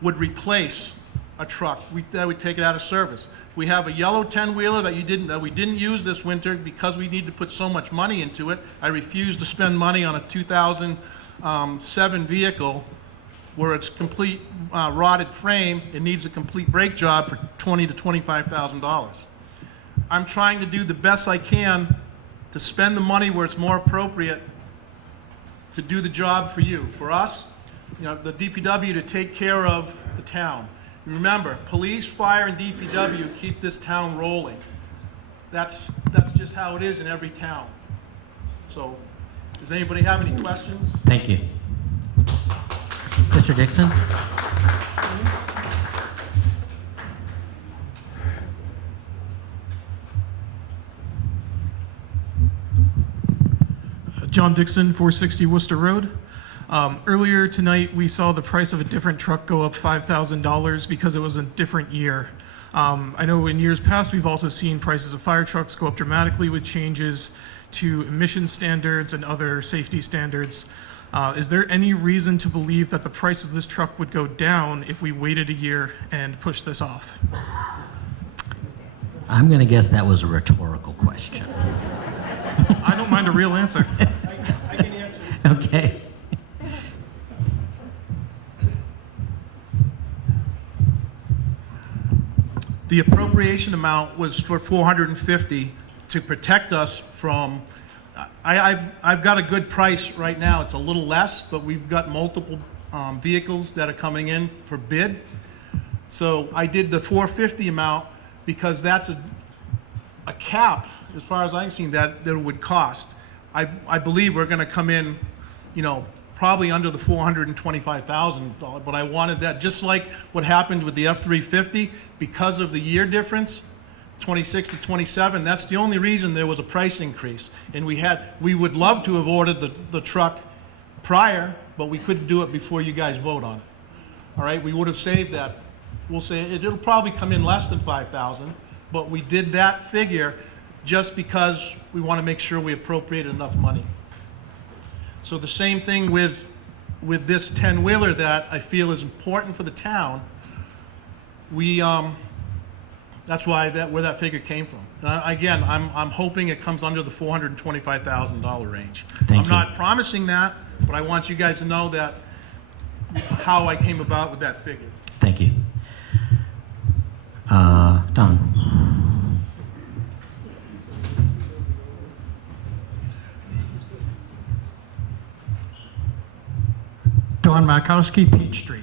would replace a truck that would take it out of service. We have a yellow 10-wheeler that we didn't use this winter because we need to put so much money into it. I refuse to spend money on a 2007 vehicle where it's complete rotted frame. It needs a complete brake job for $20,000 to $25,000. I'm trying to do the best I can to spend the money where it's more appropriate to do the job for you, for us, you know, the DPW, to take care of the town. Remember, police, fire, and DPW keep this town rolling. That's just how it is in every town. So, does anybody have any questions? Thank you. Mr. Dixon? John Dixon, 460 Worcester Road. Earlier tonight, we saw the price of a different truck go up $5,000 because it was a different year. I know in years past, we've also seen prices of fire trucks go up dramatically with changes to emission standards and other safety standards. Is there any reason to believe that the price of this truck would go down if we waited a year and pushed this off? I'm going to guess that was a rhetorical question. I don't mind a real answer. Okay. The appropriation amount was for 450 to protect us from, I've got a good price right now. It's a little less, but we've got multiple vehicles that are coming in for bid. So I did the 450 amount because that's a cap, as far as I'm seeing, that it would cost. I believe we're going to come in, probably under the $425,000, but I wanted that, just like what happened with the F-350, because of the year difference, 26 to 27, that's the only reason there was a price increase. And we would love to have ordered the truck prior, but we couldn't do it before you guys vote on it. All right, we would have saved that. We'll say it'll probably come in less than 5,000, but we did that figure just because we want to make sure we appropriated enough money. So the same thing with this 10-wheeler that I feel is important for the town. That's why where that figure came from. Again, I'm hoping it comes under the $425,000 range. I'm not promising that, but I want you guys to know that how I came about with that figure. Thank you. Don. Don Markowski, Peach Street.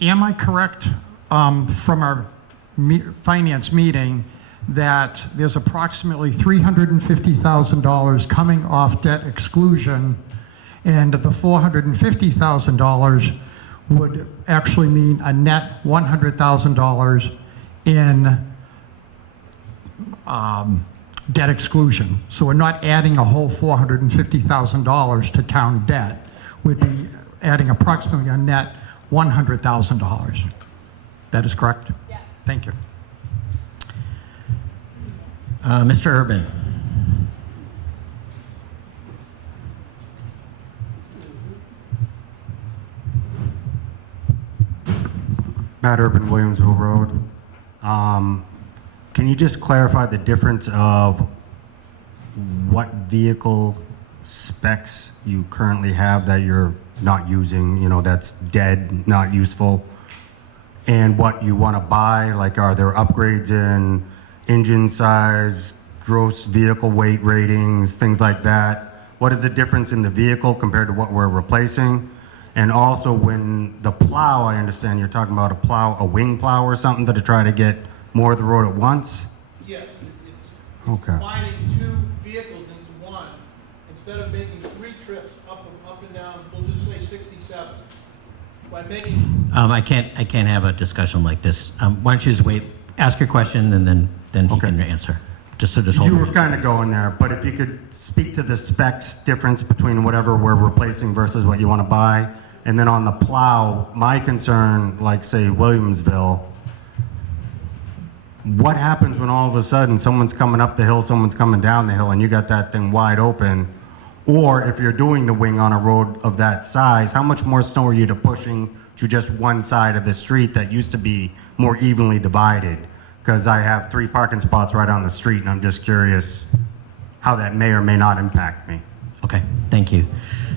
Am I correct from our finance meeting that there's approximately $350,000 coming off debt exclusion, and the $450,000 would actually mean a net $100,000 in debt exclusion? So we're not adding a whole $450,000 to town debt. We'd be adding approximately a net $100,000. That is correct? Yes. Thank you. Mr. Urban. Matt Urban, Williamsville Road. Can you just clarify the difference of what vehicle specs you currently have that you're not using, that's dead, not useful, and what you want to buy? Like, are there upgrades in engine size, gross vehicle weight ratings, things like that? What is the difference in the vehicle compared to what we're replacing? And also, when the plow, I understand you're talking about a wing plow or something to try to get more of the road at once? Yes, it's Okay. combining two vehicles into one. Instead of making 3 trips up and down, we'll just say 67. By making I can't have a discussion like this. Why don't you just wait, ask your question, and then he can answer. Just hold You on. were kind of going there, but if you could speak to the specs difference between whatever we're replacing versus what you want to buy. And then on the plow, my concern, like say Williamsville, what happens when all of a sudden someone's coming up the hill, someone's coming down the hill, and you got that thing wide open? Or if you're doing the wing on a road of that size, how much more snow are you pushing to just one side of the street that used to be more evenly divided? Because I have 3 parking spots right on the street, and I'm just curious how that may or may not impact me. Okay, thank you.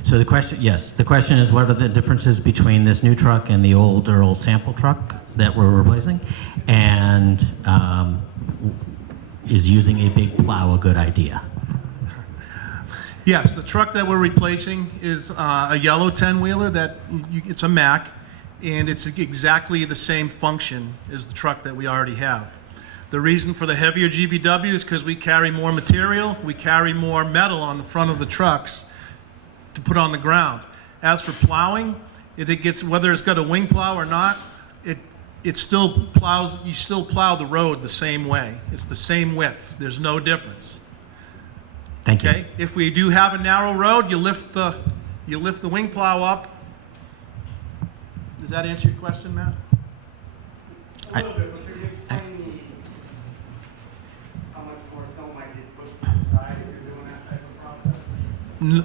So the question is, what are the differences between this new truck and the old sample truck that we're replacing? And is using a big plow a good idea? Yes, the truck that we're replacing is a yellow 10-wheeler it's a Mack, and it's exactly the same function as the truck that we already have. The reason for the heavier GVW is because we carry more material, we carry more metal on the front of the trucks to put on the ground. As for plowing, whether it's got a wing plow or not, it still plows. You still plow the road the same way. It's the same width. There's no difference. Thank you. Okay? If we do have a narrow road, you lift the wing plow up. Does that answer your question, Matt? A little bit, but could you explain how much more snow might get pushed to the side if you're doing that type of process?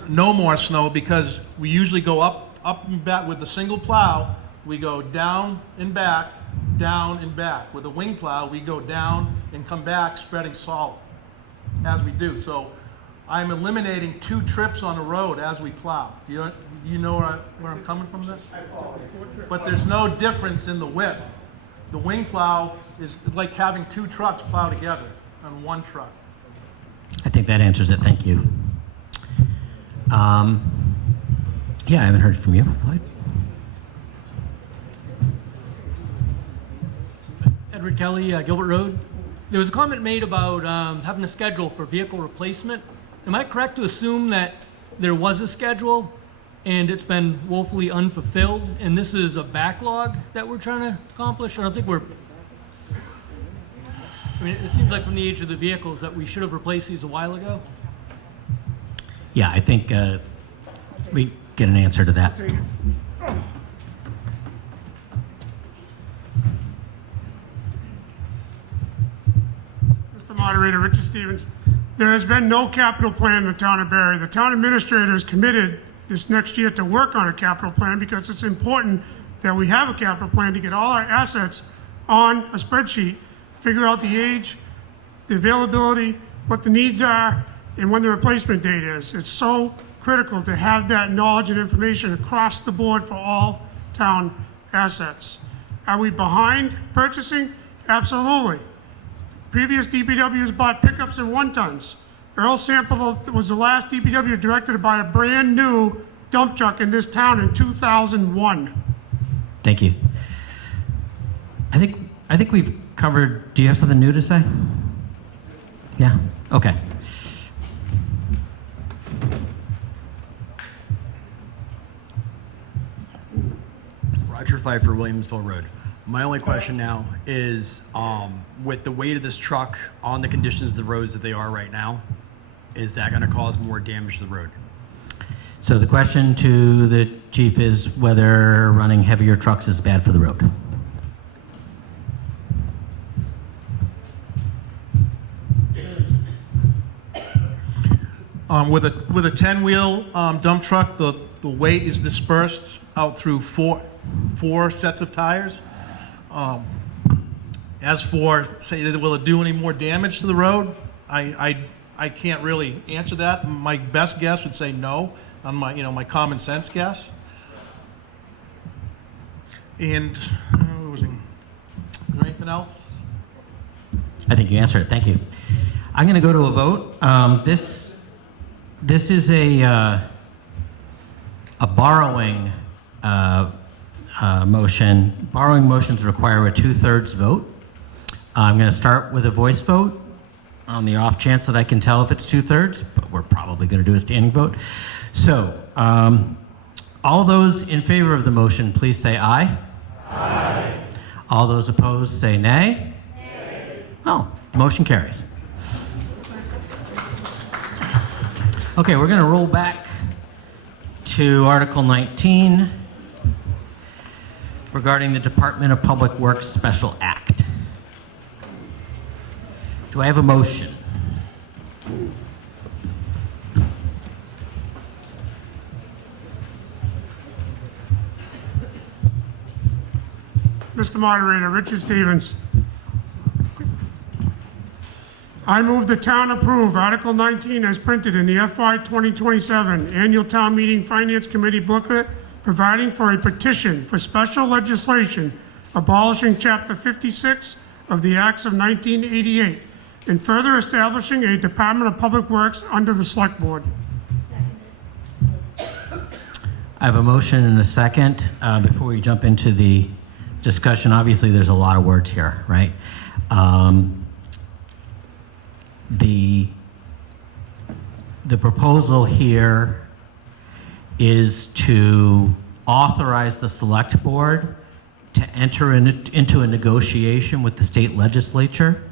No more snow, because we usually go up and back with the single plow. We go down and back, down and back. With a wing plow, we go down and come back, spreading salt as we do. So I'm eliminating 2 trips on the road as we plow. Do you know where I'm coming from this? But there's no difference in the width. The wing plow is like having 2 trucks plow together on one truck. I think that answers it. Thank you. Yeah, I haven't heard from you. Floyd? Edward Kelly, Gilbert Road. There was a comment made about having a schedule for vehicle replacement. Am I correct to assume that there was a schedule and it's been woefully unfulfilled, and this is a backlog that we're trying to accomplish? I don't think I mean, it seems like from the age of the vehicles that we should have replaced these a while ago. Yeah, I think we get an answer to that. Mr. Moderator, Richard Stevens. There has been no capital plan in the town of Barre. The town administrator is committed this next year to work on a capital plan because it's important that we have a capital plan to get all our assets on a spreadsheet, figure out the age, the availability, what the needs are, and when the replacement date is. It's so critical to have that knowledge and information across the board for all town assets. Are we behind purchasing? Absolutely. Previous DPWs bought pickups and 1-tons. Earl Sample was the last DPW director to buy a brand-new dump truck in this town in 2001. Thank you. I think we've covered. Do you have something new to say? Yeah? Okay. Roger Pfeiffer, Williamsville Road. My only question now is, with the weight of this truck on the conditions of the roads that they are right now, is that going to cause more damage to the road? So the question to the chief is whether running heavier trucks is bad for the road. With a 10-wheel dump truck, the weight is dispersed out through four sets of tires. As for, say, will it do any more damage to the road? I can't really answer that. My best guess would say no, on my common sense guess. And what was it? Is there anything else? I think you answered it. Thank you. I'm going to go to a vote. This is a borrowing motion. Borrowing motions require a 2/3 vote. I'm going to start with a voice vote on the off chance that I can tell if it's 2/3, but we're probably going to do a standing vote. So, all those in favor of the motion, please say aye. Aye. All those opposed, say nay. Nay. Oh, the motion carries. Okay, we're going to roll back to Article 19 regarding the Department of Public Works Special Act. Do I have a motion? Mr. Moderator, Richard Stevens. I move the town approve Article 19 as printed in the FY 2027 Annual Town Meeting Finance Committee booklet, providing for a petition for special legislation abolishing Chapter 56 of the Acts of 1988 and further establishing a Department of Public Works under the Select Board. I have a motion and a second. Before we jump into the discussion, obviously there's a lot of words here, right? The proposal here is to authorize the select board to enter into a negotiation with the state legislature.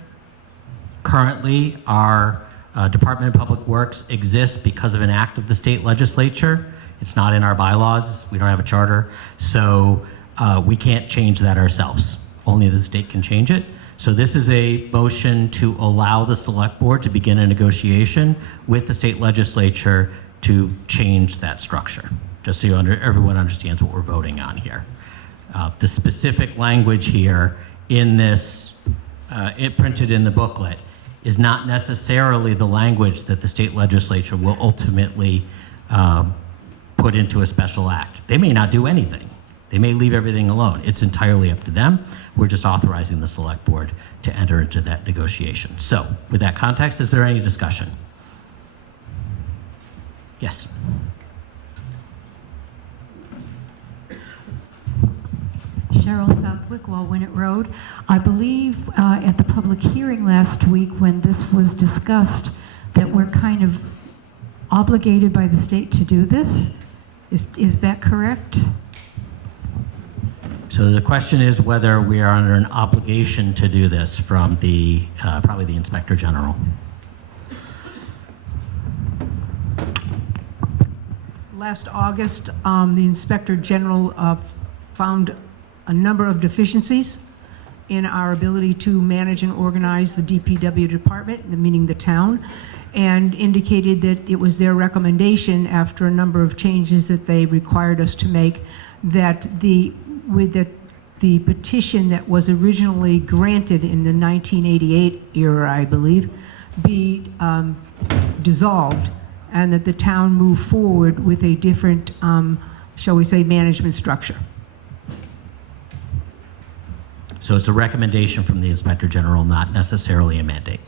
Currently, our Department of Public Works exists because of an act of the state legislature. It's not in our bylaws. We don't have a charter. So we can't change that ourselves. Only the state can change it. So this is a motion to allow the select board to begin a negotiation with the state legislature to change that structure, just so everyone understands what we're voting on here. The specific language here in this, it printed in the booklet, is not necessarily the language that the state legislature will ultimately put into a special act. They may not do anything. They may leave everything alone. It's entirely up to them. We're just authorizing the select board to enter into that negotiation. So with that context, is there any discussion? Yes. Cheryl Southwick, Wallwinnet Road. I believe at the public hearing last week when this was discussed that we're kind of obligated by the state to do this. Is that correct? So the question is whether we are under an obligation to do this from the, probably the Inspector General. Last August, the Inspector General found a number of deficiencies in our ability to manage and organize the DPW department, meaning the town, and indicated that it was their recommendation after a number of changes that they required us to make that the petition that was originally granted in the 1988 era, I believe, be dissolved, and that the town move forward with a different, shall we say, management structure. So it's a recommendation from the Inspector General, not necessarily a mandate.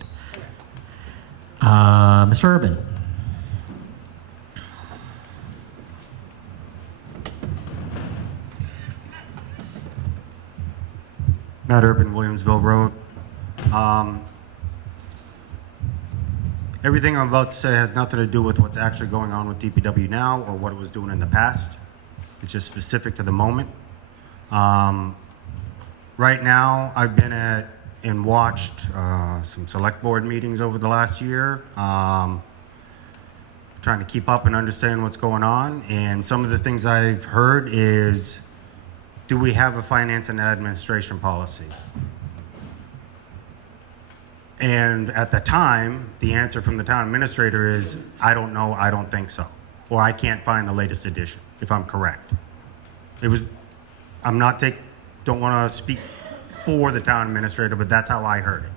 Mr. Urban. Matt Urban, Williamsville Road. Everything I'm about to say has nothing to do with what's actually going on with DPW now or what it was doing in the past. It's just specific to the moment. Right now, I've been at and watched some select board meetings over the last year, trying to keep up and understand what's going on. And some of the things I've heard is, do we have a finance and administration policy? And at the time, the answer from the town administrator is, I don't know, I don't think so. Or I can't find the latest edition, if I'm correct. It was, don't want to speak for the town administrator, but that's how I heard it.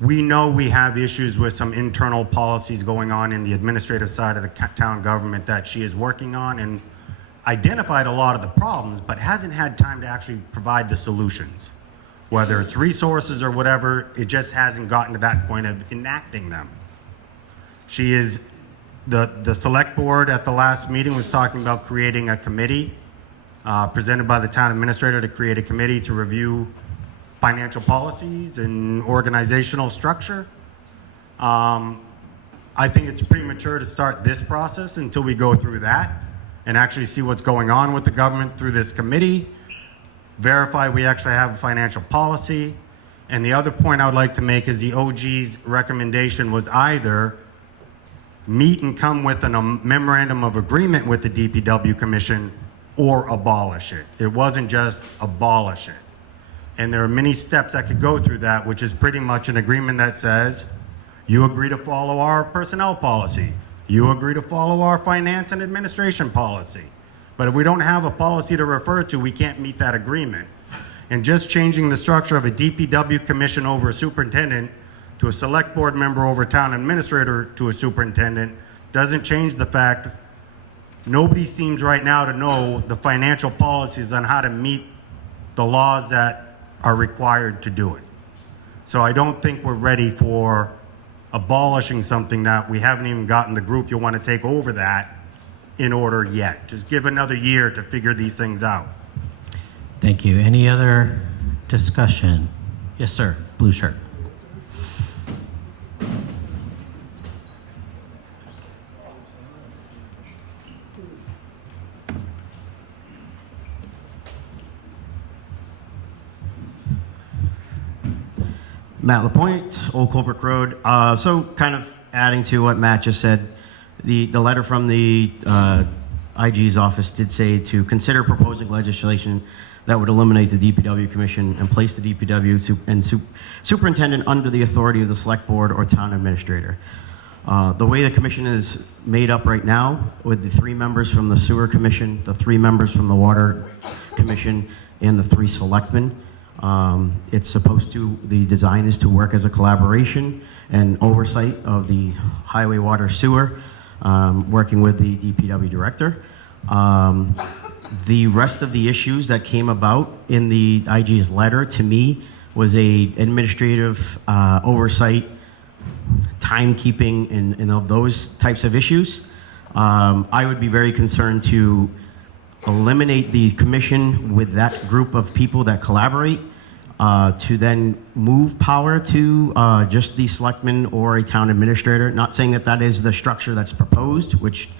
We know we have issues with some internal policies going on in the administrative side of the town government that she is working on and identified a lot of the problems, but hasn't had time to actually provide the solutions. Whether it's resources or whatever, it just hasn't gotten to that point of enacting them. She is, the select board at the last meeting was talking about creating a committee presented by the town administrator to create a committee to review financial policies and organizational structure. I think it's premature to start this process until we go through that and actually see what's going on with the government through this committee, verify we actually have a financial policy. And the other point I would like to make is the OG's recommendation was either meet and come with a memorandum of agreement with the DPW Commission or abolish it. It wasn't just abolish it. And there are many steps that could go through that, which is pretty much an agreement that says, you agree to follow our personnel policy. You agree to follow our finance and administration policy. But if we don't have a policy to refer to, we can't meet that agreement. And just changing the structure of a DPW commission over a superintendent to a select board member over a town administrator to a superintendent doesn't change the fact nobody seems right now to know the financial policies on how to meet the laws that are required to do it. So I don't think we're ready for abolishing something that we haven't even gotten the group you want to take over that in order yet. Just give another year to figure these things out. Thank you. Any other discussion? Yes, sir. Blue shirt. Matt Lapointe, Old Colbrook Road. So kind of adding to what Matt just said, the letter from the IG's office did say to consider proposing legislation that would eliminate the DPW commission and place the DPW superintendent under the authority of the select board or town administrator. The way the commission is made up right now, with the 3 members from the sewer commission, the 3 members from the water commission, and the 3 selectmen, it's supposed to, the design is to work as a collaboration and oversight of the highway, water, sewer, working with the DPW director. The rest of the issues that came about in the IG's letter to me was a administrative oversight, timekeeping, and of those types of issues. I would be very concerned to eliminate the commission with that group of people that collaborate, to then move power to just the selectman or a town administrator. Not saying that that is the structure that's proposed, which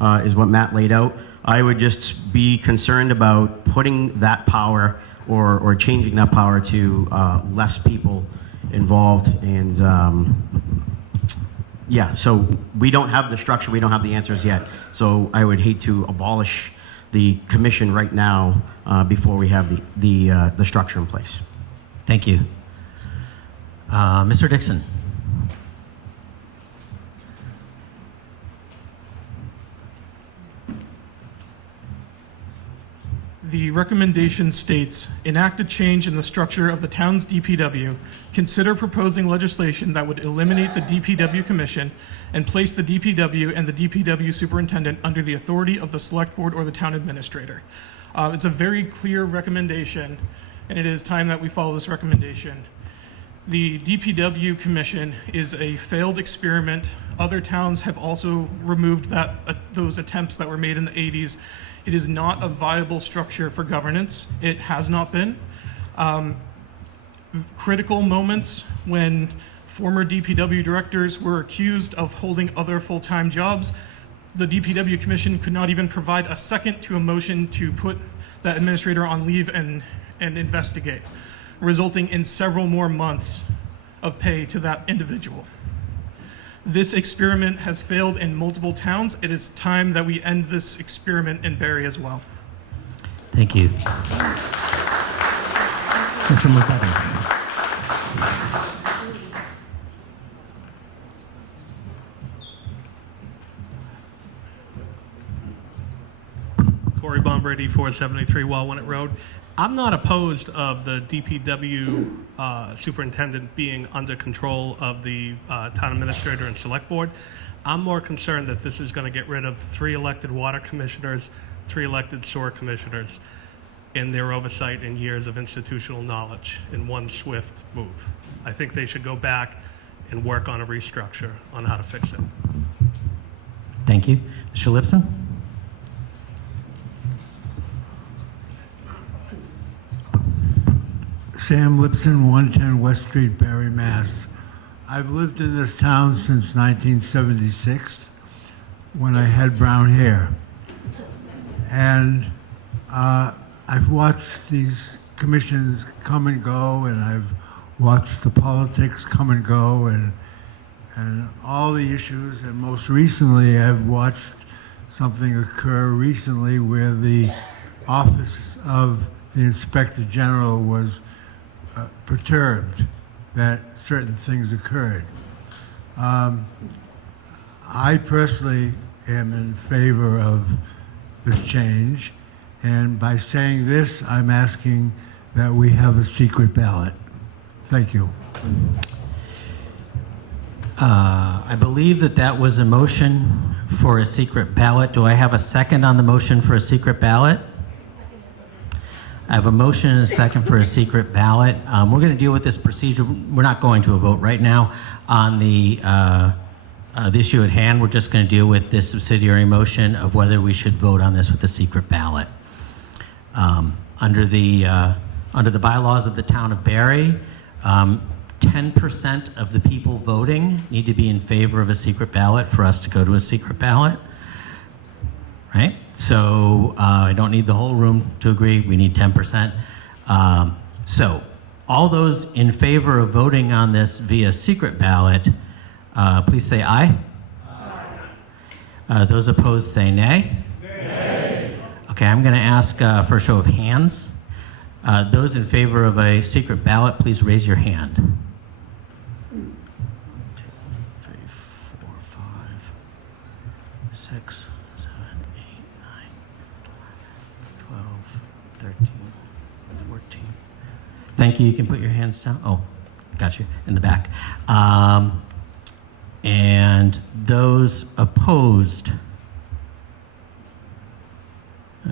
is what Matt laid out. I would just be concerned about putting that power or changing that power to less people involved. And yeah, so we don't have the structure, we don't have the answers yet. So I would hate to abolish the commission right now before we have the structure in place. Thank you. Mr. Dixon. The recommendation states, enact a change in the structure of the town's DPW, consider proposing legislation that would eliminate the DPW commission and place the DPW and the DPW superintendent under the authority of the select board or the town administrator. It's a very clear recommendation, and it is time that we follow this recommendation. The DPW commission is a failed experiment. Other towns have also removed those attempts that were made in the 80s. It is not a viable structure for governance. It has not been. Critical moments when former DPW directors were accused of holding other full-time jobs, the DPW commission could not even provide a second to a motion to put that administrator on leave and investigate, resulting in several more months of pay to that individual. This experiment has failed in multiple towns. It is time that we end this experiment in Barre as well. Thank you. Mr. McCutcheon. Corey Bombrady, 473 Walnut Road. I'm not opposed of the DPW superintendent being under control of the town administrator and select board. I'm more concerned that this is going to get rid of 3 elected water commissioners, 3 elected sewer commissioners, in their oversight and years of institutional knowledge in one swift move. I think they should go back and work on a restructure on how to fix it. Thank you. Mr. Lipson? Sam Lipson, 110 West Street, Barre, Mass. I've lived in this town since 1976 when I had brown hair. And I've watched these commissions come and go, and I've watched the politics come and go, and all the issues. And most recently, I've watched something occur recently where the Office of the Inspector General was perturbed that certain things occurred. I personally am in favor of this change, and by saying this, I'm asking that we have a secret ballot. Thank you. I believe that was a motion for a secret ballot. Do I have a second on the motion for a secret ballot? I have a motion and a second for a secret ballot. We're going to deal with this procedure. We're not going to a vote right now on the issue at hand. We're just going to deal with this subsidiary motion of whether we should vote on this with a secret ballot. Under the bylaws of the town of Barre, 10% of the people voting need to be in favor of a secret ballot for us to go to a secret ballot. Right? So I don't need the whole room to agree. We need 10%. So All those in favor of voting on this via secret ballot, please say aye. Those opposed say nay. Nay. Okay, I'm going to ask for a show of hands. Those in favor of a secret ballot, please raise your hand. 1, 2, 3, 4, 5, 6, 7, 8, 9, 12, 13, 14. Thank you. You can put your hands down. Oh, got you in the back. And those opposed,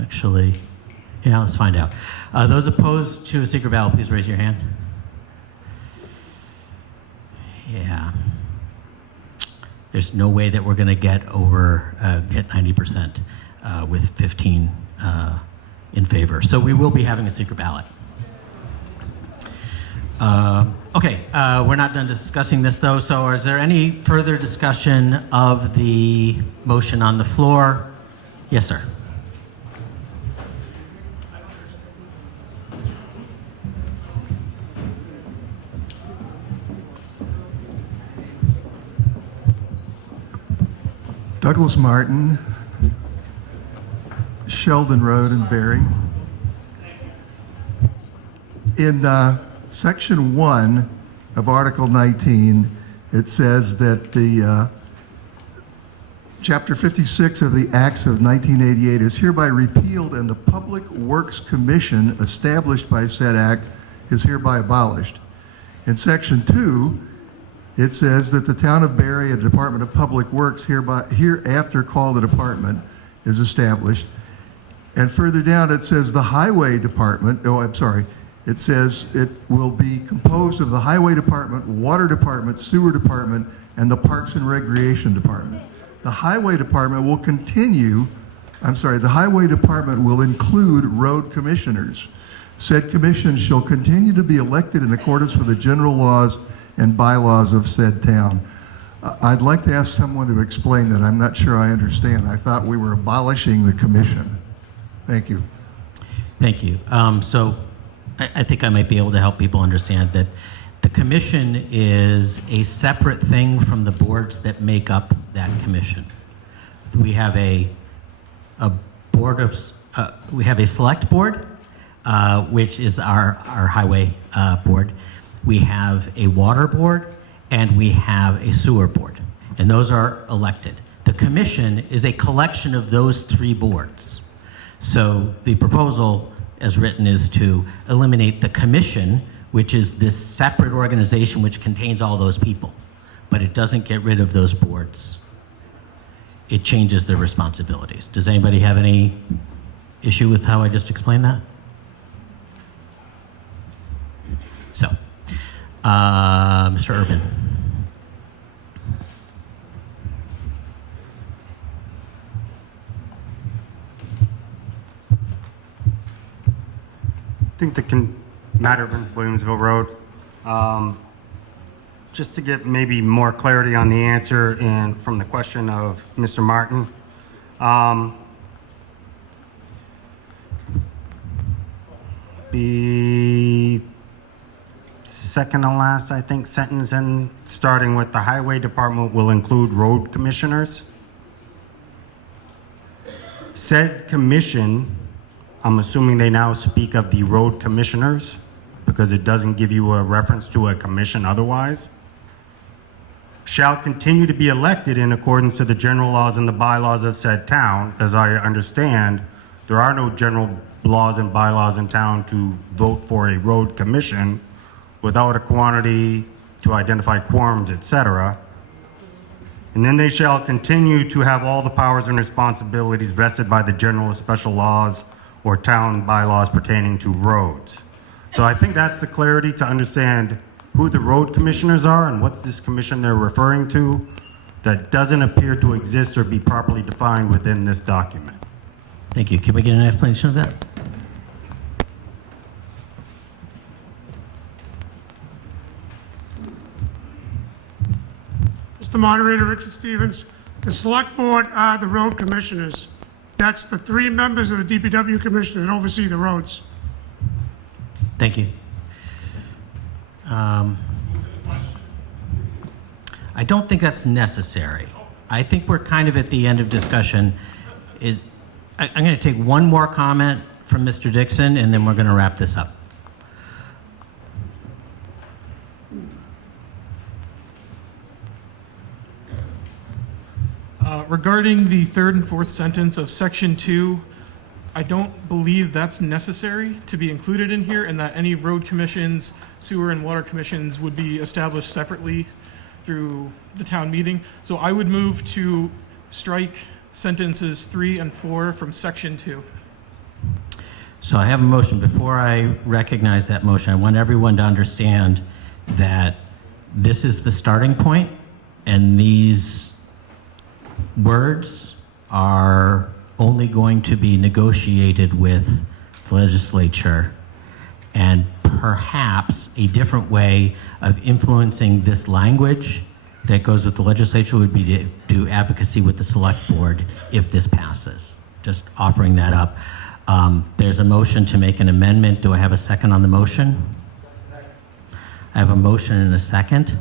actually, yeah, let's find out. Those opposed to a secret ballot, please raise your hand. Yeah. There's no way that we're going to get over, get 90% with 15 in favor. So we will be having a secret ballot. Okay, we're not done discussing this though, so is there any further discussion of the motion on the floor? Yes, sir. Douglas Martin, Sheldon Road in Barre. In Section 1 of Article 19, it says that the Chapter 56 of the Acts of 1988 is hereby repealed and the Public Works Commission established by said act is hereby abolished. In Section 2, it says that the Town of Barre, a Department of Public Works hereafter called the department, is established. And further down it says the Highway Department, it says it will be composed of the Highway Department, Water Department, Sewer Department, and the Parks and Recreation Department. The Highway Department will the Highway Department will include road commissioners. Said commission shall continue to be elected in accordance with the general laws and bylaws of said town. I'd like to ask someone to explain that. I'm not sure I understand. I thought we were abolishing the commission. Thank you. Thank you. So I think I might be able to help people understand that the commission is a separate thing from the boards that make up that commission. We have a board of, we have a select board, which is our highway board. We have a water board and we have a sewer board, and those are elected. The commission is a collection of those three boards. So the proposal as written is to eliminate the commission, which is this separate organization which contains all those people, but it doesn't get rid of those boards. It changes their responsibilities. Does anybody have any issue with how I just explained that? So, Mr. Urban. I think the matter of Williamsville Road, just to get maybe more clarity on the answer and from the question of Mr. Martin. The second to last, I think, sentence in starting with the highway department will include road commissioners. Said commission, I'm assuming they now speak of the road commissioners because it doesn't give you a reference to a commission otherwise. Shall continue to be elected in accordance to the general laws and the bylaws of said town. As I understand, there are no general laws and bylaws in town to vote for a road commission without a quantity to identify quorums, etc. And then they shall continue to have all the powers and responsibilities vested by the general or special laws or town bylaws pertaining to roads. So I think that's the clarity to understand who the road commissioners are and what's this commission they're referring to that doesn't appear to exist or be properly defined within this document. Thank you. Can we get an explanation of that? Mr. Moderator, Richard Stevens, the select board are the road commissioners. That's the three members of the DPW commission that oversee the roads. Thank you. I don't think that's necessary. I think we're kind of at the end of discussion. I'm going to take one more comment from Mr. Dixon, and then we're going to wrap this up. Regarding the third and fourth sentence of section 2, I don't believe that's necessary to be included in here, and that any road commissions, sewer and water commissions would be established separately through the town meeting. So I would move to strike sentences 3 and 4 from section 2. So I have a motion. Before I recognize that motion, I want everyone to understand that this is the starting point, and these words are only going to be negotiated with the legislature, and perhaps a different way of influencing this language that goes with the legislature would be to do advocacy with the select board if this passes. Just offering that up. There's a motion to make an amendment. Do I have a second on the motion? I have a motion and a second.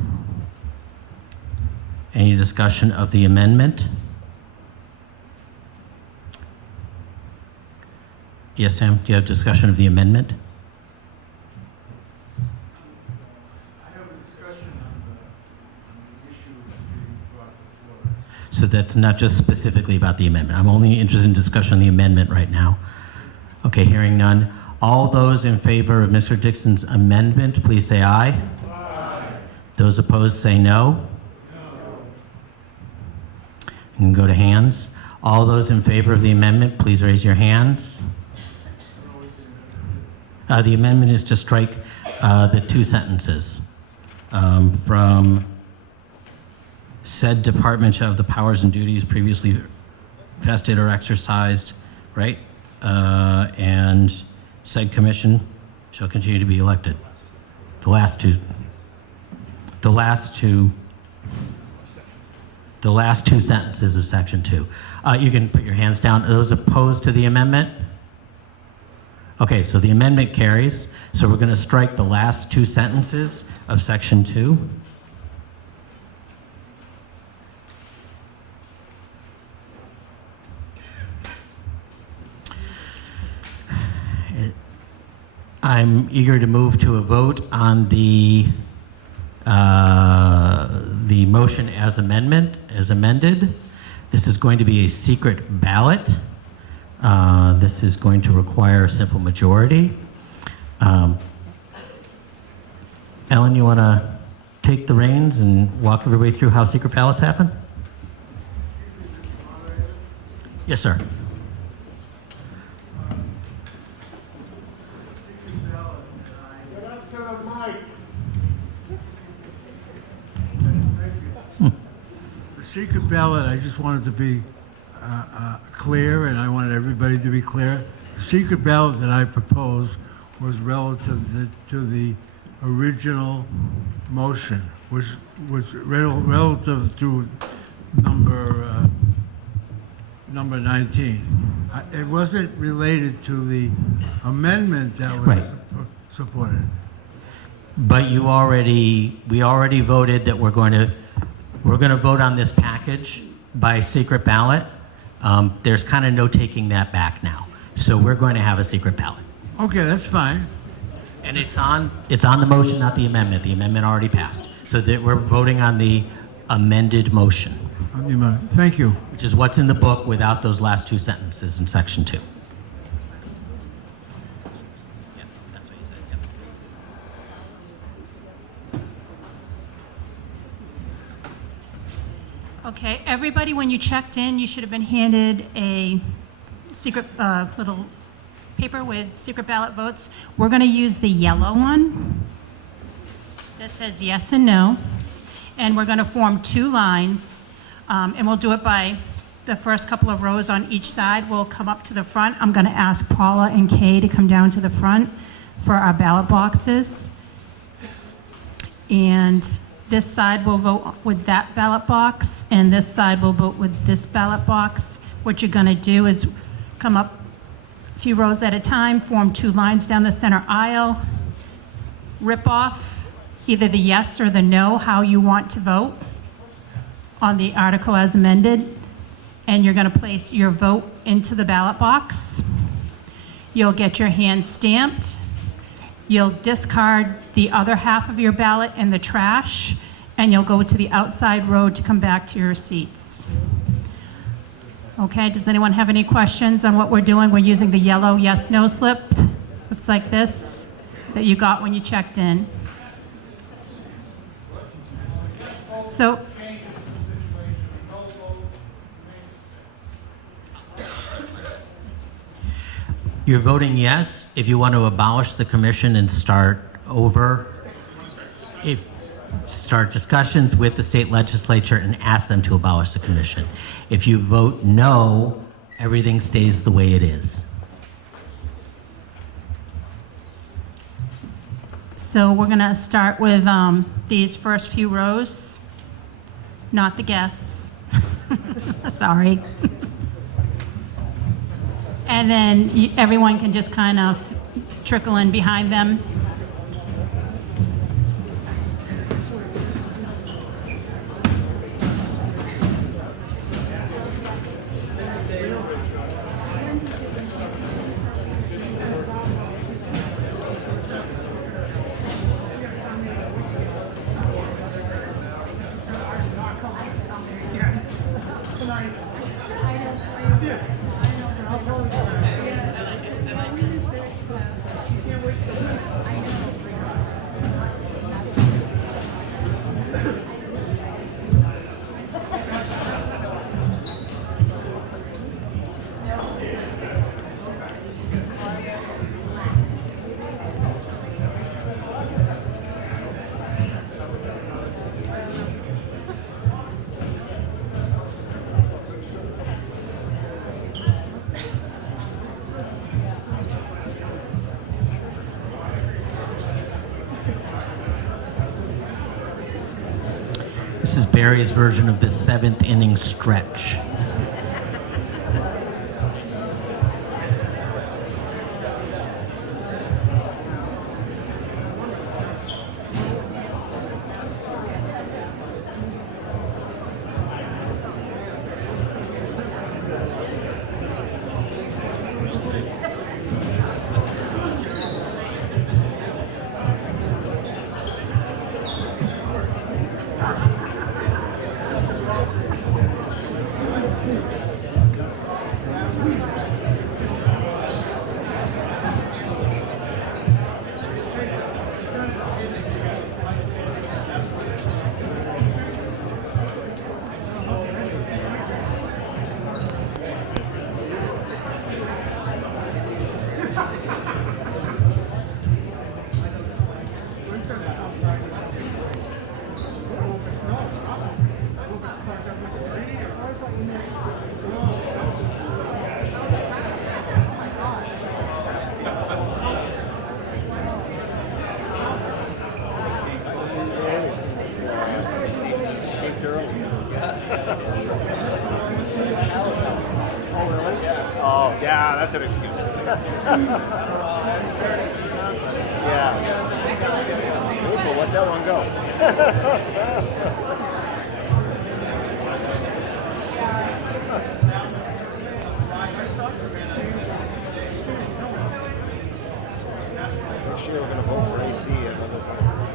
Any discussion of the amendment? Yes, Sam, do you have discussion of the amendment? So that's not just specifically about the amendment. I'm only interested in discussion on the amendment right now. Okay, hearing none. All those in favor of Mr. Dixon's amendment, please say aye. Aye. Those opposed say no. No. You can go to hands. All those in favor of the amendment, please raise your hands. The amendment is to strike the two sentences from said department shall have the powers and duties previously vested or exercised, right? And said commission shall continue to be elected. The last two sentences of section 2. You can put your hands down. Are those opposed to the amendment? Okay, so the amendment carries. So we're going to strike the last two sentences of section 2. I'm eager to move to a vote on the motion as amended. This is going to be a secret ballot. This is going to require a simple majority. Ellen, you want to take the reins and walk everybody through how secret ballots happen? Yes, sir. The secret ballot, I just wanted to be clear, and I wanted everybody to be clear. The secret ballot that I proposed was relative to the original motion, which was relative to number 19. It wasn't related to the amendment that was supported. But we already voted that we're going to vote on this package by secret ballot. There's kind of no taking that back now. So we're going to have a secret ballot. Okay, that's fine. And it's on the motion, not the amendment. The amendment already passed. So that we're voting on the amended motion. Thank you. Which is what's in the book without those last two sentences in section 2. Yeah, that's what you said. Yep. Okay, everybody, when you checked in, you should have been handed a secret little paper with secret ballot votes. We're going to use the yellow one that says yes and no, and we're going to form 2 lines, and we'll do it by the first couple of rows on each side. We'll come up to the front. I'm going to ask Paula and Kay to come down to the front for our ballot boxes, and this side will vote with that ballot box, and this side will vote with this ballot box. What you're going to do is come up a few rows at a time, form 2 lines down the center aisle, rip off either the yes or the no, how you want to vote on the article as amended, and you're going to place your vote into the ballot box. You'll get your hand stamped. You'll discard the other half of your ballot in the trash, and you'll go to the outside road to come back to your seats. Okay, does anyone have any questions on what we're doing? We're using the yellow yes/no slip. Looks like this, that you got when you checked in. So, You're voting yes if you want to abolish the commission and start over. Start discussions with the state legislature and ask them to abolish the commission. If you vote no, everything stays the way it is. so we're going to start with these first few rows, not the guests. Sorry. And then everyone can just kind of trickle in behind them. This is Barry's version of the seventh inning stretch. Oh, yeah, that's an excuse. Yeah. We'll let that one go. Make sure we're going to vote for AC and what was that?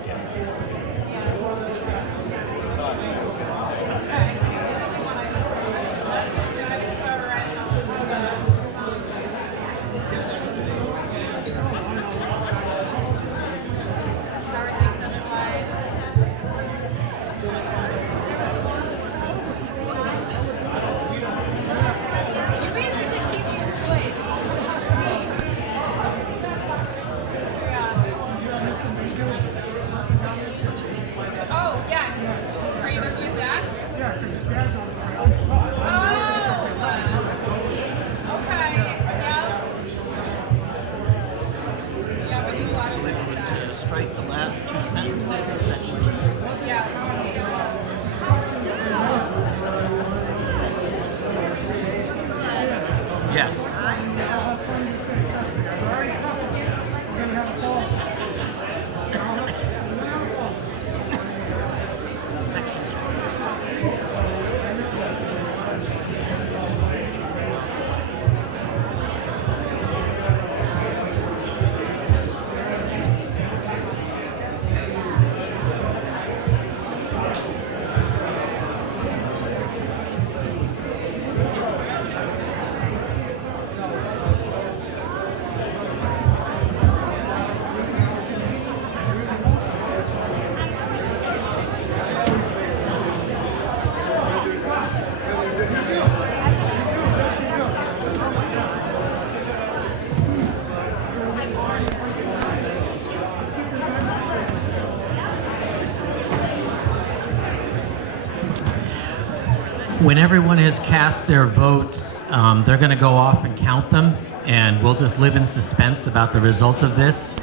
When everyone has cast their votes, they're going to go off and count them, and we'll just live in suspense about the result of this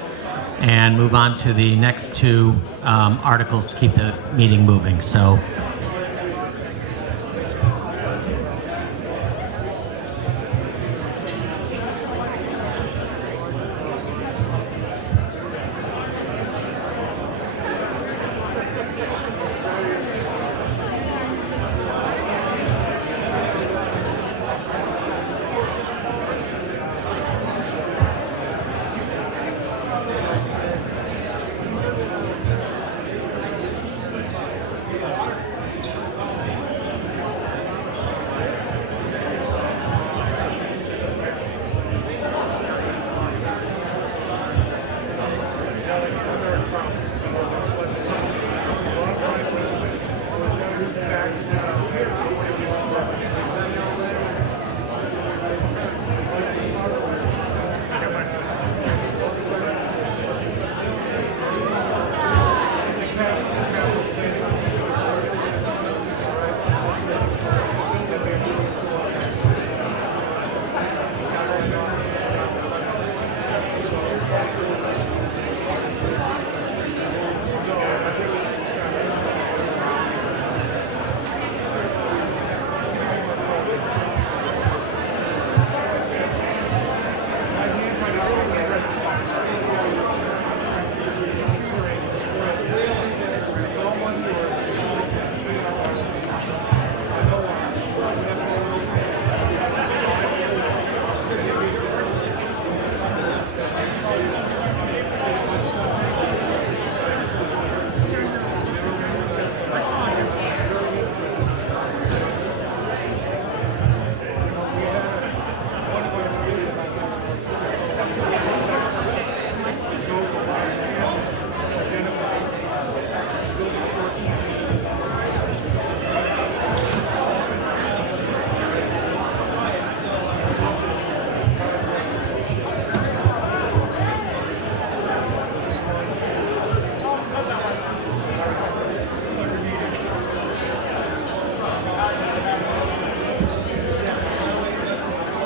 and move on to the next two articles to keep the meeting moving. So.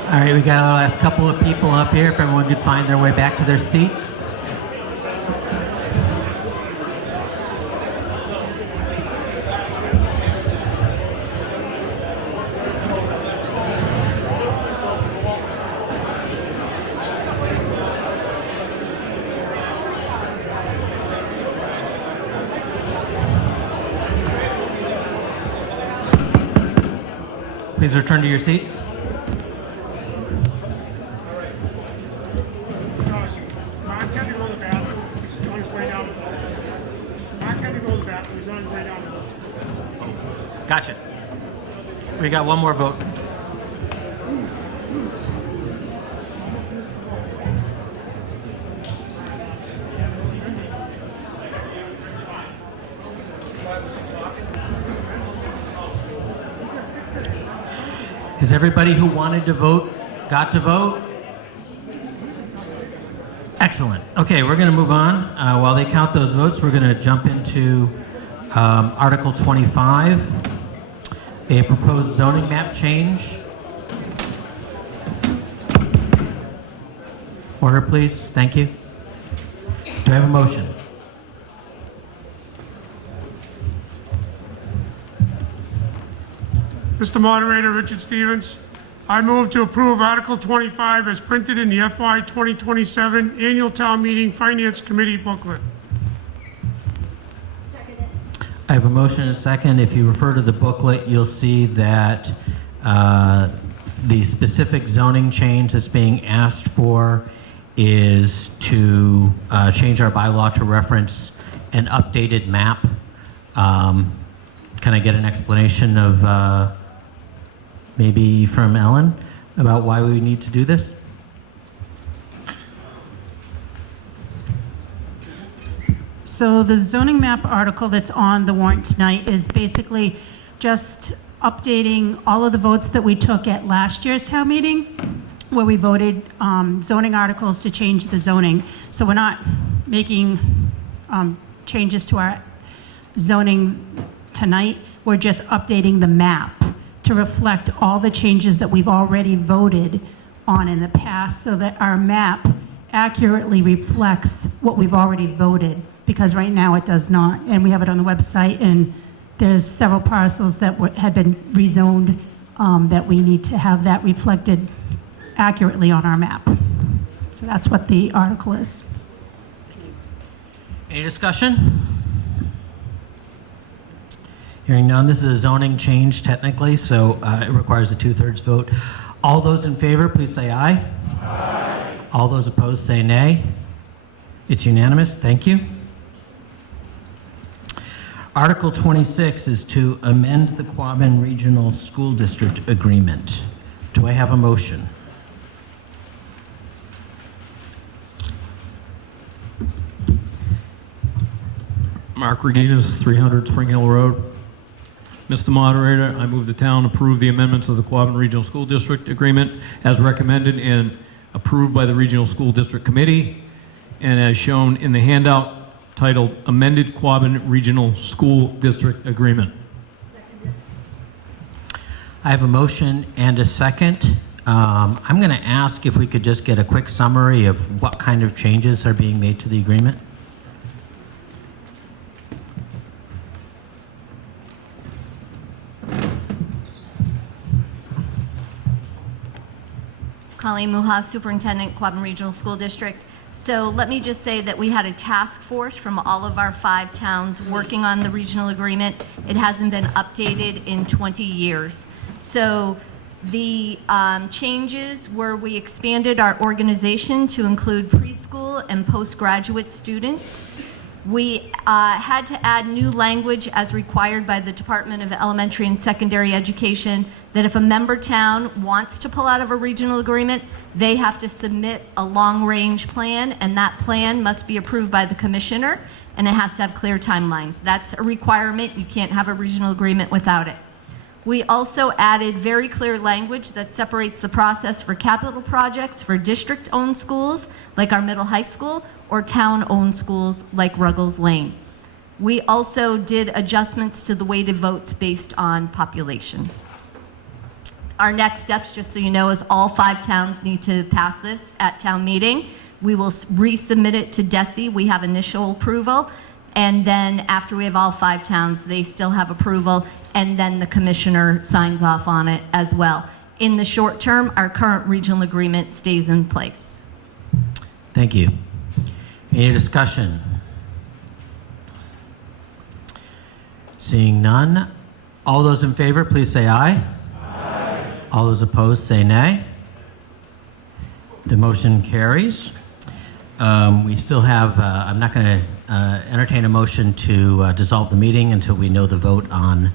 All right, we got the last couple of people up here. If everyone could find their way back to their seats. Please return to your seats. Gotcha. We got one more vote. Has everybody who wanted to vote got to vote? Excellent. Okay, we're going to move on. While they count those votes, we're going to jump into Article 25, a proposed zoning map change. Order, please. Thank you. Do I have a motion? Mr. Moderator, Richard Stevens, I move to approve Article 25 as printed in the FY 2027 Annual Town Meeting Finance Committee booklet. I have a motion and a second. If you refer to the booklet, you'll see that the specific zoning change that's being asked for is to change our bylaw to reference an updated map. Can I get an explanation of maybe from Ellen about why we need to do this? So the zoning map article that's on the warrant tonight is basically just updating all of the votes that we took at last year's town meeting, where we voted zoning articles to change the zoning. So we're not making changes to our zoning tonight. We're just updating the map to reflect all the changes that we've already voted on in the past so that our map accurately reflects what we've already voted, because right now it does not. And we have it on the website, and there's several parcels that had been rezoned that we need to have that reflected accurately on our map. So that's what the article is. Any discussion? Hearing none, this is a zoning change technically, so it requires a 2/3 vote. All those in favor, please say aye. Aye. All those opposed, say nay. It's unanimous. Thank you. Article 26 is to amend the Quabbin Regional School District Agreement. Do I have a motion? Mark Reginas, 300 Spring Hill Road. Mr. Moderator, I move the town approve the amendments of the Quabbin Regional School District Agreement as recommended and approved by the Regional School District Committee and as shown in the handout titled Amended Quabbin Regional School District Agreement. I have a motion and a second. I'm going to ask if we could just get a quick summary of what kind of changes are being made to the agreement. Colleen Muha, Superintendent, Quabbin Regional School District. So let me just say that we had a task force from all of our 5 towns working on the regional agreement. It hasn't been updated in 20 years. So the changes were we expanded our organization to include preschool and postgraduate students. We had to add new language as required by the Department of Elementary and Secondary Education that if a member town wants to pull out of a regional agreement, they have to submit a long-range plan, and that plan must be approved by the commissioner, and it has to have clear timelines. That's a requirement. You can't have a regional agreement without it. We also added very clear language that separates the process for capital projects for district-owned schools, like our middle high school, or town-owned schools like Ruggles Lane. We also did adjustments to the weighted votes based on population. Our next steps, just so you know, is all 5 towns need to pass this at town meeting. We will resubmit it to DESE. We have initial approval. And then after we have all 5 towns, they still have approval. And then the commissioner signs off on it as well. In the short term, our current regional agreement stays in place. Thank you. Any discussion? Seeing none, all those in favor, please say aye. Aye. All those opposed, say nay. The motion carries. We still have, I'm not going to entertain a motion to dissolve the meeting until we know the vote on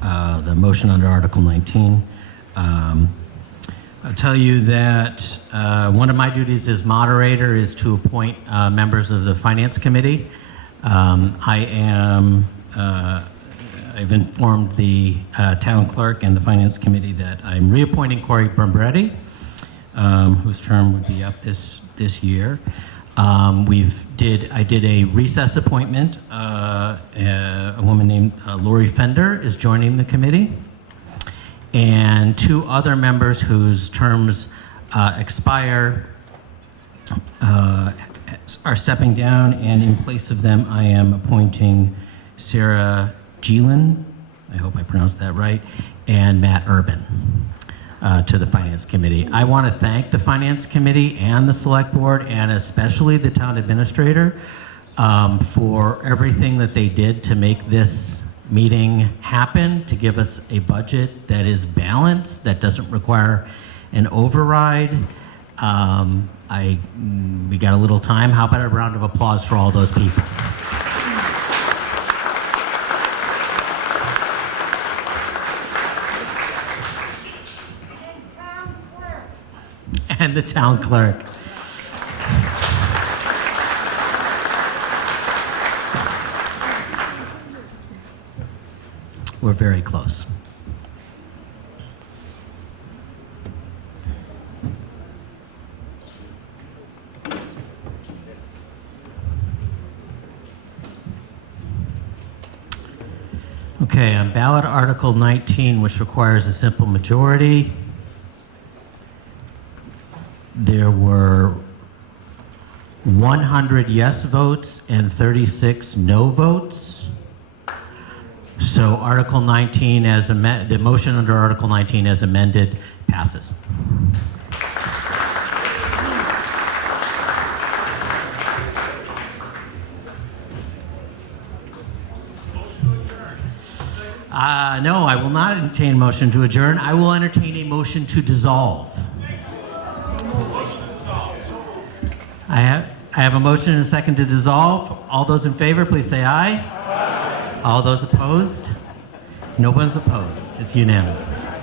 the motion under Article 19. I'll tell you that one of my duties as moderator is to appoint members of the Finance Committee. I've informed the town clerk and the Finance Committee that I'm reappointing Corey Bombretti, whose term would be up this year. I did a recess appointment. A woman named Lori Fender is joining the committee. And 2 other members whose terms expire are stepping down, and in place of them, I am appointing Sarah Geelan, I hope I pronounced that right, and Matt Urban to the Finance Committee. I want to thank the Finance Committee and the Select Board, and especially the Town Administrator, for everything that they did to make this meeting happen, to give us a budget that is balanced, that doesn't require an override. We got a little time. How about a round of applause for all those people? And the town clerk. We're very close. Okay. Okay, on ballot Article 19, which requires a simple majority, there were 100 yes votes and 36 no votes. So Article 19 as the motion under Article 19 as amended passes. No, I will not entertain a motion to adjourn. I will entertain a motion to dissolve. I have a motion and a second to dissolve. All those in favor, please say aye. Aye. All those opposed? No one's opposed. It's unanimous.